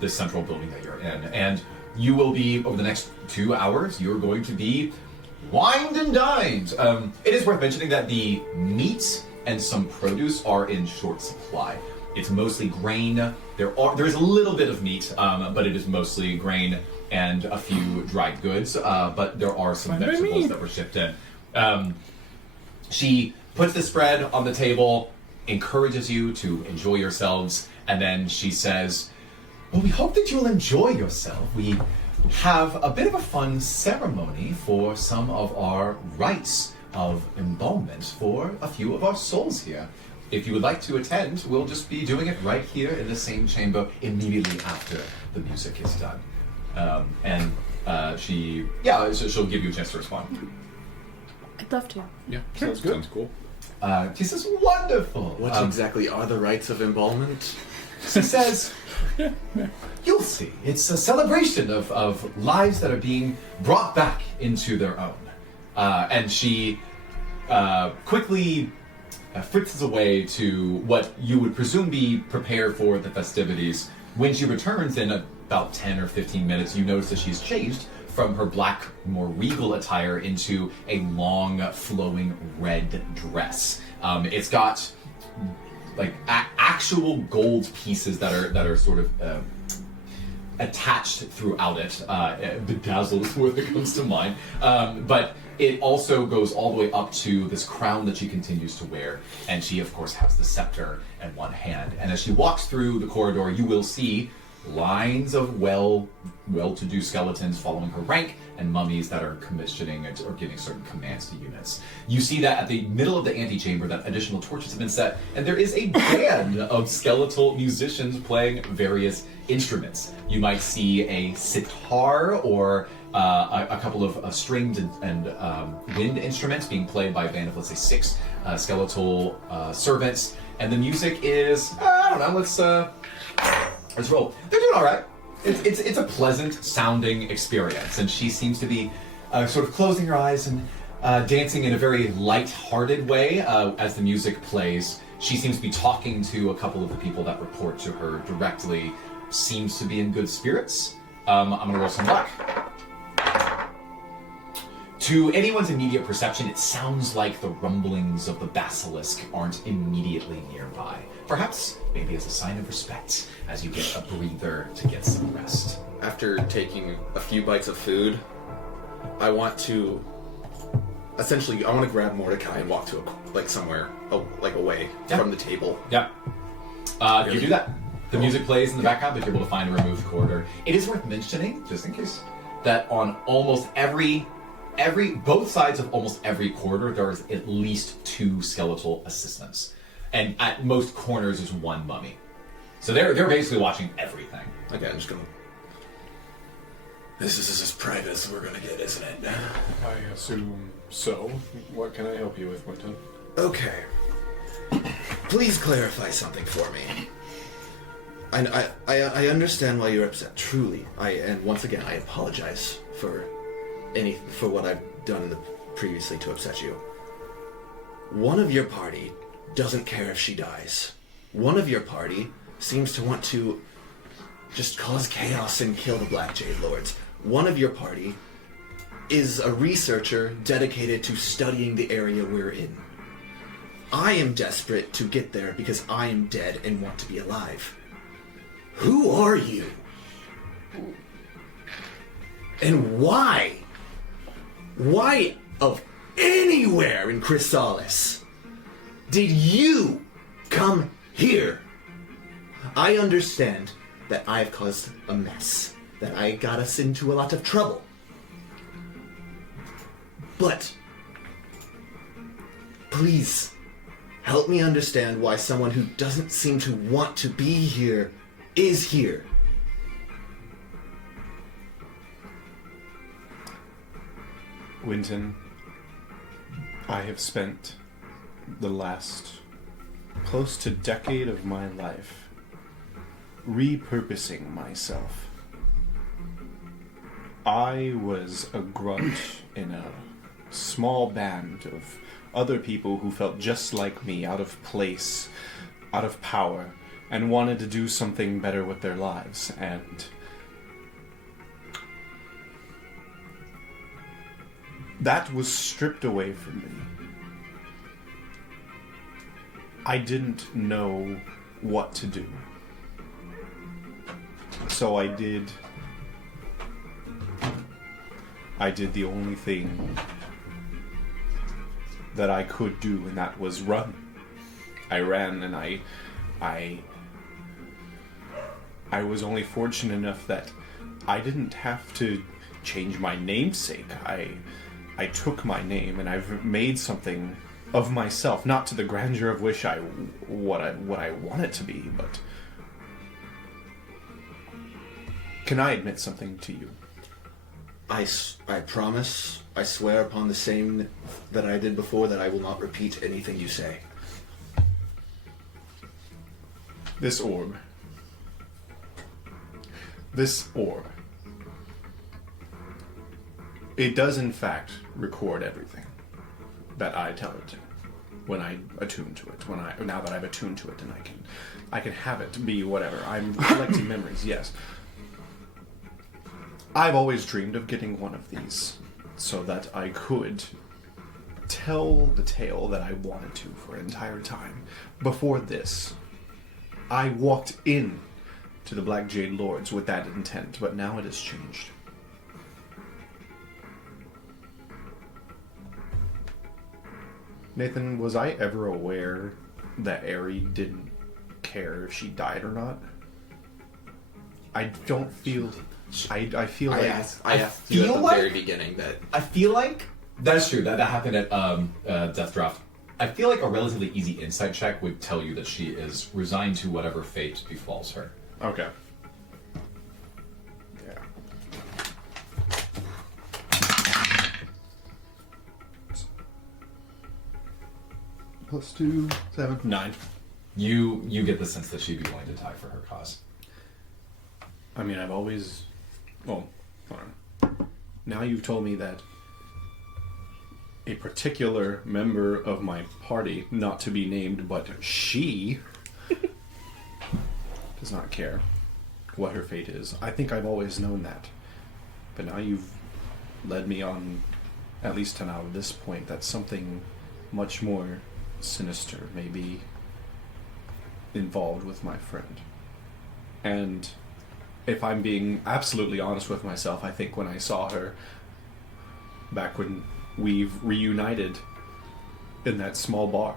the central building that you're in. And you will be, over the next 2 hours, you're going to be wined and dined. It is worth mentioning that the meat and some produce are in short supply. It's mostly grain. There is a little bit of meat, but it is mostly grain and a few dried goods. But there are some vegetables that were shipped in. She puts the spread on the table, encourages you to enjoy yourselves, and then she says, well, we hope that you'll enjoy yourself. We have a bit of a fun ceremony for some of our rites of embalmment for a few of our souls here. If you would like to attend, we'll just be doing it right here in the same chamber immediately after the music is done. She'll give you a chance to respond. I'd love to. Yeah, sounds good. Sounds cool. She says, wonderful. What exactly are the rites of embalmment? She says, you'll see. It's a celebration of lives that are being brought back into their own. And she quickly fritzes away to what you would presume be prepared for the festivities. When she returns in about 10 or 15 minutes, you notice that she's changed from her black, more regal attire into a long, flowing red dress. It's got like actual gold pieces that are sort of attached throughout it. Bedazzled is the word that comes to mind. But it also goes all the way up to this crown that she continues to wear, and she, of course, has the scepter in one hand. And as she walks through the corridor, you will see lines of well-to-do skeletons following her rank, and mummies that are commissioning or giving certain commands to units. You see that at the middle of the antechamber, that additional torches have been set, and there is a band of skeletal musicians playing various instruments. You might see a sitar or a couple of stringed and wind instruments being played by a band of, let's say, 6 skeletal servants, and the music is, I don't know, let's roll. They're doing all right. It's a pleasant sounding experience, and she seems to be sort of closing her eyes and dancing in a very light-hearted way as the music plays. She seems to be talking to a couple of the people that report to her directly. Seems to be in good spirits. I'm gonna roll some luck. To anyone's immediate perception, it sounds like the rumblings of the basilisk aren't immediately nearby. Perhaps, maybe as a sign of respect, as you get a breather to get some rest. After taking a few bites of food, I want to essentially, I want to grab Mordecai and walk to somewhere away from the table. Yep. You do that. The music plays in the background, but you're able to find a removed corridor. It is worth mentioning, just in case, that on almost both sides of almost every corridor, there is at least 2 skeletal assistants. And at most corners, there's 1 mummy. So they're basically watching everything. Okay, I'm just gonna... This is as private as we're gonna get, isn't it? I assume so. What can I help you with, Quentin? Okay. Please clarify something for me. I understand why you're upset. Truly, and once again, I apologize for what I've done previously to upset you. One of your party doesn't care if she dies. One of your party seems to want to just cause chaos and kill the Black Jade Lords. One of your party is a researcher dedicated to studying the area we're in. I am desperate to get there because I am dead and want to be alive. Who are you? And why? Why of anywhere in Chrysalis did you come here? I understand that I've caused a mess, that I got us into a lot of trouble. But please help me understand why someone who doesn't seem to want to be here is here. Winton, I have spent the last close to decade of my life repurposing myself. I was a grunt in a small band of other people who felt just like me, out of place, out of power, and wanted to do something better with their lives. And that was stripped away from me. I didn't know what to do. So I did the only thing that I could do, and that was run. I ran, and I was only fortunate enough that I didn't have to change my namesake. I took my name, and I've made something of myself, not to the grandeur of what I want it to be, but can I admit something to you? I promise, I swear upon the same that I did before, that I will not repeat anything you say. This orb, it does in fact record everything that I tell it to when I attune to it. Now that I've attuned to it, and I can have it be whatever. I'm collecting memories, yes. I've always dreamed of getting one of these so that I could tell the tale that I wanted to for an entire time. Before this, I walked in to the Black Jade Lords with that intent, but now it has changed. Nathan, was I ever aware that Eri didn't care if she died or not? I don't feel... I feel like... I asked you at the very beginning that... I feel like... That is true. That happened at Death Draft. I feel like a relatively easy insight check would tell you that she is resigned to whatever fate befalls her. Okay. Yeah. +2, 7. 9. You get the sense that she'd be willing to die for her cause. I mean, I've always... Well, hold on. Now you've told me that a particular member of my party, not to be named, but she, does not care what her fate is. I think I've always known that. But now you've led me on, at least to now this point, that something much more sinister may be involved with my friend. And if I'm being absolutely honest with myself, I think when I saw her back when we've reunited in that small bar,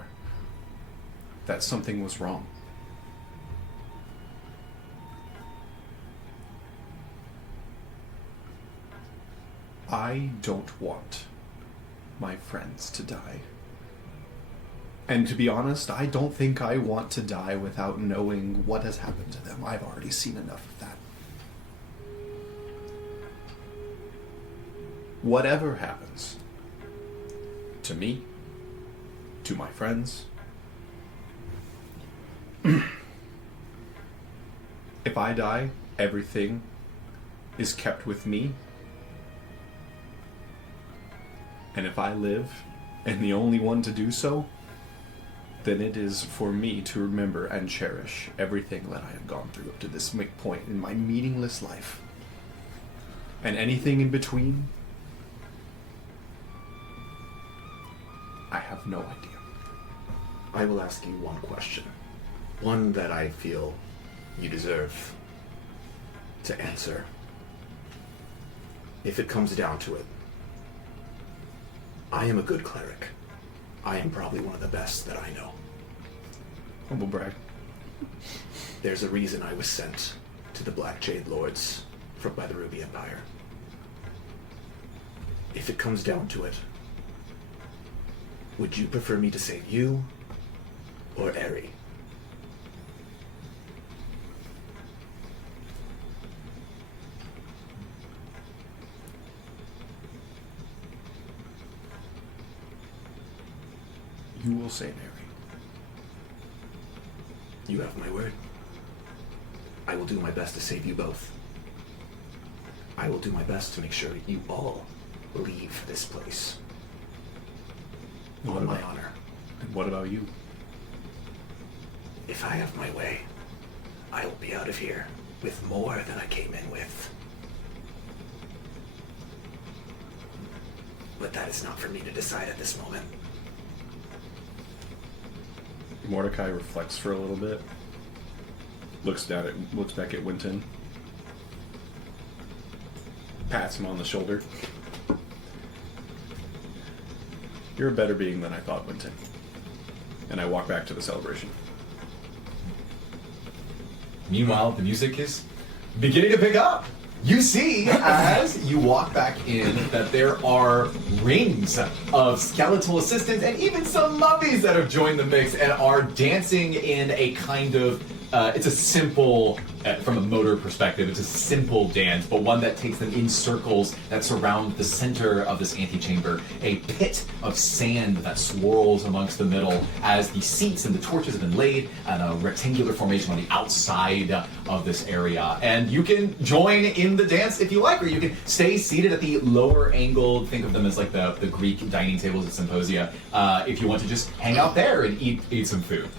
that something was wrong. I don't want my friends to die. And to be honest, I don't think I want to die without knowing what has happened to them. I've already seen enough of that. Whatever happens to me, to my friends, if I die, everything is kept with me. And if I live, and the only one to do so, then it is for me to remember and cherish everything that I have gone through up to this point in my meaningless life. And anything in between, I have no idea. I will ask you one question. One that I feel you deserve to answer. If it comes down to it, I am a good cleric. I am probably one of the best that I know. Humble brag. There's a reason I was sent to the Black Jade Lords by the Ruby Empire. If it comes down to it, would you prefer me to save you or Eri? You will save Eri. You have my word. I will do my best to save you both. I will do my best to make sure you all leave this place. On my honor. And what about you? If I have my way, I will be out of here with more than I came in with. But that is not for me to decide at this moment. Mordecai reflects for a little bit. Looks back at Winton. Pats him on the shoulder. You're a better being than I thought, Winton. And I walk back to the celebration. Meanwhile, the music is beginning to pick up. You see, as you walk back in, that there are rings of skeletal assistants and even some mummies that have joined the mix and are dancing in a kind of, it's a simple, from a motor perspective, it's a simple dance, but one that takes them in circles that surround the center of this antechamber, a pit of sand that swirls amongst the middle as the seats and the torches have been laid in a rectangular formation on the outside of this area. And you can join in the dance if you like, or you can stay seated at the lower angle. Think of them as like the Greek dining tables at symposia, if you want to just hang out there and eat some food.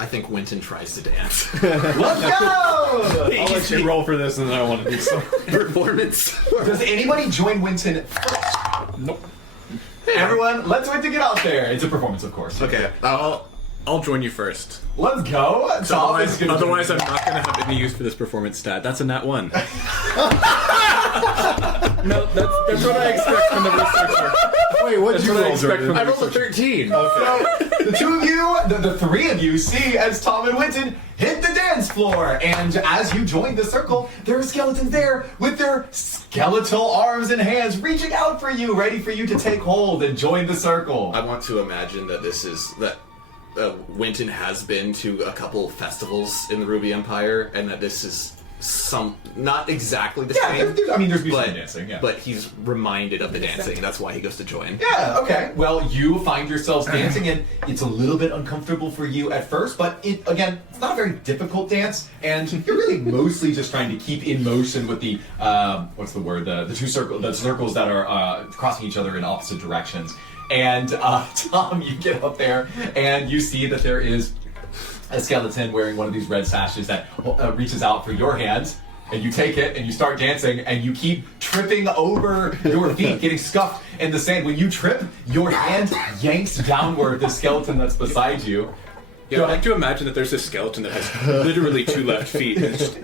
I think Winton tries to dance. Let's go! I'll let you roll for this and then I want to do some Performance. Does anybody join Winton? Nope. Everyone, let's Winton get out there. It's a performance, of course. Okay. I'll join you first. Let's go. Tom is gonna Otherwise, I'm not going to have any use for this performance stat. That's a nat 1. No, that's what I expect from the researcher. Wait, what'd you roll? I rolled a 13. So, the two of you, the three of you, see as Tom and Winton hit the dance floor. And as you join the circle, there are skeletons there with their skeletal arms and hands reaching out for you, ready for you to take hold and join the circle. I want to imagine that Winton has been to a couple festivals in the Ruby Empire, and that this is not exactly the same. There's music and dancing, yeah. But he's reminded of the dancing. That's why he goes to join. Yeah, okay. Well, you find yourselves dancing, and it's a little bit uncomfortable for you at first, but it's not a very difficult dance, and you're really mostly just trying to keep in motion with the, the circles that are crossing each other in opposite directions. And Tom, you get up there, and you see that there is a skeleton wearing one of these red sashes that reaches out for your hand, and you take it and you start dancing, and you keep tripping over your feet, getting scuffed in the sand. When you trip, your hand yanks downward the skeleton that's beside you, Yeah, I like to imagine that there's a skeleton that has literally 2 left feet. And it's just,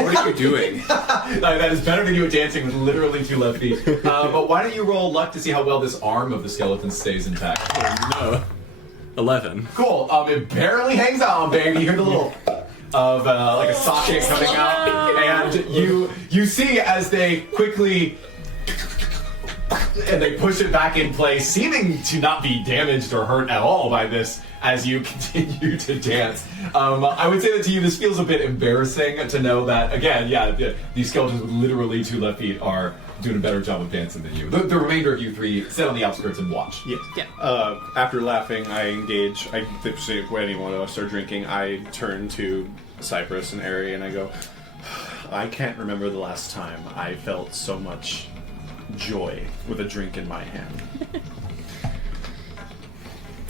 what are you doing? That is better than you dancing with literally 2 left feet. But why don't you roll luck to see how well this arm of the skeleton stays intact? No. 11. Cool. It barely hangs on, baby. You hear the little of like a socket coming out, and you see as they quickly and they push it back in place, seeming to not be damaged or hurt at all by this. As you continue to dance, I would say that to you, this feels a bit embarrassing to know that again, these skeletons with literally 2 left feet are doing a better job of dancing than you. The remainder of you 3 sit on the outskirts and watch. Yes. Yeah. After laughing, I engage. If any one of us are drinking, I turn to Cypress and Eri and I go, I can't remember the last time I felt so much joy with a drink in my hand.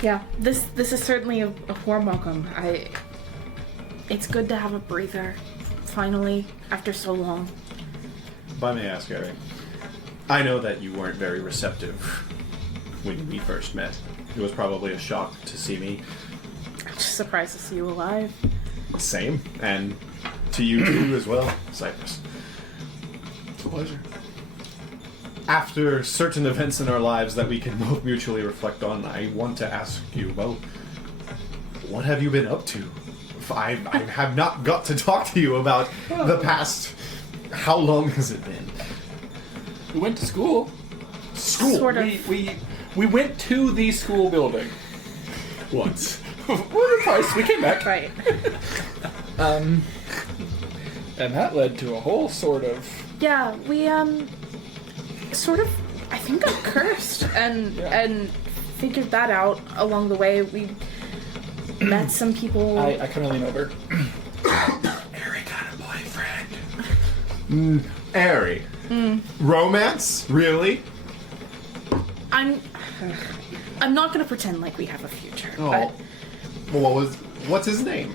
Yeah, this is certainly a warm welcome. It's good to have a breather, finally, after so long. If I may ask, Eri, I know that you weren't very receptive when we first met. It was probably a shock to see me. I'm just surprised to see you alive. Same, and to you too as well, Cypress. It's a pleasure. After certain events in our lives that we can both mutually reflect on, I want to ask you, well, what have you been up to? I have not got to talk to you about the past. How long has it been? We went to school. School? Sort of. We went to the school building. Once. Twice. We came back. Right. And that led to a whole sort of... Yeah, we, sort of, I think got cursed and figured that out along the way. We met some people. I kind of lean over. Eri got a boyfriend. Eri. Romance? Really? I'm not gonna pretend like we have a future, Oh. but What's his name?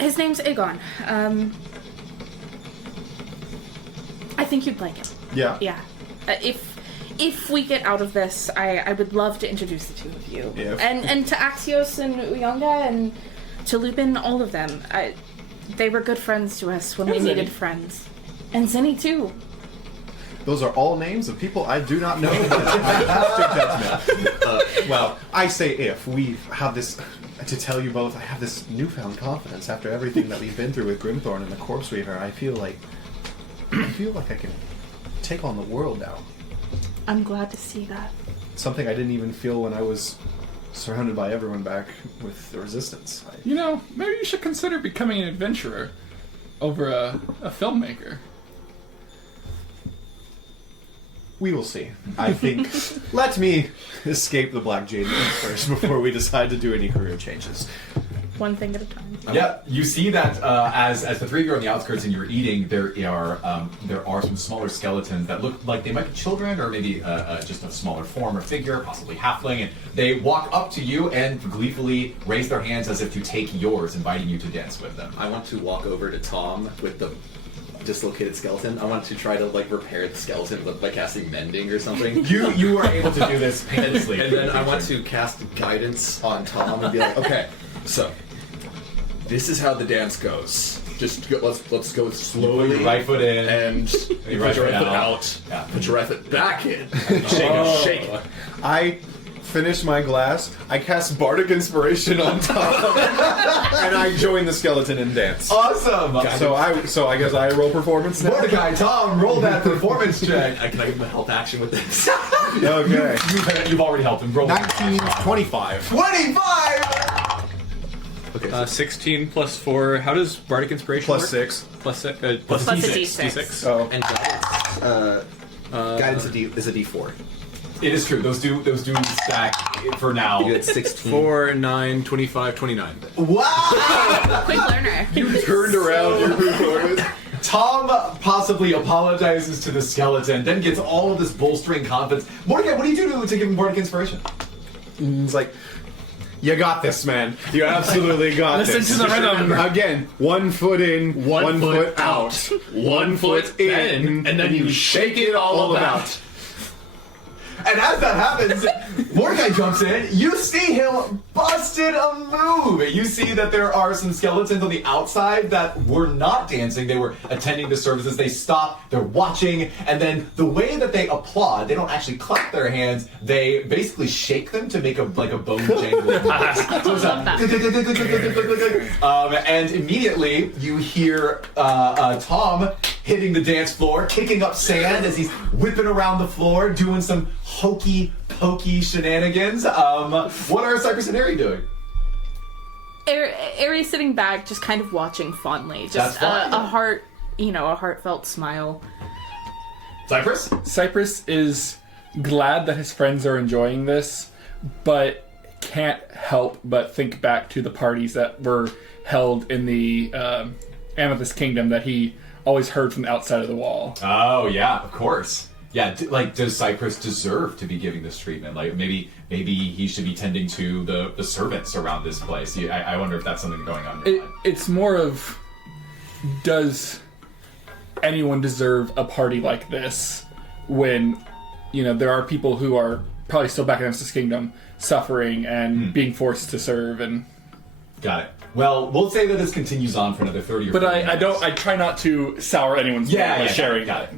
his name's Aegon. I think you'd like him. Yeah. Yeah. If we get out of this, I would love to introduce the 2 of you. If. And to Axios and Uyanga and to Lupin, all of them. They were good friends to us when we And needed Zinni. friends. And Zinni too. Those are all names of people I do not know, but I have to judgment. Well, I say if. We have this, to tell you both, I have this newfound confidence after everything that we've been through with Grimthorn and the Corpseweaver. I feel like I can take on the world now. I'm glad to see that. Something I didn't even feel when I was surrounded by everyone back with the Resistance. You know, maybe you should consider becoming an adventurer over a filmmaker. We will see. I think. Let me escape the Black Jade first before we decide to do any career changes. One thing at a time. Yeah, you see that as the 3 of you are on the outskirts and you're eating, there are some smaller skeletons that look like they might be children or maybe just a smaller form or figure, possibly halfling, and they walk up to you and gleefully raise their hands as if to take yours, inviting you to dance with them. I want to walk over to Tom with the dislocated skeleton. I want to try to repair the skeleton by casting mending or something. You are able to do this painlessly. And then I want to cast guidance on Tom and be like, okay, so this is how the dance goes. Just go, let's go slowly. Right foot in. And right put your right foot foot out. out. Yeah. Put your right foot back in. Shake it. I finish my glass, I cast Bardic Inspiration on top, and I join the skeleton in dance. Awesome! So I guess I roll performance now? Mordecai, Tom, roll that performance check. Can I give him a help action with this? Okay. You've already helped him. Roll 19, 25. 25! Okay. 16 plus 4. How does Bardic Inspiration Plus work? 6. Plus 6. Plus a D6. D6. Oh. And guidance is a D4. It is true. Those do stack for now. You get 16. 4, 9, 25, 29. Wow! Quick learner. You turned around your performance. Tom possibly apologizes to the skeleton, then gets all of this bolstering confidence. Mordecai, what do you do to give him Bardic Inspiration? It's like, you got this, man. You absolutely got Listen this. to the rhythm. Again, 1 foot in, one foot out. 1 foot in, and then you shake it all about. And as that happens, Mordecai jumps in. You see him busted a move. You see that there are some skeletons on the outside that were not dancing. They were attending to services. They stop, they're watching, and then the way that they applaud, they don't actually clap their hands. They basically shake them to make a bone jangling noise. So it's and immediately you hear Tom hitting the dance floor, kicking up sand as he's whipping around the floor, doing some hokey pokey shenanigans. What are Cypress and Eri doing? Eri sitting back, just kind of watching fondly, just a heartfelt smile. Cypress is glad that his friends are enjoying this, but can't help but think back to the parties that were held in the Amethyst Kingdom that he always heard from the outside of the wall. Oh yeah, of course. Yeah, does Cypress deserve to be giving this treatment? Like, maybe he should be tending to the servants around this place. I wonder if that's something going on in your mind. It's more of, does anyone deserve a party like this when, there are people who are probably still back in Amethyst Kingdom suffering and being forced to serve and... Got it. Well, we'll say that this continues on for another 30 or 40 minutes. But I try not to sour anyone's mood by sharing. Got it.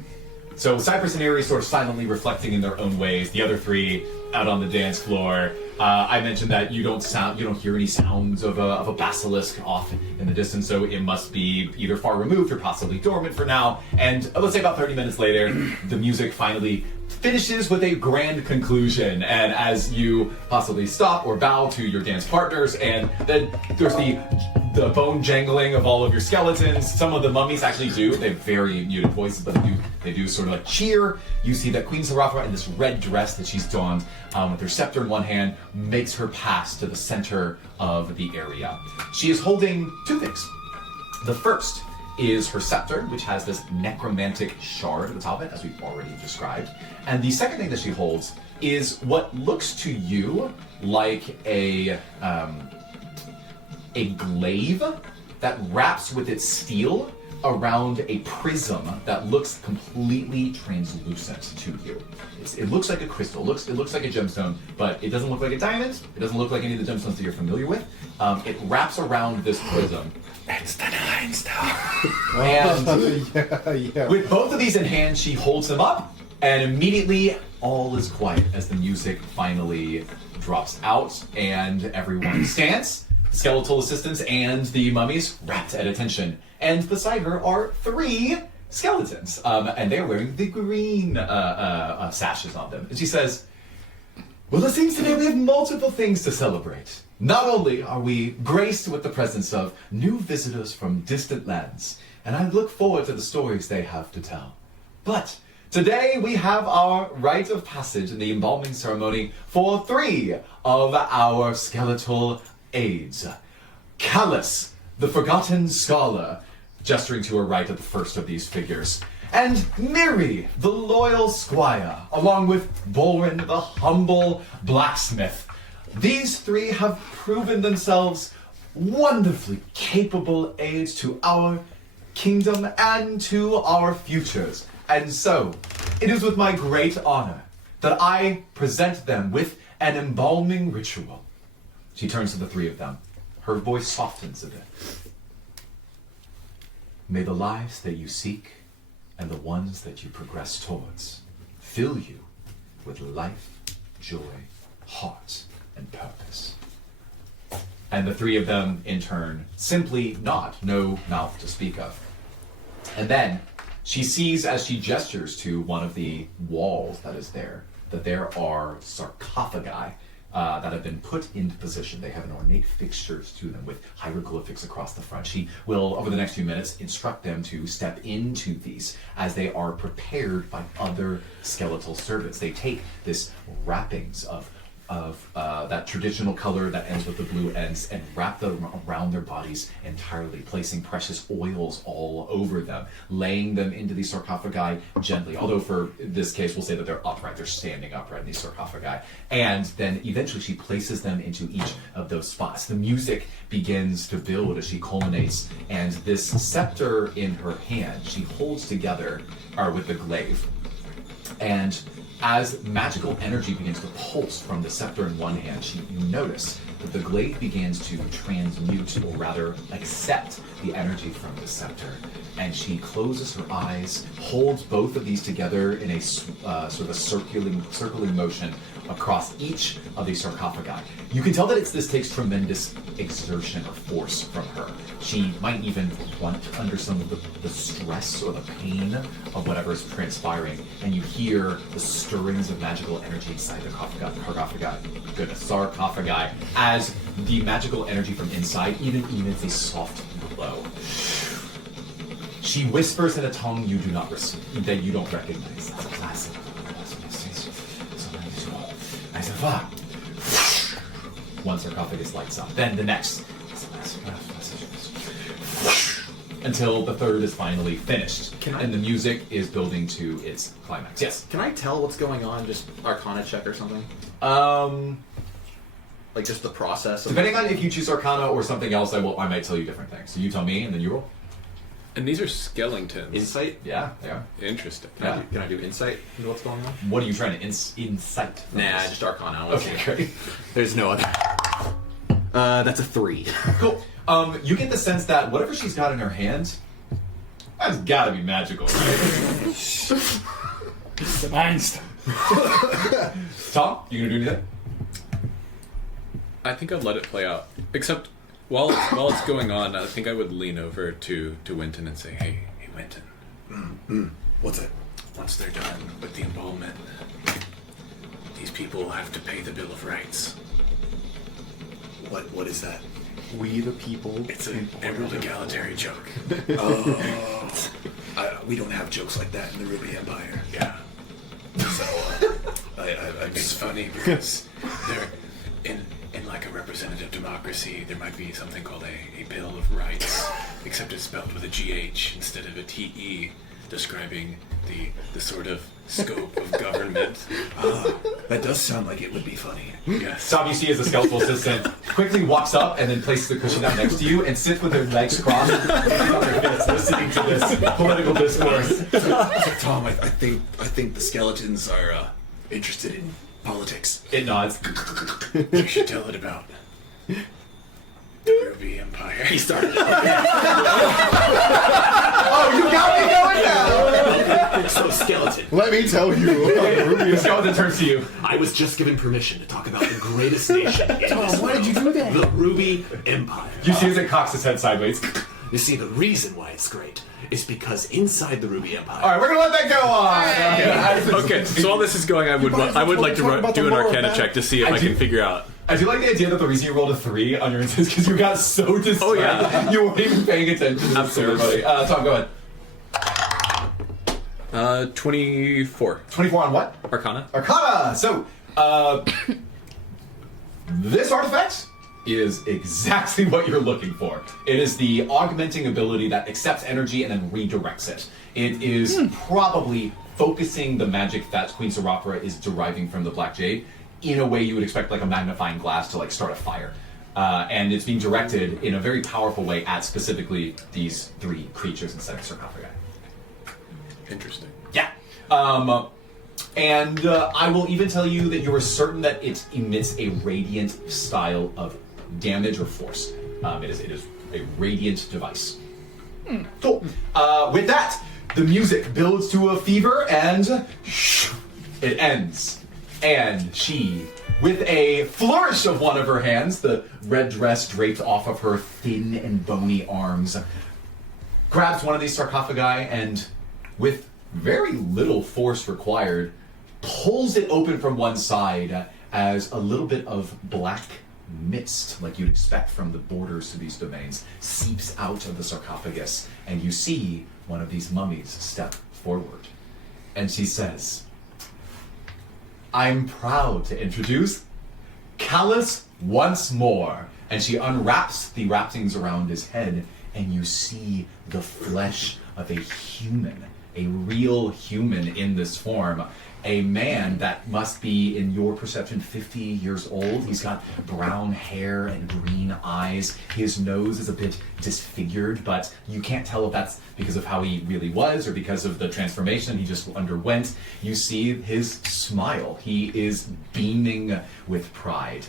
So Cypress and Eri sort of silently reflecting in their own ways. The other three out on the dance floor. I mentioned that you don't hear any sounds of a basilisk off in the distance, so it must be either far removed or possibly dormant for now. And let's say about 30 minutes later, the music finally finishes with a grand conclusion, and as you possibly stop or bow to your dance partners, and then there's the bone jangling of all of your skeletons. Some of the mummies actually do. They have very muted voices, but they do sort of like cheer. You see that Queen Seraphra in this red dress that she's donned, with her scepter in one hand, makes her pass to the center of the area. She is holding two things. The first is her scepter, which has this necromantic shard at the top of it, as we've already described. And the second thing that she holds is what looks to you like a glaive that wraps with its steel around a prism that looks completely translucent to you. It looks like a crystal. It looks like a gemstone, but it doesn't look like a diamond. It doesn't look like any of the gemstones that you're familiar with. It wraps around this prism. It's the Nine Stone. And with both of these in hand, she holds them up, and immediately all is quiet as the music finally drops out, and everyone stands. The skeletal assistants and the mummies wrapped at attention. And beside her are three skeletons, and they're wearing the green sashes on them. And she says, well, it seems to me we have multiple things to celebrate. Not only are we graced with the presence of new visitors from distant lands, and I look forward to the stories they have to tell, but today we have our rite of passage in the embalming ceremony for three of our skeletal aides. Callus, the forgotten scholar, gesturing to her right at the first of these figures, and Miri, the loyal squire, along with Bolrin, the humble blacksmith. These three have proven themselves wonderfully capable aides to our kingdom and to our futures. And so, it is with my great honor that I present them with an embalming ritual. She turns to the three of them. Her voice softens a bit. May the lives that you seek and the ones that you progress towards fill you with life, joy, heart, and purpose. And the three of them, in turn, simply nod, no mouth to speak of. And then she sees, as she gestures to one of the walls that is there, that there are sarcophagi that have been put into position. They have an ornate fixtures to them with hieroglyphics across the front. She will, over the next few minutes, instruct them to step into these as they are prepared by other skeletal servants. They take this wrappings of that traditional color that ends with the blue ends and wrap them around their bodies entirely, placing precious oils all over them, laying them into these sarcophagi gently. Although for this case, we'll say that they're upright. They're standing upright in these sarcophagi. And then eventually she places them into each of those spots. The music begins to build as she culminates, and this scepter in her hand, she holds together with the glaive. And As magical energy begins to pulse from the scepter in one hand, you notice that the glaive begins to transmute, or rather accept, the energy from the scepter. And she closes her eyes, holds both of these together in a sort of a circling motion across each of these sarcophagi. You can tell that this takes tremendous exertion or force from her. She might even want under some of the stress or the pain of whatever is transpiring, and you hear the stirrings of magical energy inside the sarcophagi, as the magical energy from inside even emits a soft glow. She whispers in a tongue you do not that you don't recognize. One sarcophagus lights up, then the next, until the third is finally finished, and the music is building to its climax. Yes. Can I tell what's going on? Just Arcana check or something? Like just the process. Depending on if you choose Arcana or something else, I might tell you different things. So you tell me, and then you roll. And these are skeletons. Insight? Yeah, they are. Interesting. Can I do insight into what's going on? What are you trying to insight? Nah, just Arcana. Okay, great. There's no other. That's a 3. Cool. You get the sense that whatever she's got in her hands, that's gotta be magical, right? The mind stuff. Tom, you gonna do anything? I think I'd let it play out. Except while it's going on, I think I would lean over to Winton and say, "Hey, Winton. What's it? Once they're done with the embalmment, these people have to pay the Bill of Rights." What is that? We the people. It's an Emerald Egalitary joke. We don't have jokes like that in the Ruby Empire. Yeah. So it's funny because they're in like a representative democracy. There might be something called a Bill of Rights, except it's spelled with a GH instead of a TE, describing the sort of scope of government. That does sound like it would be funny. Yes. Tom, you see as the skeletal assistant quickly walks up and then places the cushion down next to you and sits with her legs crossed, listening to this political discourse. Tom, I think the skeletons are interested in politics. It nods. You should tell it about the Ruby Empire. He started. Oh, you got me going now! So, skeleton. Let me tell you. The skeleton turns to you. I was just given permission to talk about the greatest nation in this why did you world, do that? the Ruby Empire. You see as it cocks his head sideways. You see, the reason why it's great is because inside the Ruby Empire. All right, we're gonna let that go on. Okay, so while this is going, I would like to do an Arcana check to see if I can figure out. I do like the idea that the reason you rolled a 3 on your instance because you got so distracted. Oh yeah, you weren't even paying attention to the ceremony. Tom, go ahead. 24. 24 on what? Arcana. Arcana! So, this artifact is exactly what you're looking for. It is the augmenting ability that accepts energy and then redirects it. It is probably focusing the magic that Queen Seraphra is deriving from the Black Jade in a way you would expect like a magnifying glass to like start a fire. And it's being directed in a very powerful way at specifically these 3 creatures instead of sarcophagi. Interesting. Yeah. And I will even tell you that you are certain that it emits a radiant style of damage or force. It is a radiant device. Cool. With that, the music builds to a fever and it ends. And she, with a flourish of one of her hands, the red dress draped off of her thin and bony arms, grabs one of these sarcophagi and, with very little force required, pulls it open from one side as a little bit of black mist, like you'd expect from the borders to these domains, seeps out of the sarcophagus, and you see one of these mummies step forward. And she says, "I'm proud to introduce Callus once more." And she unwraps the wrappings around his head, and you see the flesh of a human, a real human in this form. A man that must be, in your perception, 50 years old. He's got brown hair and green eyes. His nose is a bit disfigured, but you can't tell if that's because of how he really was or because of the transformation he just underwent. You see his smile. He is beaming with pride,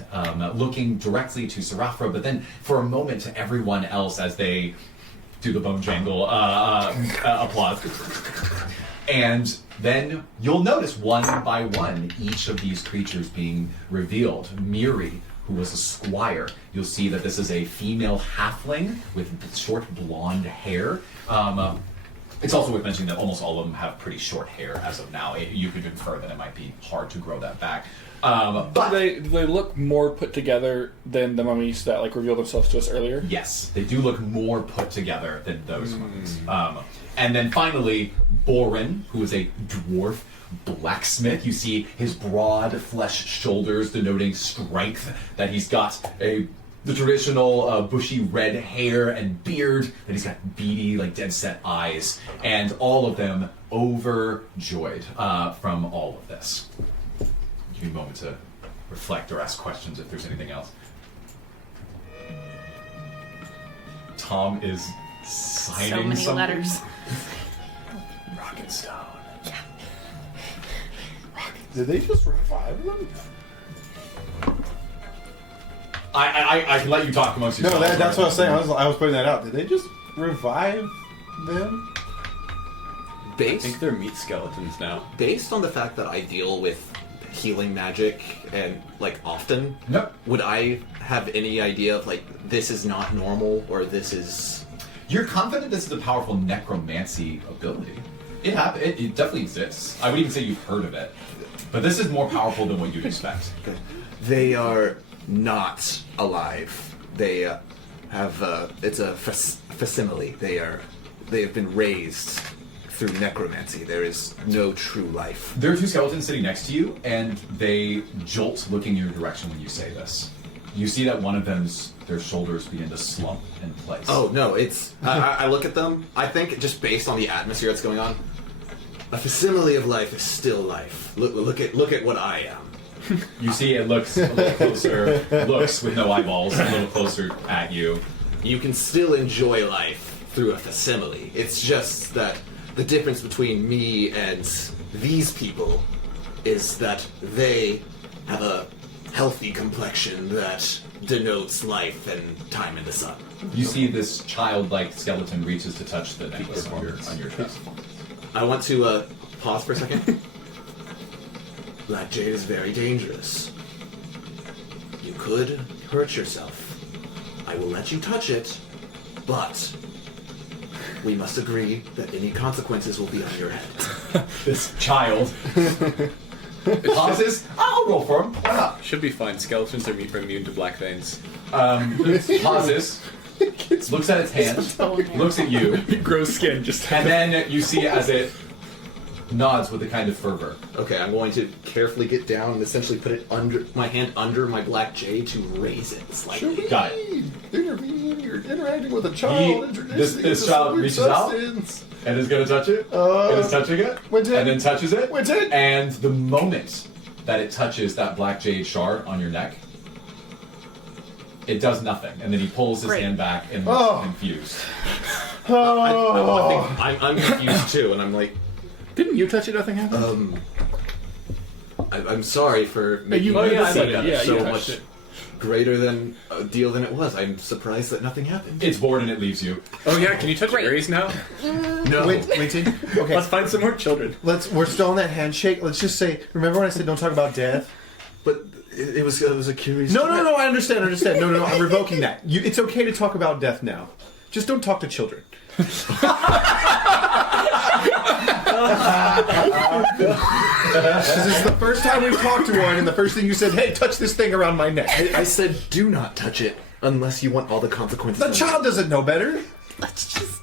looking directly to Seraphra, but then for a moment to everyone else as they do the bone jangle applause. And then you'll notice one by one each of these creatures being revealed. Miri, who was a squire, you'll see that this is a female halfling with short blonde hair. It's also worth mentioning that almost all of them have pretty short hair as of now. You could infer that it might be hard to grow that back. But do they look more put together than the mummies that like revealed themselves to us earlier? yes, they do look more put together than those ones. And then finally, Borin, who is a dwarf blacksmith. You see his broad flesh shoulders denoting strength, that he's got the traditional bushy red hair and beard, that he's got beady, like dead-set eyes, and all of them overjoyed from all of this. Give me a moment to reflect or ask questions if there's anything else. Tom is signing So many something. letters. Rocket Stone. Did they just revive them? I can let you talk amongst No, yourselves. that's what I was saying. I was putting that out. Did they just revive them? I Based think they're meat skeletons now. based on the fact that I deal with healing magic and like often, Nope. would I have any idea of like this is not normal or this is? You're confident this is a powerful necromancy ability. It definitely exists. I would even say you've heard of it. But this is more powerful than what you'd expect. They are not alive. They have it's a facsimile. They have been raised through necromancy. There is no true life. There are two skeletons sitting next to you, and they jolt looking in your direction when you say this. You see that one of their shoulders begin to slump in place. Oh no, it's I look at them. I think just based on the atmosphere that's going on, a facsimile of life is still life. Look at what I am. You see it looks a little closer, looks with no eyeballs, a little closer at you. You can still enjoy life through a facsimile. It's just that the difference between me and these people is that they have a healthy complexion that denotes life and time in the sun. You see this childlike skeleton reaches to touch the necklace on your chest. I want to pause for a second. Black jade is very dangerous. You could hurt yourself. I will let you touch it, but we must agree that any consequences will be on your head. This child pauses. I'll roll for him. Why not? Should be fine. Skeletons are immune to black veins. Pauses. Looks at its hand. Looks at you. Gross skin, just And then you see as it nods with a kind of fervor. Okay, I'm going to carefully get down and essentially put it under my hand under my black jade to raise it slightly. Got it. Intervening, you're interacting with a child. This child reaches out and is going to touch it. And is touching it. Went in. And then touches it. Went in. And the moment that it touches that black jade shard on your neck, it does nothing. And then he pulls his Great. hand back and looks confused. I think I'm confused too, and I'm like, Didn't you touch it? Nothing happened. I'm sorry for making you- it yeah, I seem know that. Yeah, so you much touched it. greater than a deal than it was. I'm surprised that nothing happened. It's bored and it leaves you. Oh yeah, can you touch Great. Ares now? No. Wait. Okay. Let's find some more children. We're still on that handshake. Let's just say. Remember when I said don't talk about death? But it was a curious. No. I understand. No. I'm revoking that. It's okay to talk about death now. Just don't talk to children. This is the first time we've talked to one, and the first thing you said, "Hey, touch this thing around my neck." I said, do not touch it unless you want all the consequences. The child doesn't know better. Let's just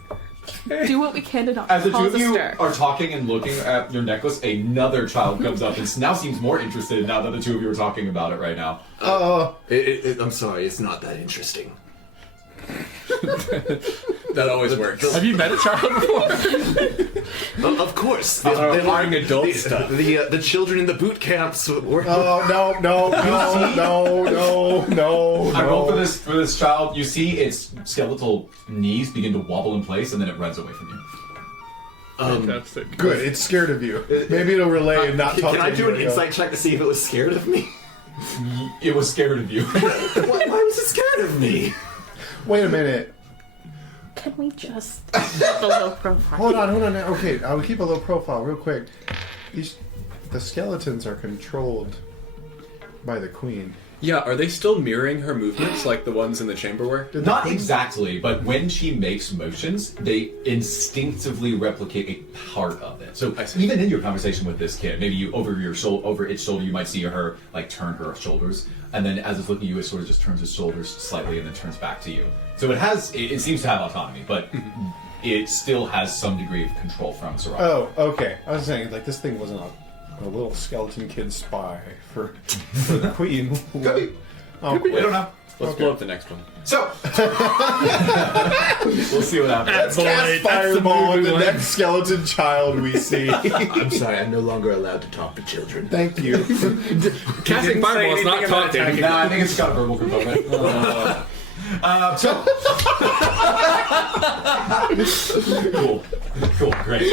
do what we can to not As the two cause of a you stir. are talking and looking at your necklace, another child comes up and now seems more interested now that the two of you are talking about it right now. I'm sorry, it's not that interesting. That always works. Have you met a child before? Of course. Learning adult stuff. The children in the boot camps were... Oh, no. I roll for this child. You see its skeletal knees begin to wobble in place, and then it runs away from you. Fantastic. Good, it's scared of you. Maybe it'll relay and not talk to you. Can I do an insight check to see if it was scared of me? It was scared of you. Why was it scared of me? Wait a minute. Can we just keep a low profile? Hold on. Okay, I will keep a low profile real quick. The skeletons are controlled by the queen. Yeah, are they still mirroring her movements like the ones in the chamber were? Not exactly, but when she makes motions, they instinctively replicate a part of it. So even in your conversation with this kid, maybe you over its shoulder, you might see her like turn her shoulders, and then as it's looking at you, it sort of just turns its shoulders slightly and then turns back to you. So it seems to have autonomy, but it still has some degree of control from Seraphra. Oh, okay. I was saying, like, this thing wasn't a little skeleton kid spy for the queen. Could be. We don't know. Let's blow up the next one. So we'll see what happens. Let's cast fireball on the next skeleton child we see. I'm sorry, I'm no longer allowed to talk to children. Thank you. Casting fireball is not talking. Nah, I think it's got a verbal component. Cool, great.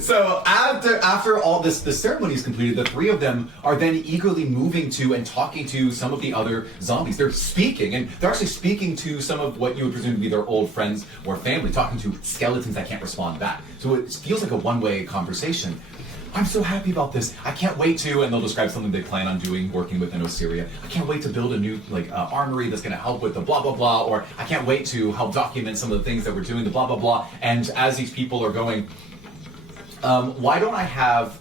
So after all this, the ceremony is completed, the three of them are then eagerly moving to and talking to some of the other zombies. They're speaking, and they're actually speaking to some of what you would presume to be their old friends or family, talking to skeletons that can't respond back. So it feels like a one-way conversation. I'm so happy about this. I can't wait to, and they'll describe something they plan on doing, working within Osiria. I can't wait to build a new armory that's going to help with the blah, blah, blah, or I can't wait to help document some of the things that we're doing, the blah, blah, blah. And as these people are going, why don't I have...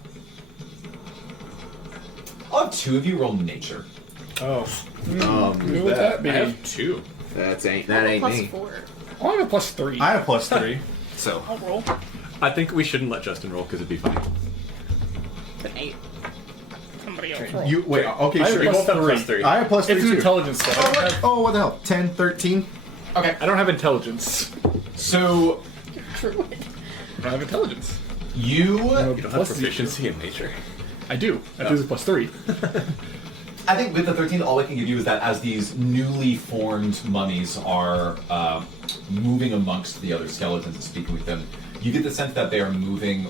I'll have two of you roll nature. Oh. Who would that be? I have 2. That ain't Plus me. 4. Oh, I have a +3. I have +3. So I'll roll. I think we shouldn't let Justin roll because it'd be funny. It's an 8. Somebody else roll. You wait. Okay, I have sure. +3. I have +3 It's an too. intelligence though. Oh, what the hell? 10, 13. Okay, I don't have intelligence. so True. I don't have intelligence. you... You don't have proficiency in nature. I do. I do the +3. I think with the 13, all I can give you is that as these newly formed mummies are moving amongst the other skeletons and speaking with them, you get the sense that they are moving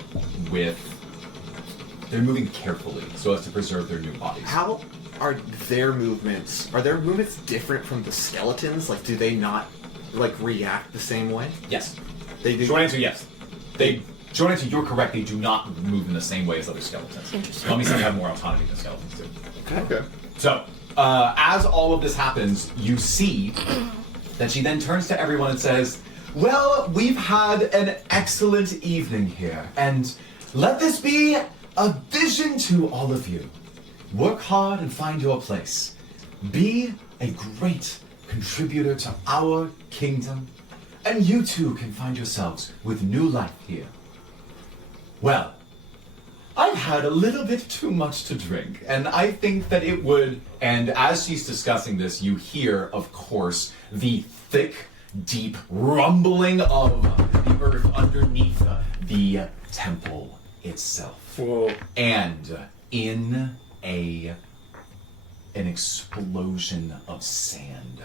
carefully so as to preserve their new bodies. how are their movements? Are their movements different from the skeletons? Like, do they not react the same way? Yes. They do. Short answer, yes. Short answer, you're correct. They do not move in the same way as other skeletons. Interesting. Mummies seem to have more autonomy than skeletons do. Okay. So, as all of this happens, you see that she then turns to everyone and says, well, we've had an excellent evening here, and let this be a vision to all of you. Work hard and find your place. Be a great contributor to our kingdom, and you too can find yourselves with new life here. Well, I've had a little bit too much to drink, and I think that it would... And as she's discussing this, you hear, of course, the thick, deep rumbling of the earth underneath the temple itself. Whoa. And in an explosion of sand,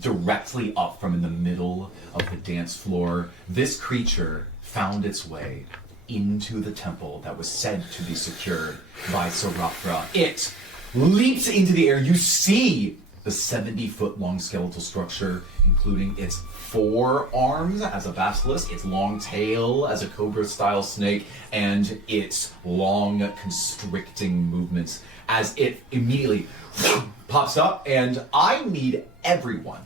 directly up from in the middle of the dance floor, this creature found its way into the temple that was said to be secured by Seraphra. It leaps into the air. You see the 70-foot-long skeletal structure, including its 4 arms as a basilisk, its long tail as a cobra-style snake, and its long constricting movements as it immediately pops up. And I need everyone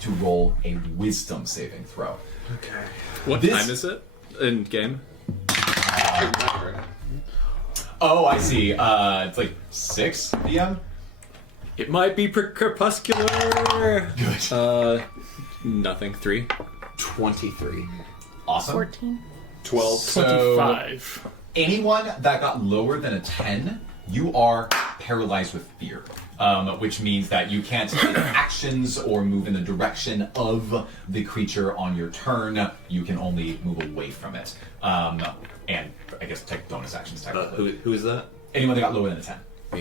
to roll a wisdom saving throw. Okay. What time is it in game? Oh, I see. It's like 6 p.m.? It might be crepuscular. Good. Nothing. 3. 23. Awesome. 14. 12. So, 25. anyone that got lower than a 10, you are paralyzed with fear, which means that you can't take actions or move in the direction of the creature on your turn. You can only move away from it. And I guess take bonus actions technically. Who is that? Anyone that got lower than a 10,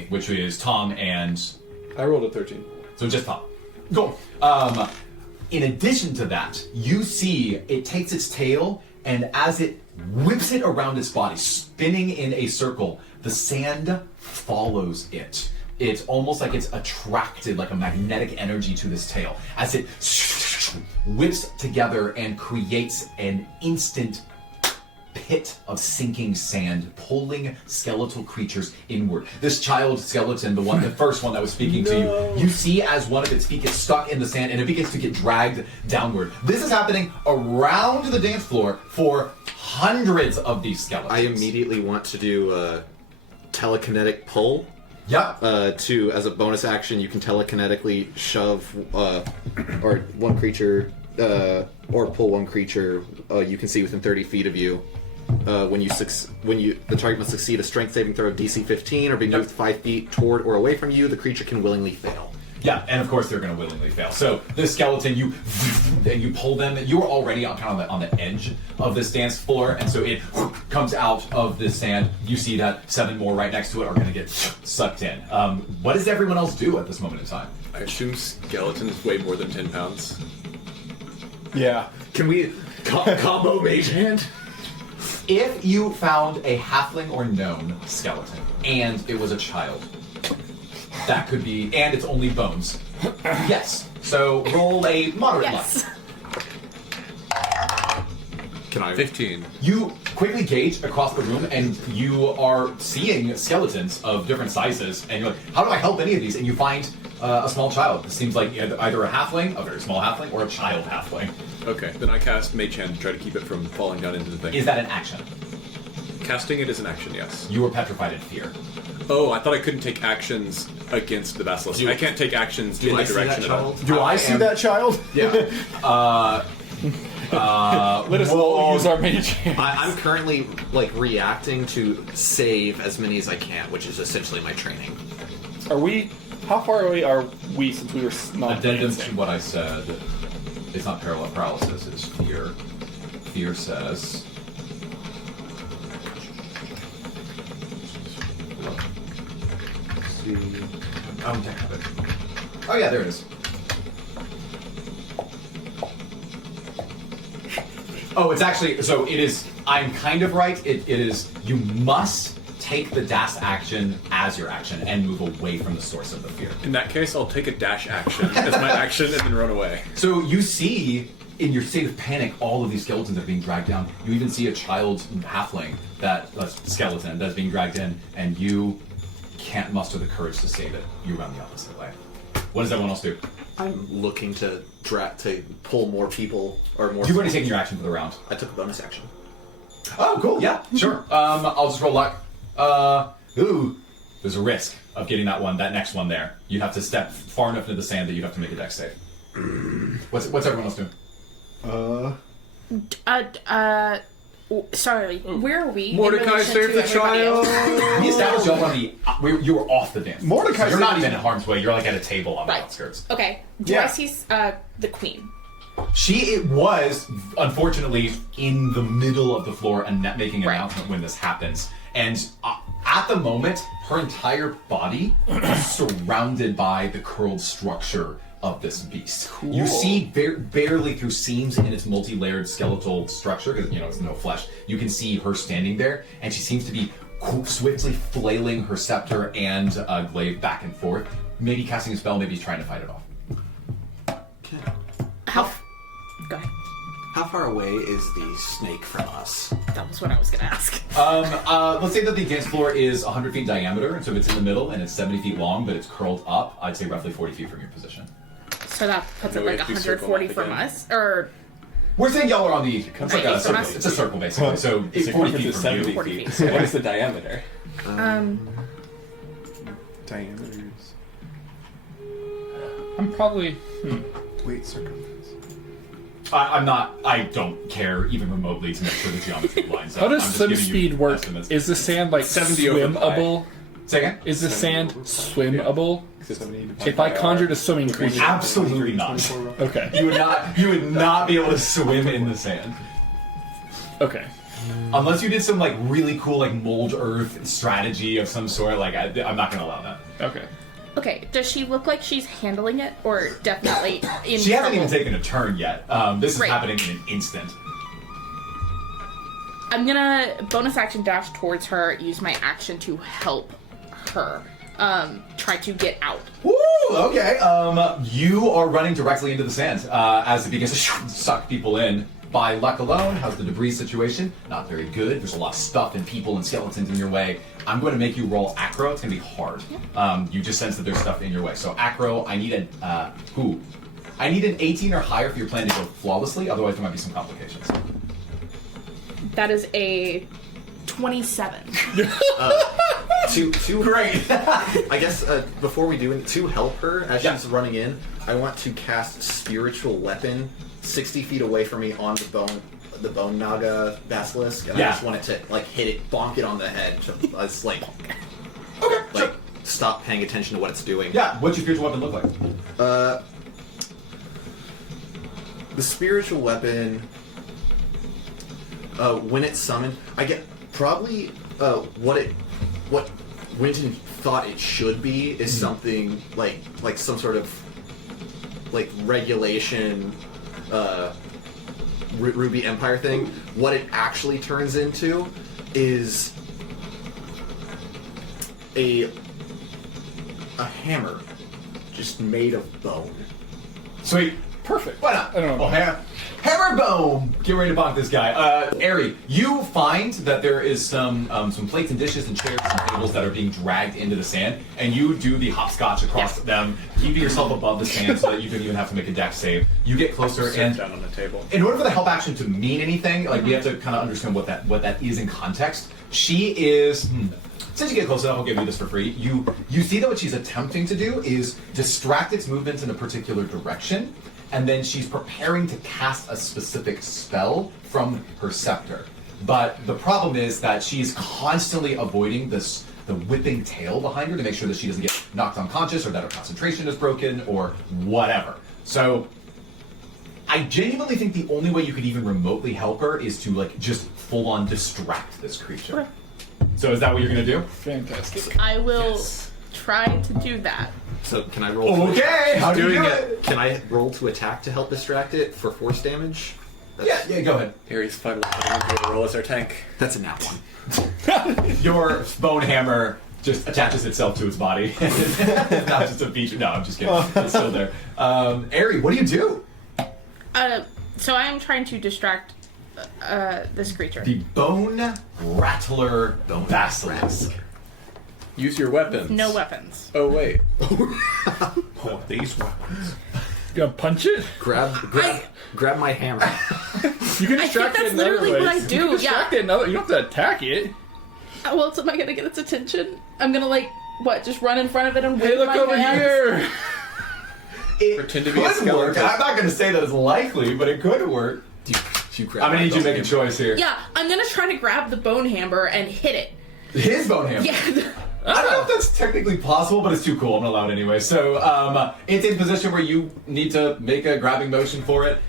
which is Tom and... I rolled a 13. So just Tom. Cool. In addition to that, you see it takes its tail, and as it whips it around its body, spinning in a circle, the sand follows it. It's almost like it's attracted, like a magnetic energy to this tail, as it whips together and creates an instant pit of sinking sand, pulling skeletal creatures inward. This child skeleton, the first one that was speaking to you, you see as one of its feet gets stuck in the sand and it begins to get dragged downward. This is happening around the dance floor for hundreds of these skeletons. I immediately want to do a telekinetic pull. Yep. As a bonus action, you can telekinetically shove or one creature or pull one creature you can see within 30 feet of you. The target must succeed a strength saving throw of DC 15 or be moved 5 feet toward or away from you. The creature can willingly fail. Yeah, and of course they're going to willingly fail. So this skeleton, you pull them. You are already on the edge of this dance floor, and so it comes out of this sand. You see that 7 more right next to it are going to get sucked in. What does everyone else do at this moment in time? I assume skeletons weigh more than 10 pounds. Yeah. Can we combo mage hand? If you found a halfling or gnome skeleton and it was a child, that could be, and it's only bones. Yes. So roll a moderate Yes. luck. Can I? 15. You quickly gauge across the room and you are seeing skeletons of different sizes, and you're like, how do I help any of these? And you find a small child. It seems like either a halfling, a very small halfling, or a child halfling. Okay, then I cast Mage Hand to try to keep it from falling down into the thing. Is that an action? Casting it is an action, yes. You were petrified in fear. Oh, I thought I couldn't take actions against the basilisk. I can't take actions in the direction at all. Do I see that child? Yeah. Let us all use our mage hands. I'm currently reacting to save as many as I can, which is essentially my training. How far away are we since we were not Addendum dancing? to what I said, it's not paralysis, it's fear. Fear says... Oh yeah, there it is. Oh, it's actually, so it is, I'm kind of right, it is, you must take the dash action as your action and move away from the source of the fear. In that case, I'll take a dash action as my action and then run away. So you see, in your state of panic, all of these skeletons are being dragged down. You even see a child halfling, skeleton, that's being dragged in, and you can't muster the courage to save it. You run the opposite way. What does everyone else do? I'm looking to pull more people or more. You've already taken your action for the round. I took a bonus action. Oh, cool. Yeah, sure. I'll just roll luck. There's a risk of getting that next one there. You'd have to step far enough into the sand that you'd have to make a dex save. What's everyone else doing? Sorry, where are we? Mordecai saved the child. We established you were off the dance. Mordecai So you're not saved- even in harm's way. You're like at a table on the Right. outskirts. Okay. Do Yeah. I see the queen? It was unfortunately in the middle of the floor and making an Right. announcement when this happens. And at the moment, her entire body is surrounded by the curled structure of this beast. Cool. You see barely through seams in its multi-layered skeletal structure, because it's no flesh. You can see her standing there, and she seems to be swiftly flailing her scepter and glaive back and forth. Maybe casting a spell, maybe trying to fight it off. Go ahead. How far away is the snake from us? That was what I was gonna ask. Let's say that the dance floor is 100 feet diameter, and so it's in the middle, and it's 70 feet long, but it's curled up. I'd say roughly 40 feet from your position. So that puts it No, like if you circle 140 up from again. us, or We're saying y'all are on the. It's like a From circle. us? It's a circle basically. So it's 40 feet from you. 40 feet. So what is the diameter? Diameters. I'm probably. Wait, circumference. I don't care even remotely to make sure the geometry lines up. How does I'm just swim giving you speed work? estimates. Is the sand like 70 over swimmable? Say again? Is the sand swimmable? If I conjured a swimming creature. Absolutely not. Okay. You would not be able to swim in the sand. Okay. Unless you did some like really cool like mold earth strategy of some sort, like I'm not gonna allow that. Okay. Okay, does she look like she's handling it, or definitely in She hasn't trouble? even taken a turn yet. This is Right. happening in an instant. I'm gonna bonus action dash towards her, use my action to help her try to get out. Woo! Okay. You are running directly into the sand as it begins to suck people in. By luck alone, how's the debris situation? Not very good. There's a lot of stuff and people and skeletons in your way. I'm going to make you roll acro. It's going to be hard. You just sense that there's stuff in your way. So acro, I need I need an 18 or higher if you're planning to go flawlessly. Otherwise, there might be some complications. That is a 27. To Great. I guess before we do it, to help her as Yeah. she's running in, I want to cast Spiritual Weapon 60 feet away from me on the Bone Naga Basilisk, and I just want it to like hit it, bonk it on the head, to, it's like Okay. like Sure. stop paying attention to what it's doing. Yeah. What's your spiritual weapon look like? The spiritual weapon, when it's summoned, I get probably what Winton thought it should be is something like some sort of like regulation Ruby Empire thing. What it actually turns into is a hammer just made of bone. Sweet. Perfect. Why not? I don't know. Oh, hammer bone! Get ready to bonk this guy. Eri, you find that there is some plates and dishes and chairs and tables that are being dragged into the sand, and you do the hopscotch across them, keeping yourself above the sand so that you don't even have to make a dex save. You get closer, and down on the table. in order for the help action to mean anything, like we have to kind of understand what that is in context. She is. Since you get close enough, I'll give you this for free. You see that what she's attempting to do is distract its movements in a particular direction, and then she's preparing to cast a specific spell from her scepter. But the problem is that she's constantly avoiding the whipping tail behind her to make sure that she doesn't get knocked unconscious or that her concentration is broken or whatever. So I genuinely think the only way you could even remotely help her is to like just full on distract this creature. So is that what you're gonna do? Fantastic. I will try to do that. So can I roll? Okay, how do you do it? Can I roll to attack to help distract it for force damage? Yeah, go ahead. Eri's finally putting into a roll as our tank. That's a nat one. Your bone hammer just attaches itself to its body. It's not just a feature. No, I'm just kidding. It's still there. Eri, what do you do? So I'm trying to distract this creature. The Bone Rattler Basilisk. Use your weapons. No weapons. Oh wait. Oh, these weapons. You gonna punch it? Grab my hammer. You can I distract think it that's in other literally ways. what I You do, can distract yeah. it in other. You don't have to attack it. Well, so am I gonna get its attention? I'm gonna just run in front of it and Hey, wave look my over hands? here. It Pretend to be a could work. skeleton. I'm not going to say that it's likely, but it could work. Do you grab I'm going to my need you to bone make a hammer? choice here. Yeah, I'm gonna try to grab the bone hammer and hit it. His bone hammer. Yeah. I don't know if that's technically possible, but it's too cool. I'm gonna allow it anyway. So it's in a position where you need to make a grabbing motion for it.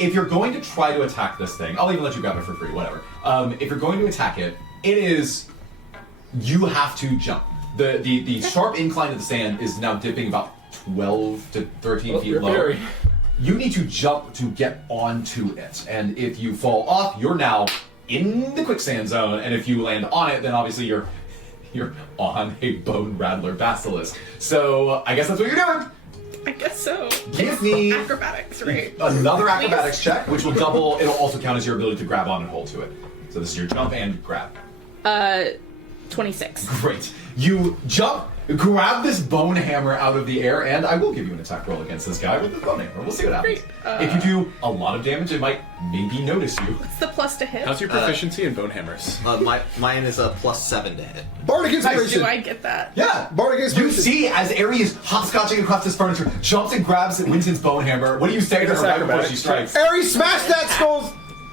If you're going to try to attack this thing, I'll even let you grab it for free, whatever. If you're going to attack it, you have to jump. The sharp incline of the sand is now dipping about 12 to 13 feet lower. Very. You need to jump to get onto it, and if you fall off, you're now in the quicksand zone, and if you land on it, then obviously you're on a Bone Rattler Basilisk. So I guess that's what you're doing. I guess so. Give me Acrobatics, right? another acrobatics check, which will double. It'll also count as your ability to grab on and hold to it. So this is your jump and grab. 26. Great. You jump, grab this bone hammer out of the air, and I will give you an attack roll against this guy with the bone hammer. We'll see what happens. Great. If you do a lot of damage, it might maybe notice you. What's the plus to hit? How's your proficiency in bone hammers? Mine is a +7 to hit. Bardic inspiration. Do I get that? Yeah. Bardic You inspiration. see, as Eri is hopscotching across this furniture, jumps and grabs Winston's bone hammer. What do you say to her right before she strikes? Eri, smash that skull!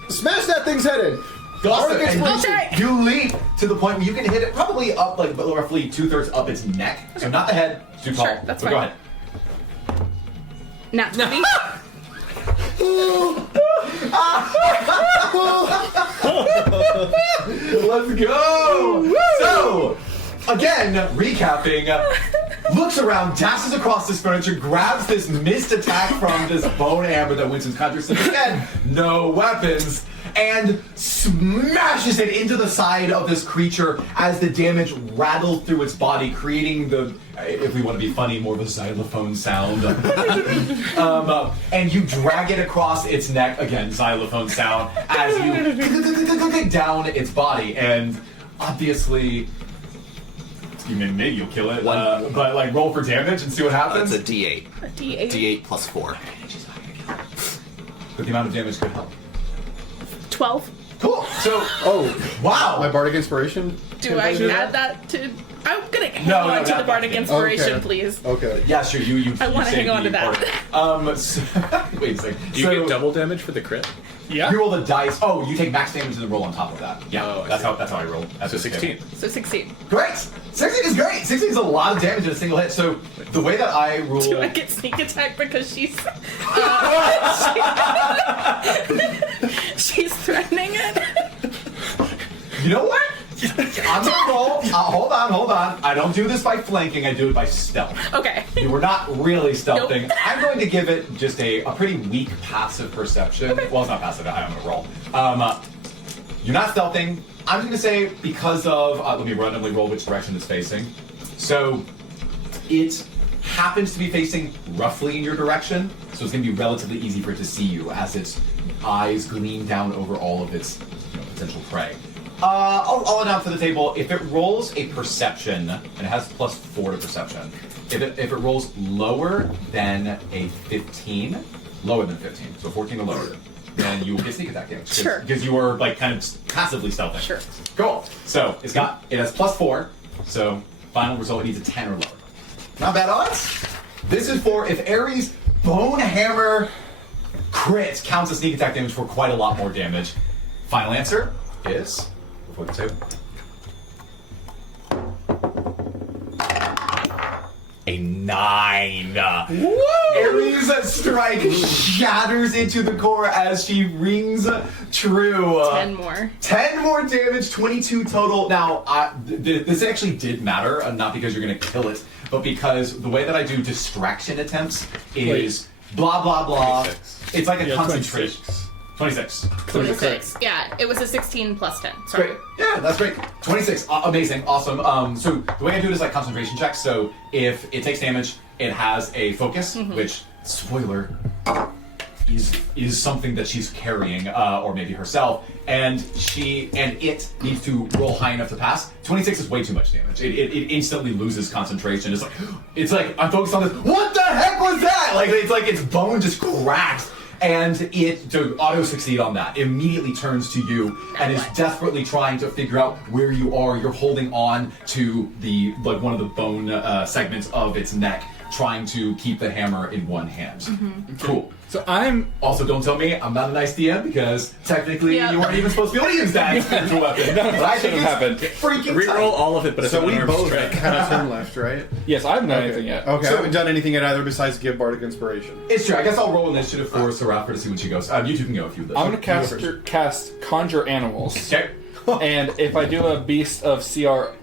Smash that thing's head in! Awesome. And Okay. you leap to the point where you can hit it probably up like roughly 2/3 up its neck. So not the head. It's too tall. Sure, that's but fine. Go ahead. Nat 20. Let's go! So, again, recapping, looks around, dashes across this furniture, grabs this missed attack from this bone hammer that Winston's conjured. So again, no weapons, and smashes it into the side of this creature as the damage rattles through its body, creating the, if we want to be funny, more of a xylophone sound. And you drag it across its neck, again, xylophone sound, as you down its body, and obviously, maybe you'll kill it, but like roll for damage and see what happens. It's a D8. A D8. D8 plus 4. But the amount of damage could help. 12. Cool. So, wow. My bardic inspiration. Do I add that to? I'm gonna hang No, on to not the bardic that. inspiration, Okay. please. Okay. Yeah, sure. You. I wanna say hang on to the that. part. So, wait a second. Do you get double damage for the crit? Yeah. You roll the dice. Oh, you take max damage and then roll on top of that. Yeah, Oh, I that's see. how I roll. That's So the 16. So 16. Great. 16 is great. 16 is a lot of damage in a single hit. So the way that I rule. Do I get sneak attack because she's she's threatening it? You know what? I'm gonna roll. Hold on. I don't do this by flanking. I do it by stealth. Okay. You were not really stealthing. Nope. I'm going to give it just a pretty weak passive perception. Okay. Well, it's not passive. I'm going to roll. You're not stealthing. I'm going to say because of... let me randomly roll which direction it's facing. So it happens to be facing roughly in your direction, so it's going to be relatively easy for it to see you as its eyes gleam down over all of its potential prey. I'll announce to the table, if it rolls a perception, and it has plus 4 to perception, if it rolls lower than a 15, lower than 15, so 14 or lower, then you will get sneak attack damage. Sure. Because you are like kind of passively stealthing. Sure. Cool. So it has plus 4, so final result it needs a 10 or lower. Not bad odds. This is for if Eri's Bone Hammer crit counts as sneak attack damage for quite a lot more damage. Final answer is... before the table. A 9. Woo! Eri's strike shatters into the core as she rings true. 10 more. 10 more damage, 22 total. Now, this actually did matter, not because you're going to kill it, but because the way that I do distraction attempts is blah, blah, blah. 26. It's like a Yeah, concentration. 26. 26. Yeah, it was a 16 plus 10. Sorry. Great. Yeah, that's great. 26. Amazing. Awesome. So the way I do it is like concentration checks. So if it takes damage, it has a focus, which, spoiler, is something that she's carrying, or maybe herself, and it needs to roll high enough to pass. 26 is way too much damage. It instantly loses concentration. It's like I'm focused on this. What the heck was that? It's like its bone just cracked. And it, to auto-succeed on that, immediately turns to you and is desperately trying to figure out where you are. You're holding on to one of the bone segments of its neck, trying to keep the hammer in one hand. Cool. So I'm Also, don't tell me I'm not a nice DM because technically Yeah. you weren't even supposed to be able to use that spiritual weapon. But I think should've happened. it's freaking Reroll tight. all of it, but it's So an we unarmed both strike. have a turn left, right? yes, I haven't done anything yet. Okay, So- I haven't done anything yet either besides give bardic inspiration. It's true. I guess I'll roll initiative for Seraphra to see when she goes. You two can go if you. I'm gonna cast Conjure Animals, Okay. and if I do a beast of CR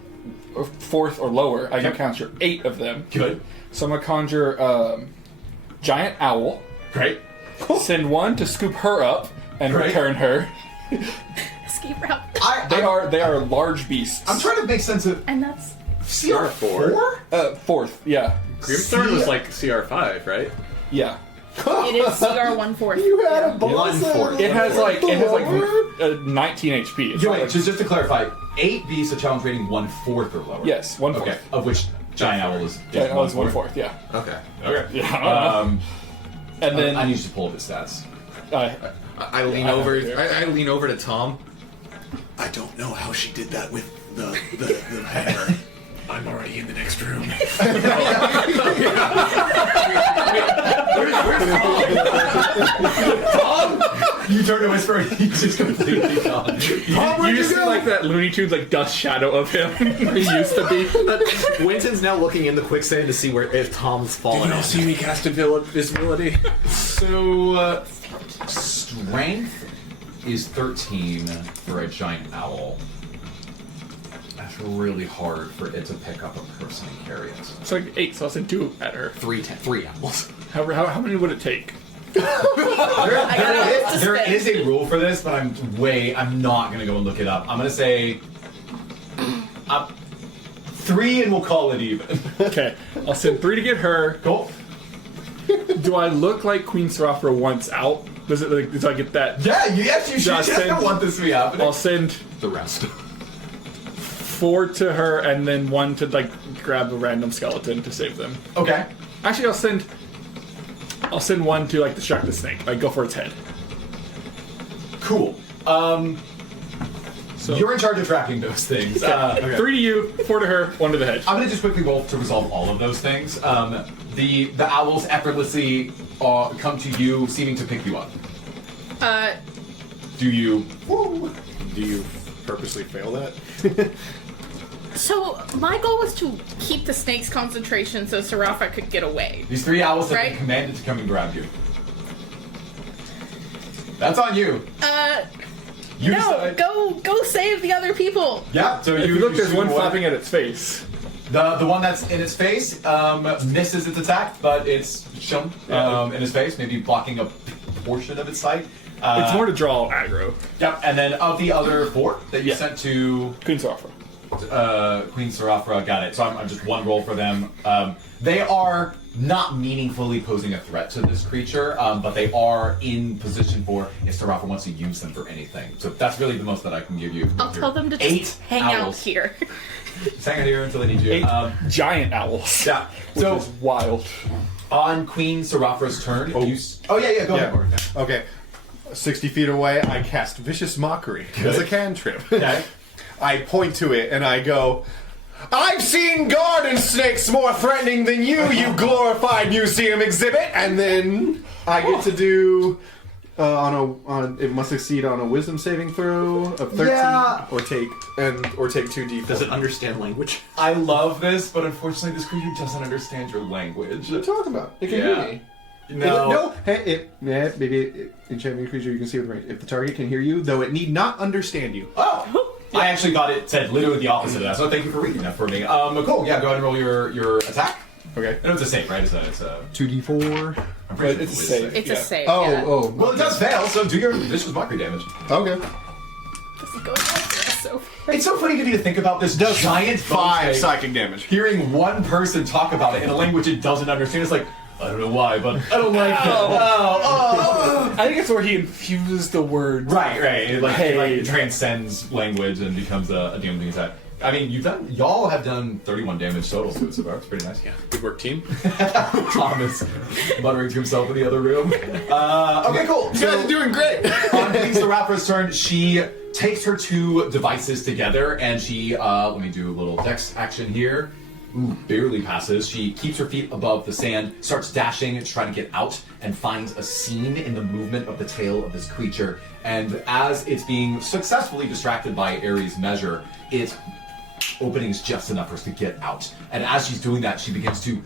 4th or lower, I can Okay. conjure 8 of them. Good. So I'm gonna conjure Giant Owl, Great. send one to scoop her up and Great. return her. Escape route. They are large beasts. I'm trying to make sense of And that's CR4. 4th, yeah, Grimthorn was like CR5, right? yeah. it is CR 1/4. You had a boss. 1/4. It has like 19 HP. It's Yeah, not wait, like- just to clarify, 8 beasts of challenge rating 1/4 or lower. yes, 1/4. Okay, of which Giant Owl is Giant Owl is 1/4. 1/4. Yeah, Okay. Okay. yeah. And then I need you to pull up his stats. I lean over. I lean over to Tom. I don't know how she did that with the hammer. I'm already in the next room. Tom, You turn to whisper, and he's just completely gone. You just see like that Looney Tunes like dust shadow of him. He used to be. Winton's now looking in the quicksand to see if Tom's fallen. You don't see me cast invisibility. So, strength is 13 for a giant owl. That's really hard for it to pick up a person and carry it. It's like 8, so I'll send 2 at her. 3 owls. How many would it take? There is a rule for this, but I'm not gonna go and look it up. I'm gonna say 3, and we'll call it even. Okay, I'll send 3 to get her. Cool. Do I look like Queen Seraphra wants out? Does I get that? Yeah, yes, you should. Just Just want this to be happening. I'll send The rest. 4 to her, and then 1 to like grab a random skeleton to save them. Okay. Actually, I'll send 1 to like distract the snake. Like go for its head. Cool. So You're in charge of tracking those things. okay. 3 to you, 4 to her, 1 to the head. I'm gonna just quickly roll to resolve all of those things. The owls effortlessly come to you, seeming to pick you up. Do you? Do you purposely fail that? So my goal was to keep the snake's concentration so Seraphra could get away. These 3 owls have Right. been commanded to come and grab you. That's on you. You No, decide. go save the other people. Yeah. So If you look, there's shoot one flapping at its face. The one that's in its face misses its attack, but it's shown in its face, maybe blocking a portion of its sight. It's more to draw aggro. Yep. And then of the other 4 that you sent to Queen Seraphra. Queen Seraphra, got it. So I'm just 1 roll for them. They are not meaningfully posing a threat to this creature, but they are in position for if Seraphra wants to use them for anything. So that's really the most that I can give you. I'll tell them to just 8 hang out owls. here. Just hang out here until they need you. 8 giant owls. Yeah. Which So is wild. on Queen Seraphra's turn, go ahead. Gordon. Okay. 60 feet away, I cast Vicious Mockery as a cantrip. Okay. I point to it and I go, I've seen garden snakes more threatening than you, you glorified museum exhibit! And then I get to do it must succeed on a wisdom saving throw of 13 Yeah. or take 2d4. Does it understand language? I love this, but unfortunately this creature doesn't understand your language. What are you talking about? It can Yeah. hear me. No. Hey, maybe enchantment creature you can see with range. If the target can hear you, though it need not understand you. Oh! I actually thought it said literally the opposite of that, so thank you for reading that for me. Cool, yeah, go ahead and roll your attack. Okay. I know it's a save, right? It's a 2d4. I'm pretty It's a sure save. It's a save. Oh, yeah. oh. Well, it does fail, so do your vicious mockery damage. Okay. This is going on for us so far. It's so funny to me to think about this giant 5 bone snake, psychic damage. hearing one person talk about it in a language it doesn't understand. It's like, I don't know why, but I don't like it. I think it's where he infuses the word. Right. It Hey. it transcends language and becomes a damaging attack. I mean, y'all have done 31 damage total to it so far. It's pretty nice. Yeah. Good work, team. Thomas muttering to himself in the other room. Okay, cool. You guys are doing great! On Queen Seraphra's turn, she takes her 2 devices together and she, let me do a little dex action here. Ooh, barely passes. She keeps her feet above the sand, starts dashing, trying to get out, and finds a seam in the movement of the tail of this creature. And as it's being successfully distracted by Eri's measure, its opening is just enough for us to get out. And as she's doing that, she begins to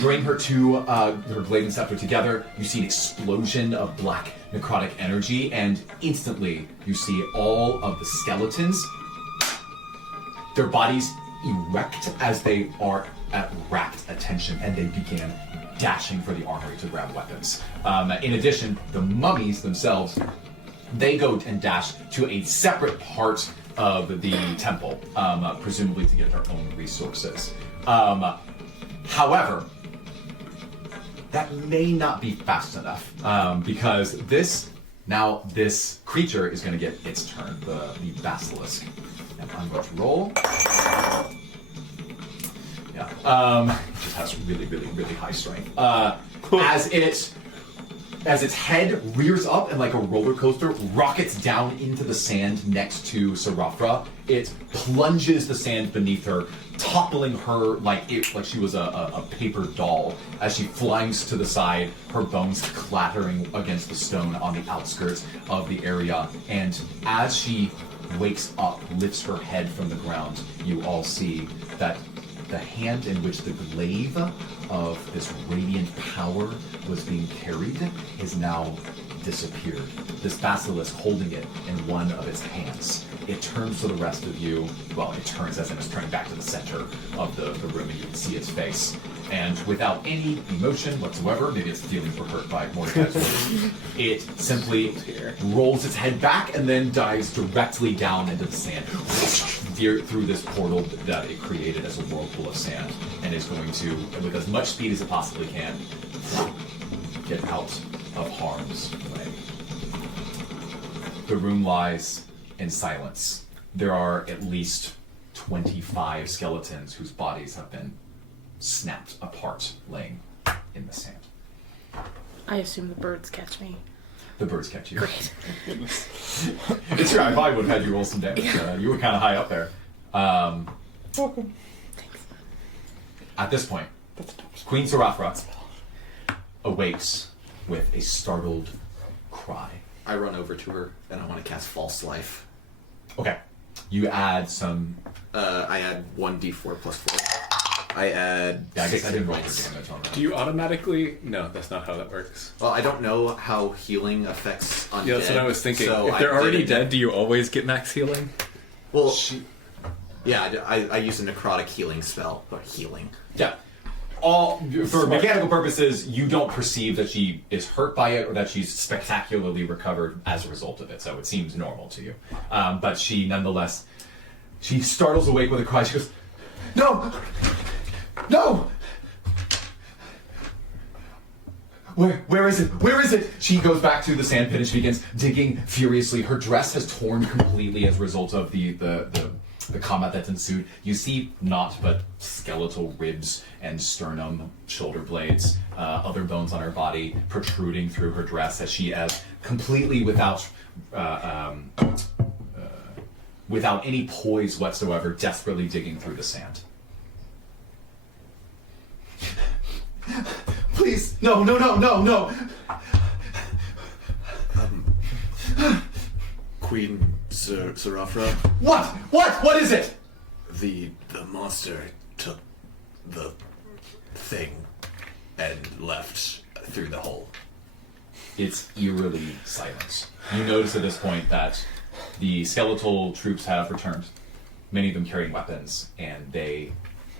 bring her blade and scepter together. You see an explosion of black necrotic energy, and instantly you see all of the skeletons, their bodies erect as they are at rapt attention, and they began dashing for the armory to grab weapons. In addition, the mummies themselves, they go and dash to a separate part of the temple, presumably to get their own resources. However, that may not be fast enough, because this creature is going to get its turn, the basilisk. And I'm going to roll. Yeah. It just has really, really, really high strength. As its head rears up and like a roller coaster rockets down into the sand next to Seraphra, it plunges the sand beneath her, toppling her like she was a paper doll as she flings to the side, her bones clattering against the stone on the outskirts of the area. And as she wakes up, lifts her head from the ground, you all see that the hand in which the glaive of this radiant power was being carried has now disappeared. This basilisk holding it in one of its hands. It turns to the rest of you. Well, it turns as in it's turning back to the center of the room, and you can see its face. And without any emotion whatsoever, maybe it's feelings were hurt by Mordecai's words, it simply rolls its head back and then dives directly down into the sand, through this portal that it created as a whirlpool of sand, and is going to, with as much speed as it possibly can, get out of harm's way. The room lies in silence. There are at least 25 skeletons whose bodies have been snapped apart, laying in the sand. I assume the birds catch me. The birds catch you. Great. It's true, I probably would have had you roll some damage. You were kind of high up there. Welcome. Thanks. At this point, Queen Seraphra awakes with a startled cry. I run over to her and I want to cast False Life. Okay. You add some... I add 1d4 plus 4. I add Yeah, I guess I didn't roll points. for damage on that. Do you automatically? No, that's not how that works. Well, I don't know how healing affects undead. Yeah, that's what I was thinking. So If they're I already didn't- dead, do you always get max healing? Well, yeah, I use a necrotic healing spell. Or healing. Yeah. For mechanical purposes, you don't perceive that she is hurt by it or that she's spectacularly recovered as a result of it, so it seems normal to you. But she nonetheless, she startles awake with a cry. She goes, "No! No! Where is it? Where is it?" She goes back to the sand pit and she begins digging furiously. Her dress has torn completely as a result of the combat that's ensued. You see naught but skeletal ribs and sternum, shoulder blades, other bones on her body protruding through her dress as she is completely without any poise whatsoever, desperately digging through the sand. Please, no. Queen Seraphra. What is it? The monster took the thing and left through the hole. It's eerily silent. You notice at this point that the skeletal troops have returned, many of them carrying weapons, and they,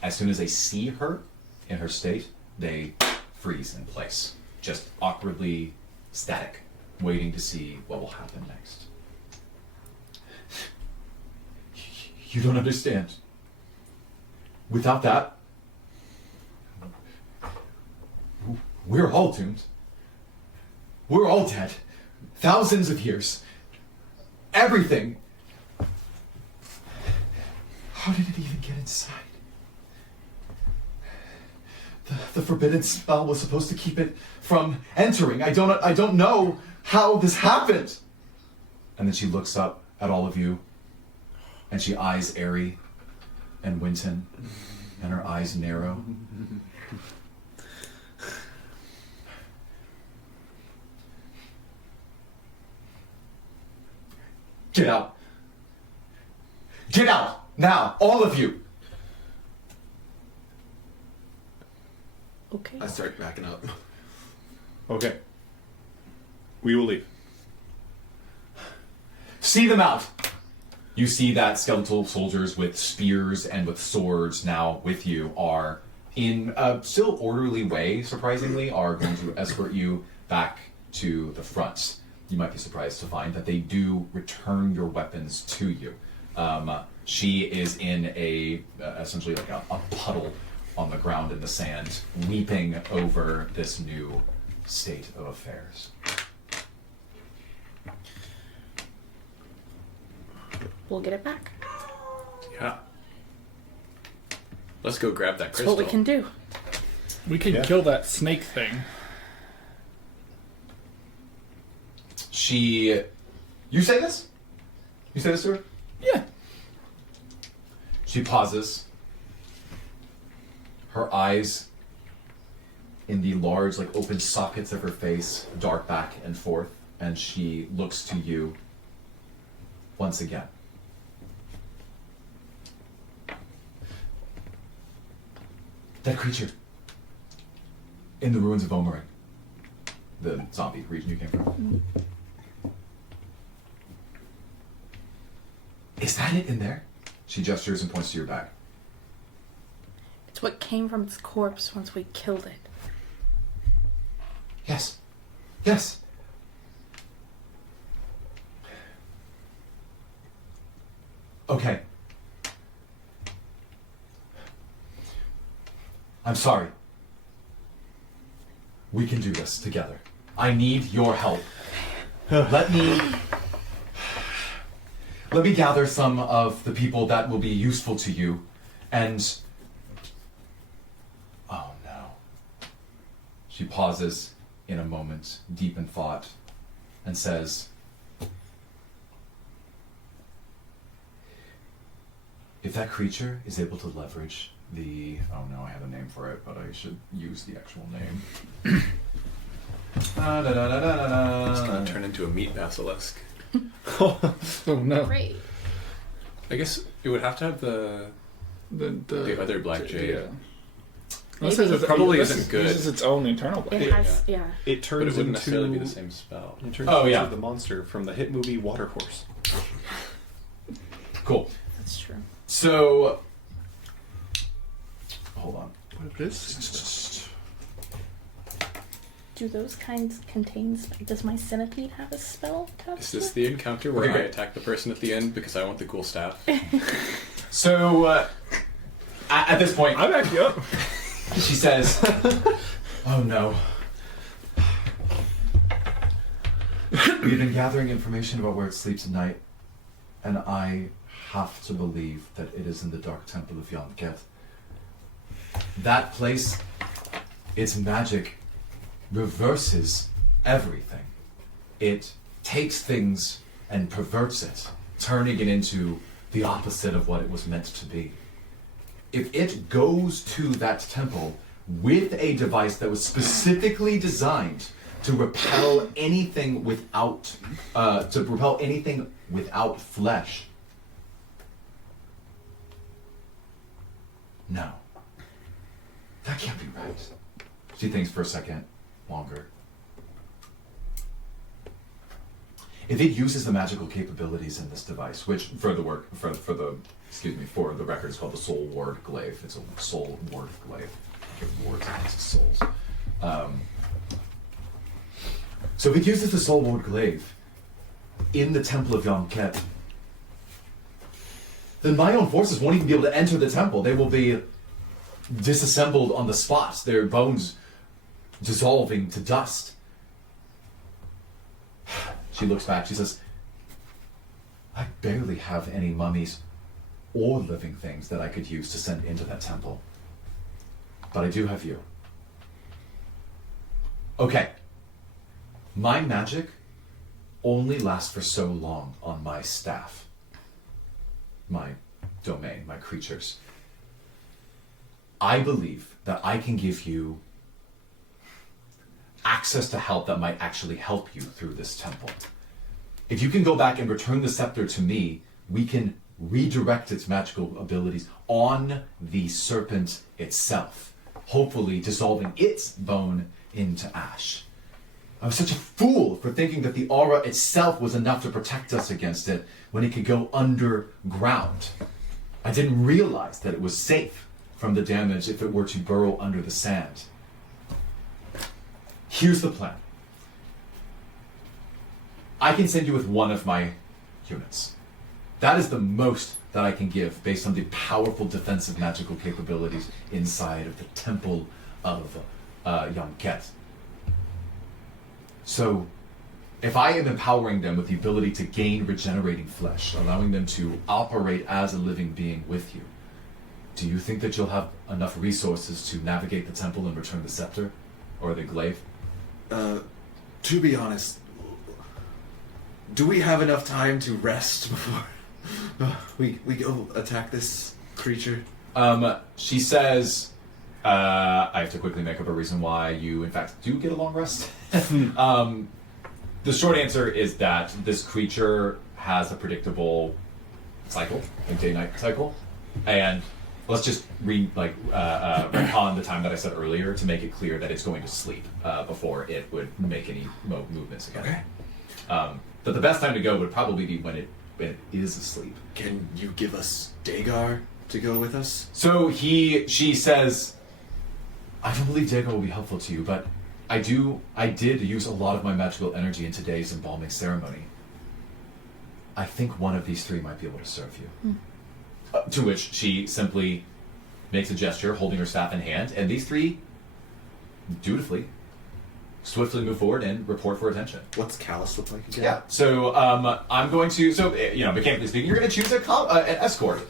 as soon as they see her in her state, they freeze in place, just awkwardly static, waiting to see what will happen next. You don't understand. Without that, we're all doomed. We're all dead. Thousands of years. Everything. How did it even get inside? The forbidden spell was supposed to keep it from entering. I don't know how this happened. And then she looks up at all of you, and she eyes Eri and Winton, and her eyes narrow. Get out. Get out! Now, all of you! Okay. I start backing up. Okay. We will leave. See them out! You see that skeletal soldiers with spears and with swords now with you are, in a still orderly way, surprisingly, are going to escort you back to the front. You might be surprised to find that they do return your weapons to you. She is in essentially like a puddle on the ground in the sand, weeping over this new state of affairs. We'll get it back. Yeah. Let's go grab that That's crystal. what we can do. We can kill that snake thing. You say this? You say this to her? Yeah. She pauses, Her eyes in the large, like, open sockets of her face dart back and forth, and she looks to you once again. That creature in the ruins of Omering, the zombie region you came from. Is that it in there? She gestures and points to your bag. It's what came from its corpse once we killed it. Yes. Yes. Okay. I'm sorry. We can do this together. I need your help. Let me gather some of the people that will be useful to you, and... Oh no. She pauses in a moment, deep in thought, and says, if that creature is able to leverage the... Oh no, I have a name for it, but I should use the actual name. It's gonna turn into a meat basilisk. Oh no. Great. I guess it would have to have the other black jade. Yeah. Maybe. It Probably isn't good. Uses its own internal blade. It has, yeah. It But turns it wouldn't into necessarily be the same spell. It turns Oh, into yeah. the monster from the hit movie Waterhorse. Cool. That's true. So... Hold on. What is Do those kinds contain... Does my centipede have a spell attached Is to this it? the encounter where Okay. I attack the person at the end because I want the cool staff? So, at this point, I'm actually up. she says, oh no. We've been gathering information about where it sleeps at night, and I have to believe that it is in the Dark Temple of Yom-Ket. That place, its magic reverses everything. It takes things and perverts it, turning it into the opposite of what it was meant to be. If it goes to that temple with a device that was specifically designed to repel anything without flesh, no, that can't be right. She thinks for a second longer. If it uses the magical capabilities in this device, which for the record is called the Soul Ward Glaive. It's a Soul Ward Glaive. Give wards against souls. So if it uses the Soul Ward Glaive in the Temple of Yom-Ket, then my own forces won't even be able to enter the temple. They will be disassembled on the spot, their bones dissolving to dust. She looks back, she says, I barely have any mummies or living things that I could use to send into that temple. But I do have you. Okay. My magic only lasts for so long on my staff. My domain, my creatures. I believe that I can give you access to help that might actually help you through this temple. If you can go back and return the scepter to me, we can redirect its magical abilities on the serpent itself, hopefully dissolving its bone into ash. I was such a fool for thinking that the aura itself was enough to protect us against it when it could go underground. I didn't realize that it was safe from the damage if it were to burrow under the sand. Here's the plan. I can send you with one of my units. That is the most that I can give based on the powerful defensive magical capabilities inside of the Temple of Yom-Ket. So, if I am empowering them with the ability to gain regenerating flesh, allowing them to operate as a living being with you, do you think that you'll have enough resources to navigate the temple and return the scepter? Or the glaive? To be honest, do we have enough time to rest before we go attack this creature? She says, I have to quickly make up a reason why you, in fact, do get a long rest. The short answer is that this creature has a predictable cycle, a day-night cycle, and let's just retcon the time that I said earlier to make it clear that it's going to sleep before it would make any movements again. Okay. But the best time to go would probably be when it is asleep. Can you give us Dagar to go with us? So she says, I don't believe Dago will be helpful to you, but I did use a lot of my magical energy in today's embalming ceremony. I think one of these three might be able to serve you. To which she simply makes a gesture, holding her staff in hand, and these three dutifully, swiftly move forward and report for attention. What's Callus look like again? Yeah. So I'm going to. So mechanically speaking, you're going to choose an escort.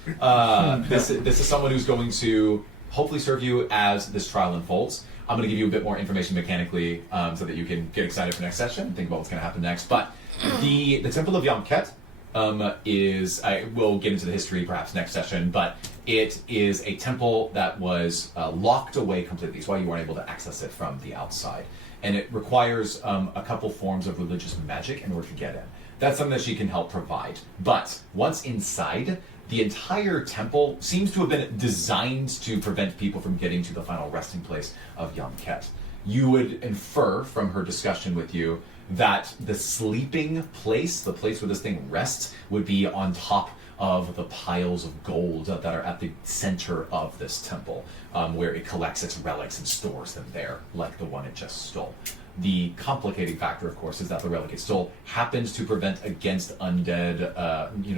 This is someone who's going to hopefully serve you as this trial unfolds. I'm going to give you a bit more information mechanically so that you can get excited for next session and think about what's going to happen next. But the Temple of Yom Ket is, I will get into the history perhaps next session, but it is a temple that was locked away completely. That's why you weren't able to access it from the outside. And it requires a couple forms of religious magic in order to get in. That's something that she can help provide. But once inside, the entire temple seems to have been designed to prevent people from getting to the final resting place of Yom Ket. You would infer from her discussion with you that the sleeping place, the place where this thing rests, would be on top of the piles of gold that are at the center of this temple, where it collects its relics and stores them there, like the one it just stole. The complicating factor, of course, is that the relic it stole happens to prevent against undead,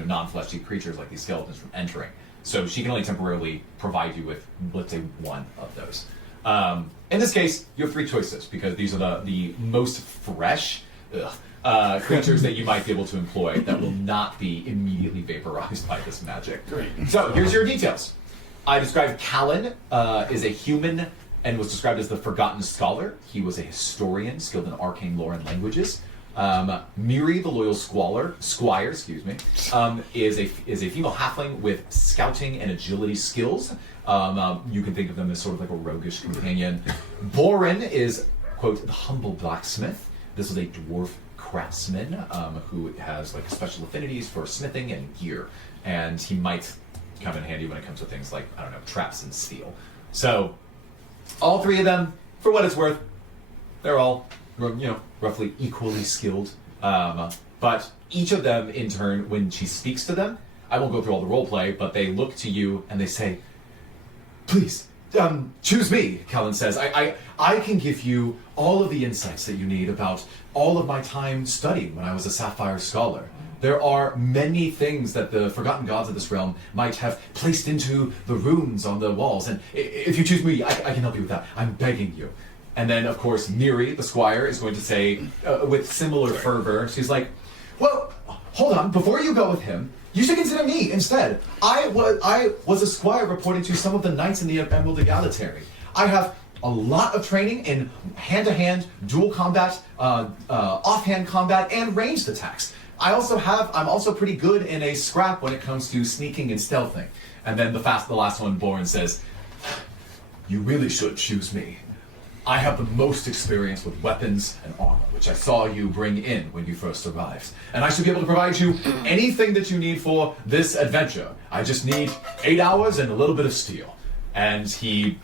non-fleshy creatures like these skeletons from entering. So she can only temporarily provide you with, let's say, one of those. In this case, you have three choices, because these are the most fresh creatures that you might be able to employ that will not be immediately vaporized by this magic. Great. So here's your details. I described Callan is a human and was described as the Forgotten Scholar. He was a historian skilled in arcane lore and languages. Miri, the Loyal Squire, is a female halfling with scouting and agility skills. You can think of them as sort of like a roguish companion. Borin is, quote, the humble blacksmith. This is a dwarf craftsman who has like special affinities for smithing and gear, and he might come in handy when it comes to things like, I don't know, traps and steel. So all three of them, for what it's worth, they're all, roughly equally skilled. But each of them, in turn, when she speaks to them, I won't go through all the role play, but they look to you and they say, "Please, choose me," Callan says. I can give you all of the insights that you need about all of my time studying when I was a Sapphire Scholar. There are many things that the forgotten gods of this realm might have placed into the runes on the walls, and if you choose me, I can help you with that. I'm begging you. And then, of course, Miri, the squire, is going to say, with similar fervor, she's like, "Well, hold on, before you go with him, you should consider me instead. I was a squire reporting to some of the knights in the Emerald Egalitary. I have a lot of training in hand-to-hand, dual combat, offhand combat, and ranged attacks. I'm also pretty good in a scrap when it comes to sneaking and stealthing." And then the last one, Borin, says, "You really should choose me. I have the most experience with weapons and armor, which I saw you bring in when you first arrived. And I should be able to provide you anything that you need for this adventure. I just need 8 hours and a little bit of steel." And she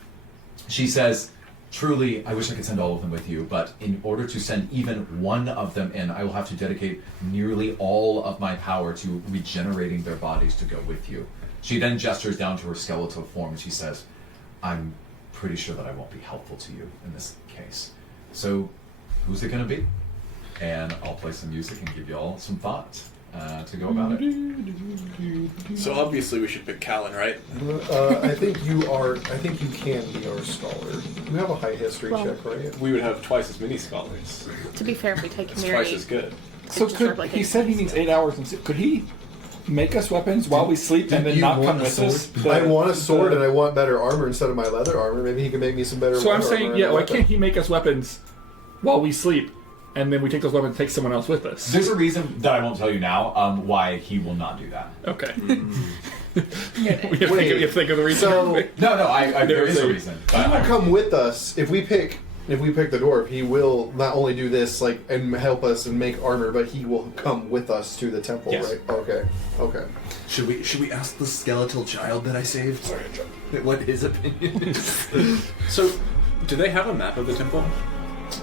says, "Truly, I wish I could send all of them with you, but in order to send even one of them in, I will have to dedicate nearly all of my power to regenerating their bodies to go with you." She then gestures down to her skeletal form and she says, "I'm pretty sure that I won't be helpful to you in this case. So, who's it going to be?" And I'll play some music and give you all some thought to go about it. So obviously we should pick Callan, right? I think you can be our scholar. You have a high history check, right? We would have twice as many scholars. To be fair, if we take It's Mary, twice as good. So he said he needs 8 hours. Could he make us weapons while we sleep and then not come with us? I want a sword and I want better armor instead of my leather armor. Maybe he can make me some better. So I'm leather saying, armor yeah, and why weapon. can't he make us weapons while we sleep, and then we take those weapons and take someone else with us? There's a reason that I won't tell you now why he will not do that. Okay. You have to think of the reason. So There is a reason. he will come with us if we pick the dwarf. He will not only do this and help us and make armor, but he will come with us to the temple. Yes. Right? Okay. Should we ask the skeletal child that I saved? What his opinion is? So, do they have a map of the temple?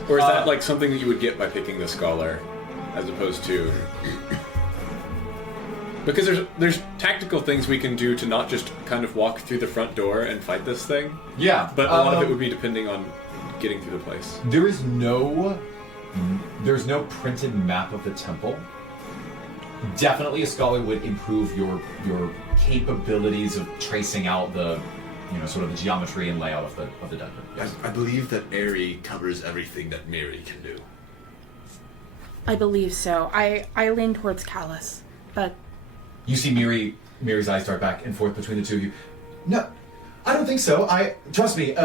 Or is that like something that you would get by picking the scholar, as opposed to... Because there's tactical things we can do to not just kind of walk through the front door and fight this thing. Yeah. But a lot of it would be depending on getting through the place. There's no printed map of the temple. Definitely a scholar would improve your capabilities of tracing out the sort of the geometry and layout of the dungeon. Yes. I believe that Eri covers everything that Mary can do. I believe so. I lean towards Callus, but... You see Mary's eyes dart back and forth between the two of you. No, I don't think so. Trust me.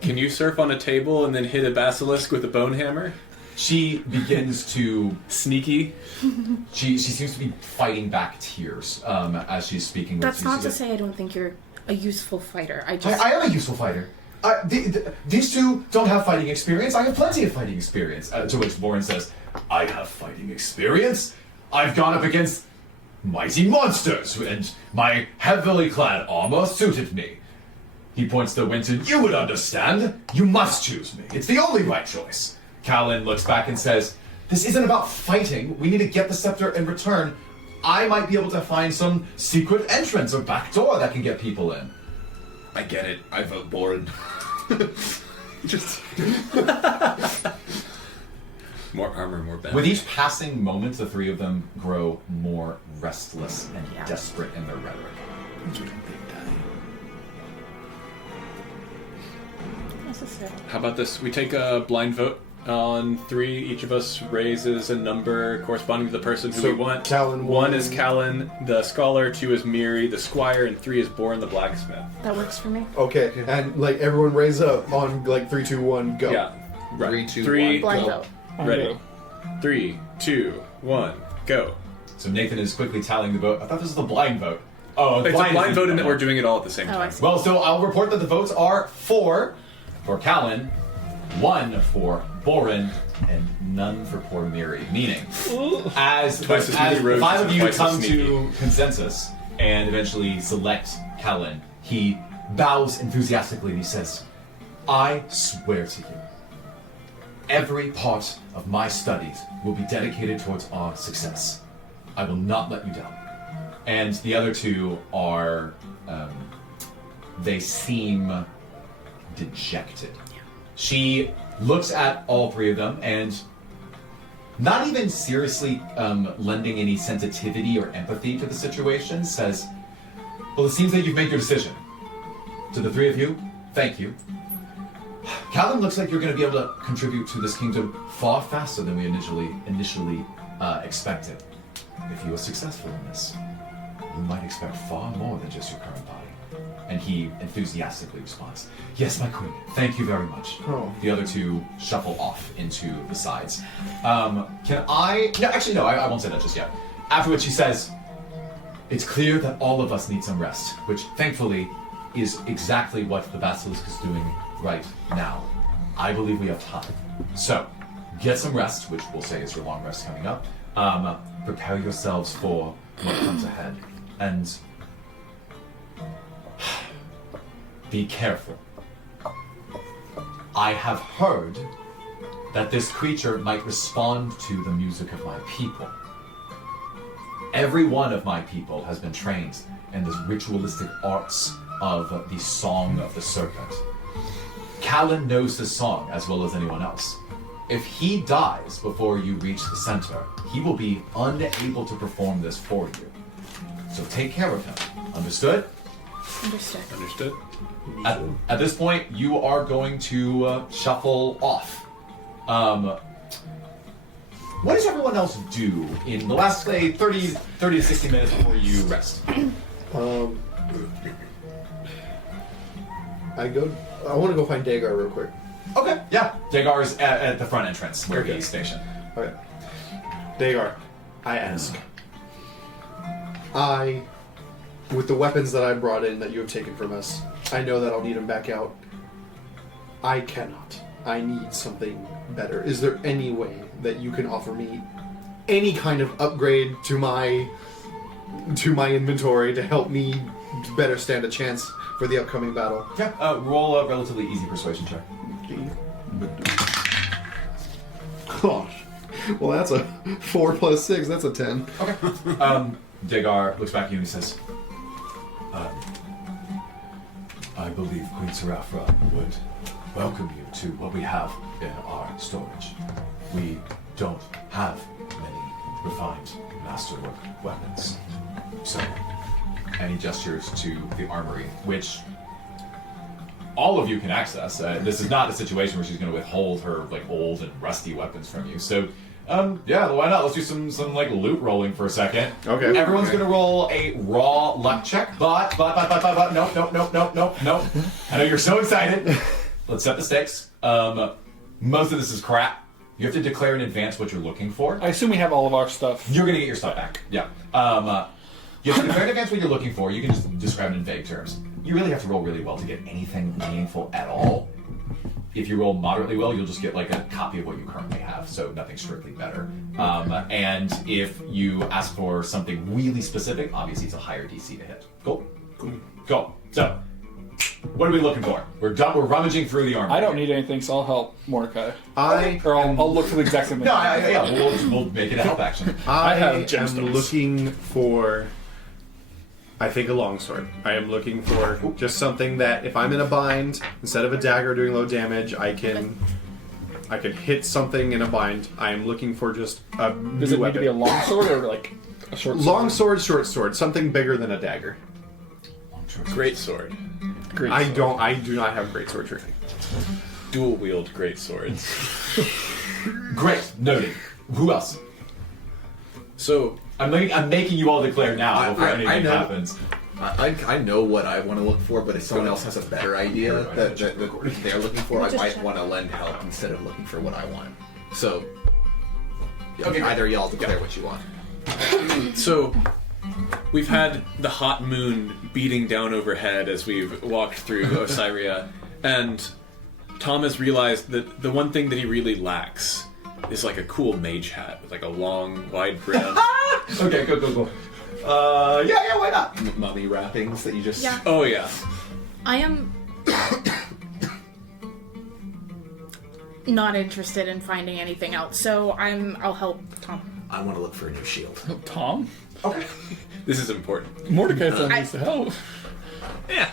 Can you surf on a table and then hit a basilisk with a bone hammer? She begins to... Sneaky. She seems to be fighting back tears as she's speaking. That's not to say I don't think you're a useful fighter. I am a useful fighter. These two don't have fighting experience. I have plenty of fighting experience. To which Boren says, I have fighting experience. I've gone up against mighty monsters, and my heavily clad armor suited me. He points to Winton. You would understand. You must choose me. It's the only right choice. Callan looks back and says, this isn't about fighting. We need to get the scepter in return. I might be able to find some secret entrance or back door that can get people in. I get it. I vote Boren. Just... More armor, more balance. With each passing moment, the three of them grow more restless and desperate in their rhetoric. How about this? We take a blind vote on 3. Each of us raises a number corresponding to the person who we want. Callan 1 is Callan, the scholar. 2 is Miri, the squire, and 3 is Boren, the blacksmith. That works for me. Okay, and everyone raise up on 3, 2, 1, go. Yeah, right. 3, 2, 3, 1, Blind go. vote. Ready. 3, 2, 1, go. So Nathan is quickly tallying the vote. I thought this was the blind vote. Oh, It's a blind vote in that we're doing it all at the same Oh, I time. see. Well, so I'll report that the votes are 4 for Callan, 1 for Boren, and none for poor Miri. Meaning, as Twice as many the roses 5 of and you twice as come sneaky. to consensus and eventually select Callan, he bows enthusiastically and he says, I swear to you, every part of my studies will be dedicated towards our success. I will not let you down. And the other two are, they seem dejected. She looks at all 3 of them and, not even seriously lending any sensitivity or empathy to the situation, says, well, it seems that you've made your decision. To the 3 of you, thank you. Callan looks like you're going to be able to contribute to this kingdom far faster than we initially expected. If you are successful in this, you might expect far more than just your current body. And he enthusiastically responds, yes, my queen, thank you very much. Oh. The other 2 shuffle off into the sides. Can I... No, actually, no, I won't say that just yet. After which he says, it's clear that all of us need some rest, which thankfully is exactly what the Basilisk is doing right now. I believe we have time. So, get some rest, which we'll say is your long rest coming up. Prepare yourselves for what comes ahead. And be careful. I have heard that this creature might respond to the music of my people. Every one of my people has been trained in the ritualistic arts of the Song of the Serpent. Callan knows this song as well as anyone else. If he dies before you reach the center, he will be unable to perform this for you. So take care of him. Understood? Understood. Understood? At this point, you are going to shuffle off. What does everyone else do in the last, say, 30 to 60 minutes before you rest? I want to go find Dagar real quick. Okay, yeah. Dagar is at the front entrance where he's stationed. Okay. Dagar, I ask. I with the weapons that I brought in that you have taken from us, I know that I'll need them back out. I cannot. I need something better. Is there any way that you can offer me any kind of upgrade to my inventory to help me better stand a chance for the upcoming battle? Yeah, roll a relatively easy persuasion check. Gosh. Well, that's a 4 plus 6. That's a 10. Okay. Dagar looks back at you and he says, I believe Queen Seraphra would welcome you to what we have in our storage. We don't have many refined masterwork weapons. So, and he gestures to the armory, which all of you can access. This is not a situation where she's going to withhold her like old and rusty weapons from you. So, yeah, why not? Let's do some like loot rolling for a second. Okay. Everyone's going to roll a raw luck check. But, nope. I know you're so excited. Let's set the stakes. Most of this is crap. You have to declare in advance what you're looking for. I assume we have all of our stuff. You're going to get your stuff back. Yeah. You have to declare in advance what you're looking for. You can just describe it in vague terms. You really have to roll really well to get anything meaningful at all. If you roll moderately well, you'll just get like a copy of what you currently have, so nothing strictly better. And if you ask for something really specific, obviously it's a higher DC to hit. Cool? Cool. So, what are we looking for? We're done. We're rummaging through the armor. I don't need anything, so I'll help Mordecai. I'll look for the exact same thing. No, yeah, we'll make it a help action. I have am gemstones. looking for, I think, a longsword. I am looking for just something that, if I'm in a bind, instead of a dagger doing low damage, I can hit something in a bind. I am looking for just a Does new it need weapon. to be a long sword or like a short sword? Long sword, short sword, something bigger than a dagger. Great sword. Great I sword. I do not have great sword training. Dual wield great swords. Great. Noted. Who else? So I'm making you all declare now before anything I know. happens. I know what I want to look for, but if someone else has a better idea that they're looking for, I might want to lend help instead of looking for what I want. So, Okay. either y'all declare what you want. So, we've had the hot moon beating down overhead as we've walked through Osiria, and Tom has realized that the one thing that he really lacks is like a cool mage hat with like a long, wide brim. Okay, go. Yeah, why not? Mummy wrappings that you just... Yeah. Oh yeah. I am not interested in finding anything else, so I'll help Tom. I want to look for a new shield. Tom? This is important. Mordecai's son needs to help. Yeah.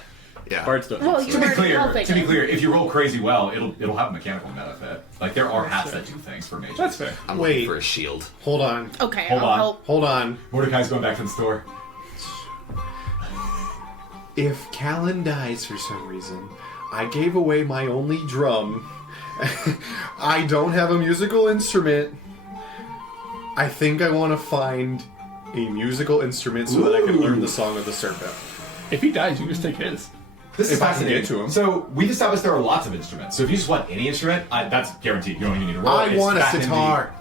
Yeah. Bards don't. Well, have you To be already clear, helping. if you roll crazy well, it'll have a mechanical benefit. Like there are hats that do things for mages. That's fair. I'm Wait. looking for a shield. Hold on. Okay, Hold I'll on. help. Hold on. Mordecai's going back to the store. If Callan dies for some reason, I gave away my only drum. I don't have a musical instrument. I think I want to find a musical instrument so that I can learn the Song of the Serpent. If he dies, you just take his. This is If I can fascinating. get to him. So we've established there are lots of instruments. So if you just want any instrument, that's guaranteed. You don't even need to roll. I It's want a back in the- sitar.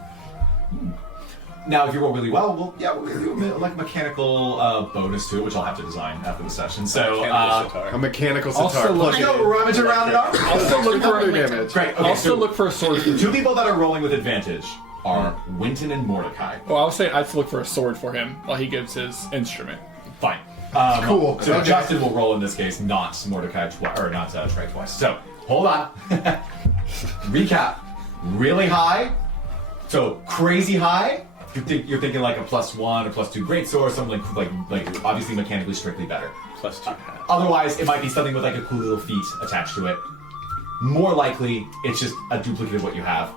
Now, if you roll really well, we'll do like a mechanical bonus to it, which I'll have to design after the session. So, A mechanical sitar. Also look- I know, rummage around it up. I'll still look for Further damage. Great. Okay, I'll so still look for a sword. For two people that are rolling with advantage are Winton and Mordecai. Well, I was saying I'd still look for a sword for him while he gives his instrument. Fine. Cool. So Okay. Justin will roll in this case, not Mordecai twice, or not Trey twice. So hold on. Recap. Really high. So crazy high. You're thinking like a +1 or +2 greatsword, something like obviously mechanically strictly better. +2 hat. Otherwise, it might be something with like a cool little feat attached to it. More likely, it's just a duplicate of what you have.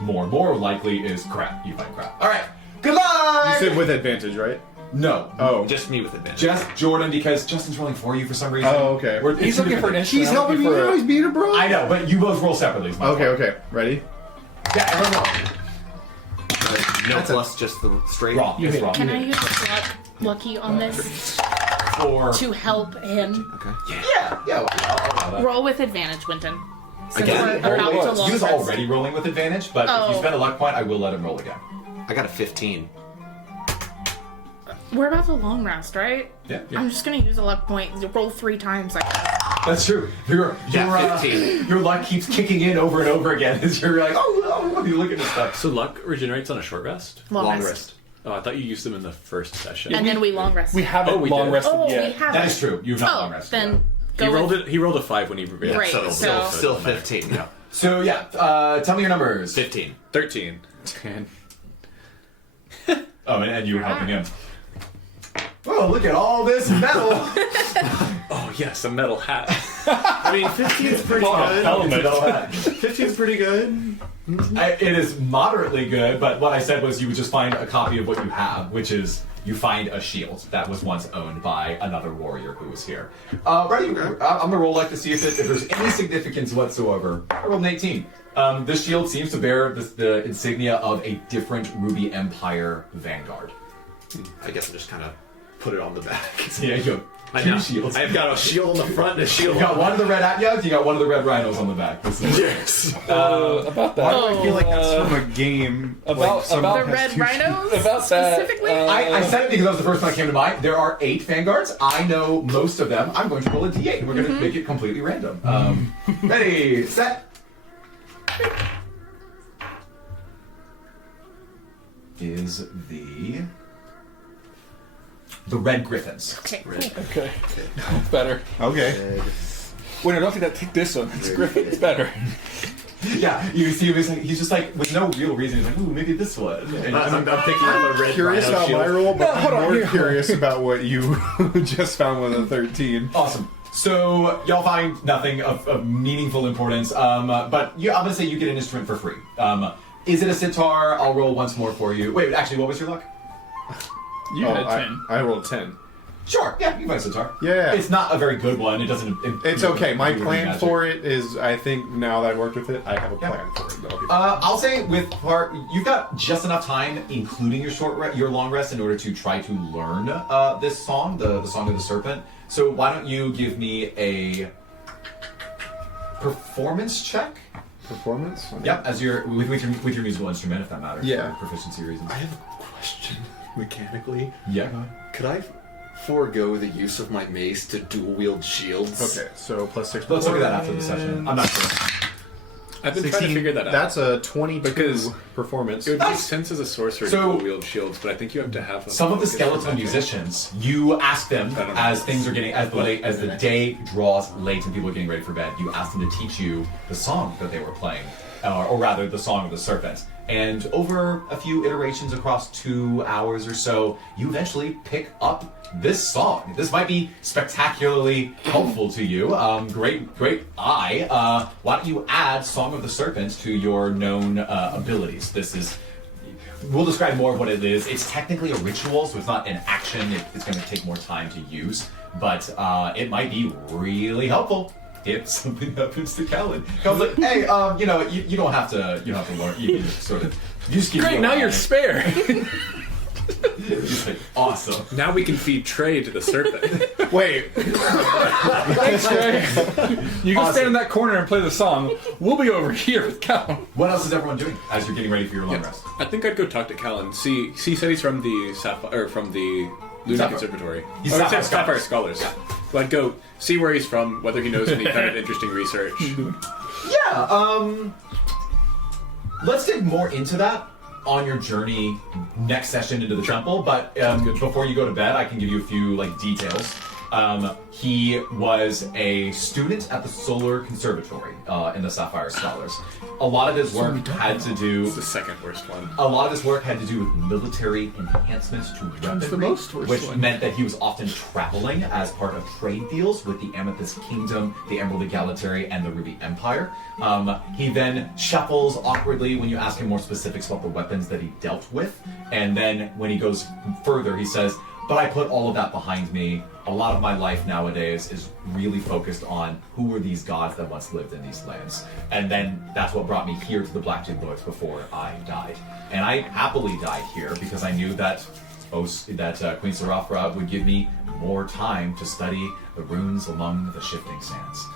More likely is crap. You find crap. All right. Good luck. You said with advantage, right? No. Oh. Just me with advantage. Just Jordan, because Justin's rolling for you for some reason. Oh, okay. He's looking for an instrument. He's I'm helping looking me for out. a- He's being a bro. I know, but you both roll separately. is my Okay, point. okay. Ready? Yeah, everyone roll. No That's plus, just the straight. Wrong. You It's hit. wrong. Can I use a lucky on this For to help him? Okay. yeah. I'll allow that. Roll with advantage, Winton. Since Again? we're about to He long was rest. already rolling with advantage, but if you Oh. spend a luck point, I will let him roll again. I got a 15. We're about to long rest, right? Yeah. I'm just gonna use a luck point. Roll 3 times. I guess. That's true. Your 15. your luck keeps kicking in over and over again as you're like, oh, you look at this stuff. So luck regenerates on a short rest? Long rest. Oh, I thought you used them in the first session. And then we long rest. We haven't we long did. rested Oh, yet. we haven't. That is true. You've not long Oh, rested. then he go rolled with... it. He rolled a 5 when he revealed. Right, So so- Still 15. Yeah. So yeah, tell me your numbers. 15. 13. 10. Oh, and you were helping him. Oh, look at all this metal. Oh yes, a metal hat. I mean, 15 is pretty good. Helmet. 15 is pretty good. It is moderately good, but what I said was you would just find a copy of what you have, which is you find a shield that was once owned by another warrior who was here. Ready? I'm gonna roll like to see if there's any significance whatsoever. I rolled an 18. This shield seems to bear the insignia of a different Ruby Empire vanguard. I guess I'm just kind of put it on the back. Yeah, you have two shields. I've got a shield on the front and a shield You got one of the red Atyugs, you got one of the red rhinos on the back. This is Yes. About that. Why do I feel like that's from a game? about- someone The has red two rhinos? About that, Specifically? I said it because that was the first one that came to mind. There are 8 vanguards. I know most of them. I'm going to roll a d8 and we're going to make it completely random. Ready, set. Is the red griffins. Okay, cool. Okay. It's better. Okay. Wait, no, don't think that. Take this one. It's Griffin. It's better. Yeah, you see him, he's just like, with no real reason, he's like, ooh, maybe this one. And I'm picking up a red Curious rhino about shield. my roll, but hold I'm on, more here. curious about what you just found with a 13. Awesome. So y'all find nothing of meaningful importance, but I'm gonna say you get an instrument for free. Is it a sitar? I'll roll once more for you. Wait, actually, what was your luck? You had 10. I rolled 10. Sure, yeah, you can find a sitar. Yeah. It's not a very good one. It doesn't. It's okay. My plan magic. for it is, I think now that I've worked with it, I have a plan for it. That'll be fine. I'll say with part, you've got just enough time, including your long rest, in order to try to learn this song, the Song of the Serpent. So why don't you give me a performance check? Performance? Yep, as your with your musical instrument, if that matters. Yeah. For proficiency reasons. I have a question. Mechanically, Yeah. could I forego the use of my mace to dual wield shields? Okay, so plus 6. Let's look at that after the session. I'm not sure. I've been trying to figure that out. That's a 22 Because performance. It would make Nice. sense as a sorcerer So- to wield shields, but I think you have to have Some of the focus for skeleton magic. musicians, you ask them I don't know. as things are getting as the day draws late and people are getting ready for bed. You ask them to teach you the song that they were playing, or rather, the Song of the Serpent. And over a few iterations across 2 hours or so, you eventually pick up this song. This might be spectacularly helpful to you. Great eye. Why don't you add Song of the Serpent to your known abilities? This is. We'll describe more of what it is. It's technically a ritual, so it's not an action. It's going to take more time to use, but it might be really helpful if something happens to Callan. Callan's like, hey, you don't have to learn. You can just sort of. You just keep Great, going now on. you're spare. He's like, awesome. Now we can feed Trey to the serpent. Wait, Thanks, Trey. You can stand in that corner and play the song. We'll be over here with Cal. What else is everyone doing as you're getting ready for your long rest? I think I'd go talk to Callan. See, he said he's from the from the Luna Sapphire. Conservatory. He's Oh, Sapphire it's Sapphire Scholars. So I'd go see where he's from, whether he knows any kind of interesting research. Yeah, let's get more into that on your journey next session into the temple, but before you go to bed, I can give you a few details. He was a student at the Solar Conservatory in the Sapphire Scholars. A lot of his work had to do. It's the second worst one. A lot of his work had to do with military enhancements to weaponry, the most worst which one. meant that he was often traveling as part of trade deals with the Amethyst Kingdom, the Emerald Egalitary, and the Ruby Empire. He then shuffles awkwardly when you ask him more specifics about the weapons that he dealt with, and then when he goes further, he says, but I put all of that behind me. A lot of my life nowadays is really focused on who were these gods that once lived in these lands. And then that's what brought me here to the Blackjade Lords before I died. And I happily died here because I knew that Queen Seraphra would give me more time to study the runes among the shifting sands.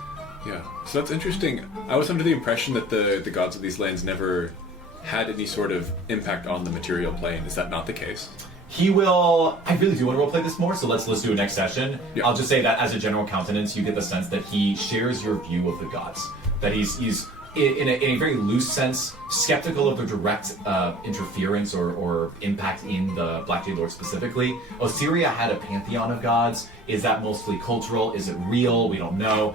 Yeah, so that's interesting. I was under the impression that the gods of these lands never had any sort of impact on the material plane. Is that not the case? He will. I really do want to roleplay this more, so let's do it next session. Yeah. I'll just say that as a general countenance, you get the sense that he shares your view of the gods. That he's in a very loose sense skeptical of the direct interference or impact in the Black Jade Lord specifically. Osiria had a pantheon of gods. Is that mostly cultural? Is it real? We don't know.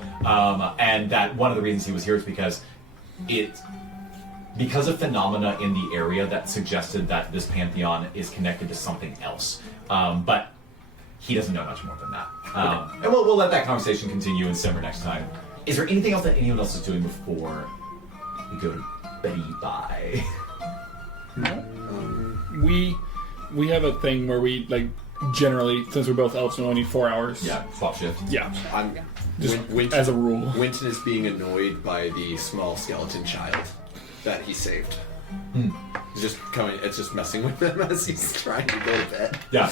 And that one of the reasons he was here is because of phenomena in the area that suggested that this pantheon is connected to something else. But he doesn't know much more than that. And we'll let that conversation continue and simmer next time. Is there anything else that anyone else is doing before we go to bye? We have a thing where we, like, generally, since we're both elves, we only need 4 hours. Yeah, swap shift. Yeah. Just Winton, as a rule. Winton is being annoyed by the small skeleton child that he saved. It's just messing with him as he's trying to go to bed. Yeah.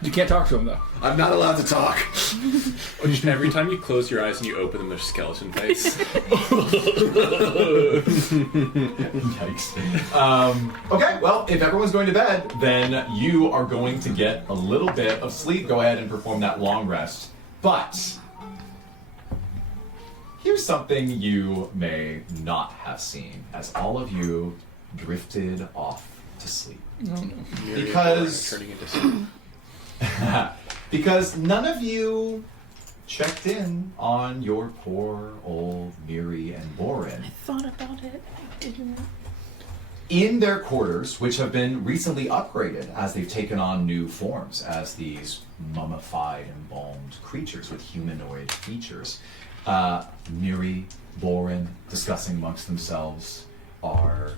You can't talk to him, though. I'm not allowed to talk. Every time you close your eyes and you open them, there's skeleton face. Yikes. Okay, well, if everyone's going to bed, then you are going to get a little bit of sleep. Go ahead and perform that long rest. But here's something you may not have seen, as all of you drifted off to sleep. Because because none of you checked in on your poor old Miri and Boren. I thought about it. I didn't. In their quarters, which have been recently upgraded as they've taken on new forms as these mummified, embalmed creatures with humanoid features. Miri, Boren, discussing amongst themselves, are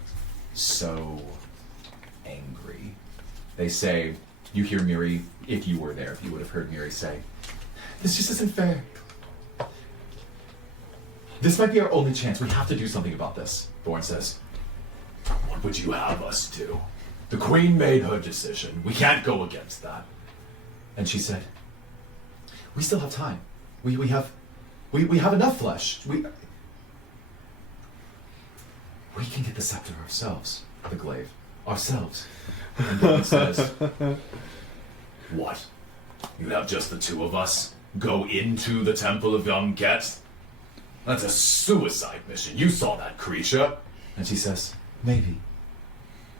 so angry. They say, you hear Miri, if you were there, if you would have heard Miri say, "This just isn't fair. This might be our only chance. We have to do something about this." Boren says, "What would you have us do? The Queen made her decision. We can't go against that." And she said, "We still have time. We have enough flesh. We can get the scepter ourselves, the glaive, ourselves." And Boren says, "What? You'd have just the two of us go into the Temple of Young Get? That's a suicide mission. You saw that creature." And she says, "Maybe.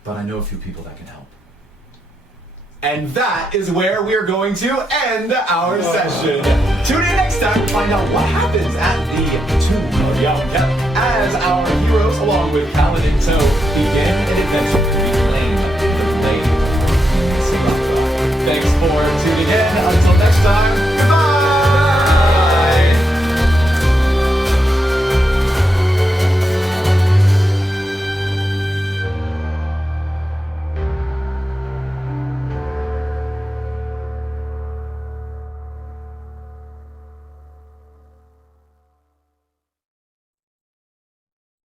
But I know a few people that can help." And that is where we're going to end our session. Tune in next time to find out what happens at the Tomb of Young Get as our heroes, along with Callan and Toe, begin an adventure to reclaim the blade of Queen Seraphra. Thanks for tuning in.